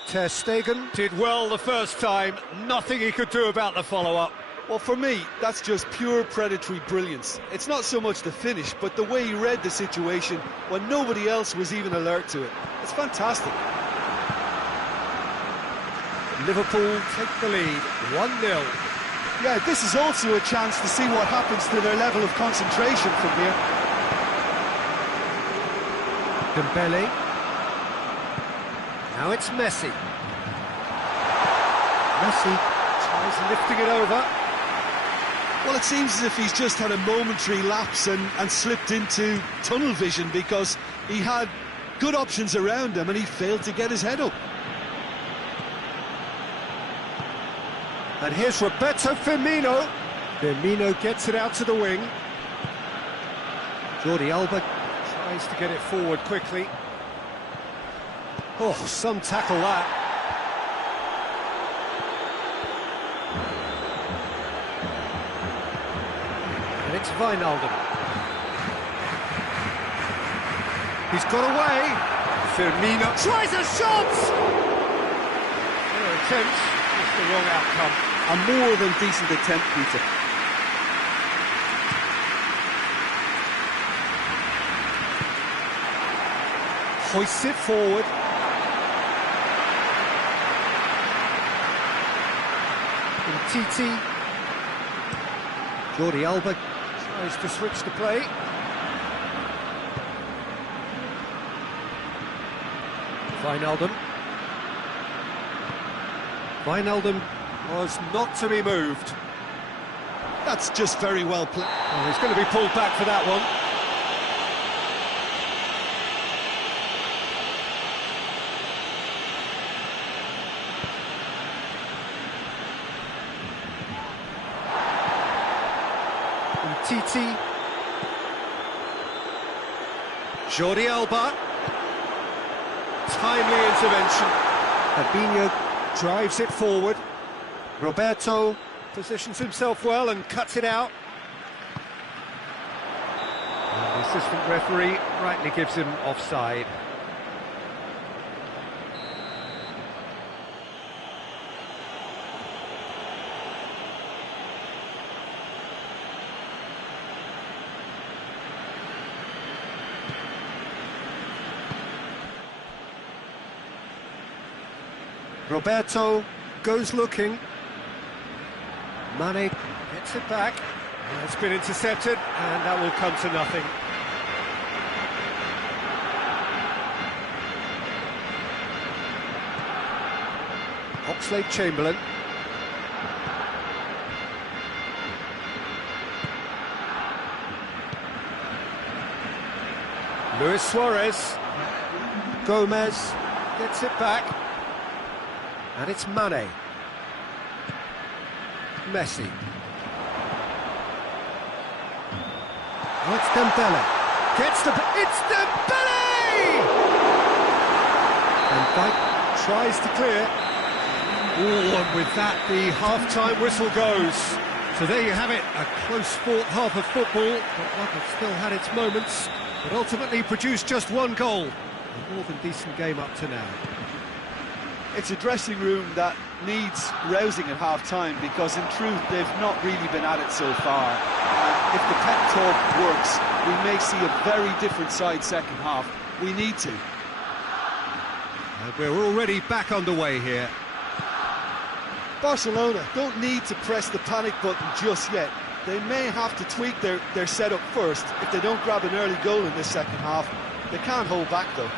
Ter Stegen did well the first time, nothing he could do about the follow-up. Well, for me, that's just pure predatory brilliance. It's not so much the finish, but the way he read the situation when nobody else was even alert to it. It's fantastic. Liverpool take the lead, 1-0. Yeah, this is also a chance to see what happens to their level of concentration from here. Dembele. Now it's Messi. Messi tries lifting it over. Well, it seems as if he's just had a momentary lapse and slipped into tunnel vision, because he had good options around him and he failed to get his head up. And here's Roberto Firmino. Firmino gets it out to the wing. Jordi Alba tries to get it forward quickly. Oh, some tackle that. And it's Wijnaldum. He's got away. Firmino tries a shot! Attempts, just the wrong outcome. A more than decent attempt, Peter. Hoists it forward. Titi. Jordi Alba tries to switch the play. Wijnaldum was not to be moved. That's just very well played. Well, he's going to be pulled back for that one. Titi. Jordi Alba. Timely intervention. Fabinho drives it forward. Roberto positions himself well and cuts it out. And the assistant referee rightly gives him offside. Roberto goes looking. Mane gets it back. It's been intercepted, and that will come to nothing. Oxlade-Chamberlain. Luis Suarez. Gomez gets it back. And it's Mane. Messi. Oh, it's Dembele. Gets the... It's Dembele! And Dyke tries to clear. Oh, and with that, the half-time whistle goes. So there you have it, a close-fought half of football, but one that still had its moments, but ultimately produced just one goal. A more than decent game up to now. It's a dressing room that needs rousing at half-time because, in truth, they've not really been at it so far. And if the pep talk works, we may see a very different side second half. We need to. And we're already back underway here. Barcelona don't need to press the panic button just yet. They may have to tweak their setup first if they don't grab an early goal in this second half. They can't hold back, though.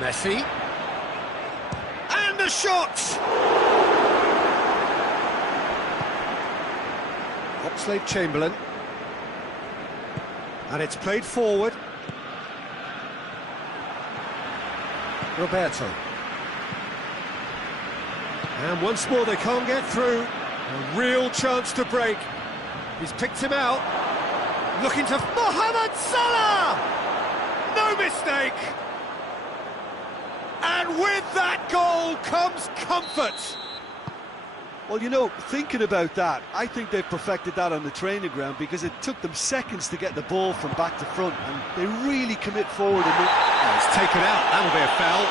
Messi. And the shot! Oxlade-Chamberlain. And it's played forward. Roberto. And once more they can't get through. A real chance to break. He's picked him out. Looking to Mohamed Salah! No mistake! And with that goal comes comfort. Well, you know, thinking about that, I think they've perfected that on the training ground because it took them seconds to get the ball from back to front, and they really commit forward. And it's taken out, that'll be a foul.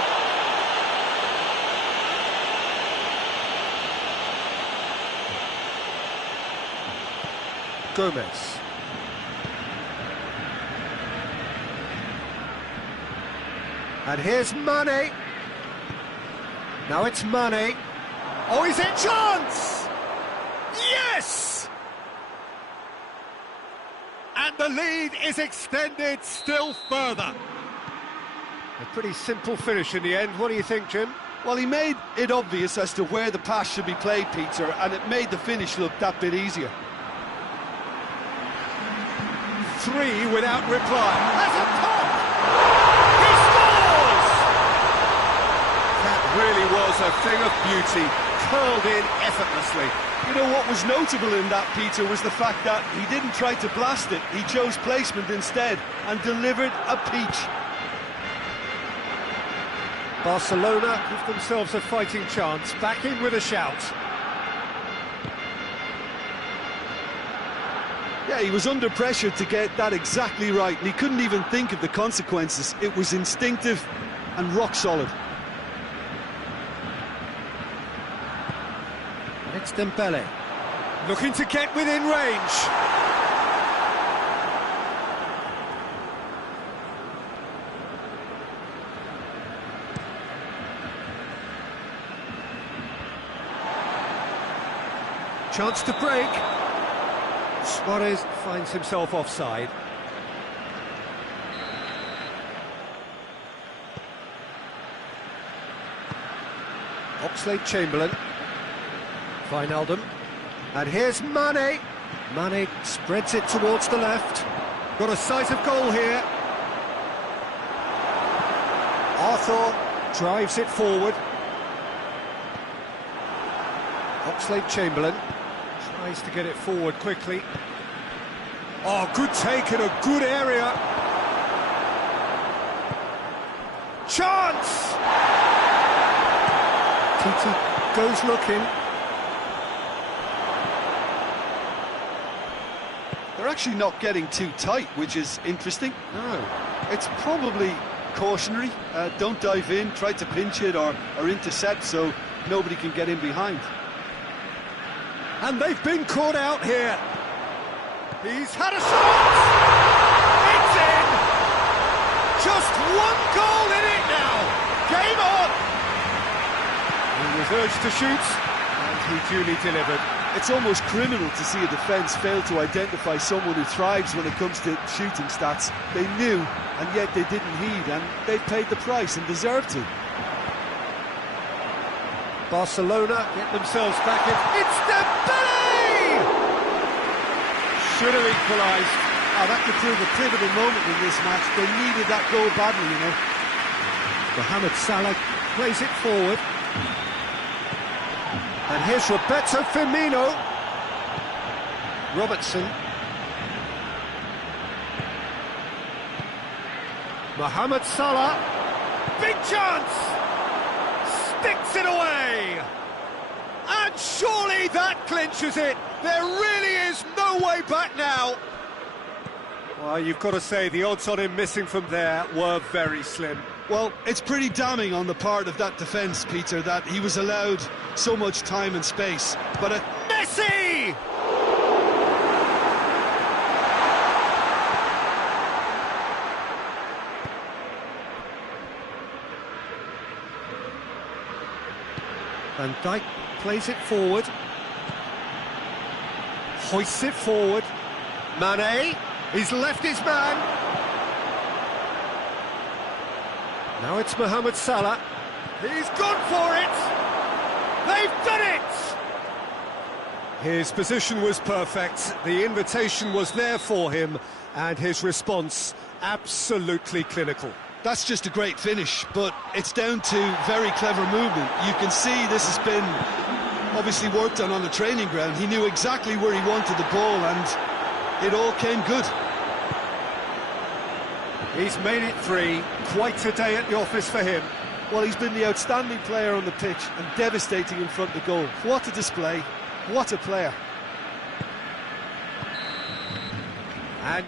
Gomez. And here's Mane. Now it's Mane. Oh, is it chance? Yes! And the lead is extended still further. A pretty simple finish in the end. What do you think, Jim? Well, he made it obvious as to where the pass should be played, Peter, and it made the finish look that bit easier. 3 without reply. That's a pop! Really was a thing of beauty, curled in effortlessly. You know what was notable in that, Peter, was the fact that he didn't try to blast it. He chose placement instead and delivered a peach. Barcelona give themselves a fighting chance, back in with a shout. Yeah, he was under pressure to get that exactly right, and he couldn't even think of the consequences. It was instinctive and rock solid. It's Dembele, looking to get within range. Chance to break. Suarez finds himself offside. Oxlade-Chamberlain. Wijnaldum. And here's Mane. Mane spreads it towards the left. Got a sight of goal here. Arthur drives it forward. Oxlade-Chamberlain tries to get it forward quickly. Oh, good take in a good area. Chance! Titi goes looking. They're actually not getting too tight, which is interesting. No. It's probably cautionary. Don't dive in, try to pinch it or intercept so nobody can get in behind. And they've been caught out here. He's had a shot! It's in! Just one goal in it now! Game on! He was urged to shoot, and he duly delivered. It's almost criminal to see a defence fail to identify someone who thrives when it comes to shooting stats. They knew, and yet they didn't heed, and they paid the price and deserved to. Barcelona get themselves back in. It's Dembele! Should have equalised. Oh, that could prove a pivotal moment in this match. They needed that goal badly, you know. Mohamed Salah plays it forward. And here's Roberto Firmino. Robertson. Mohamed Salah. Big chance! Sticks it away! And surely that clinches it! There really is no way back now! Well, you've got to say, the odds on him missing from there were very slim. Well, it's pretty damning on the part of that defence, Peter, that he was allowed so much time and space. But Messi! Van Dijk plays it forward. Hoists it forward. Mane, he's left his man. Now it's Mohamed Salah. He's gone for it! They've done it! His position was perfect, the invitation was there for him, and his response absolutely clinical. that's just a great finish, but it's down to very clever movement. You can see this has been obviously worked on the training ground. He knew exactly where he wanted the ball, and it all came good. He's made it 3. Quite a day at the office for him. Well, he's been the outstanding player on the pitch and devastating in front of the goal. What a display, what a player. And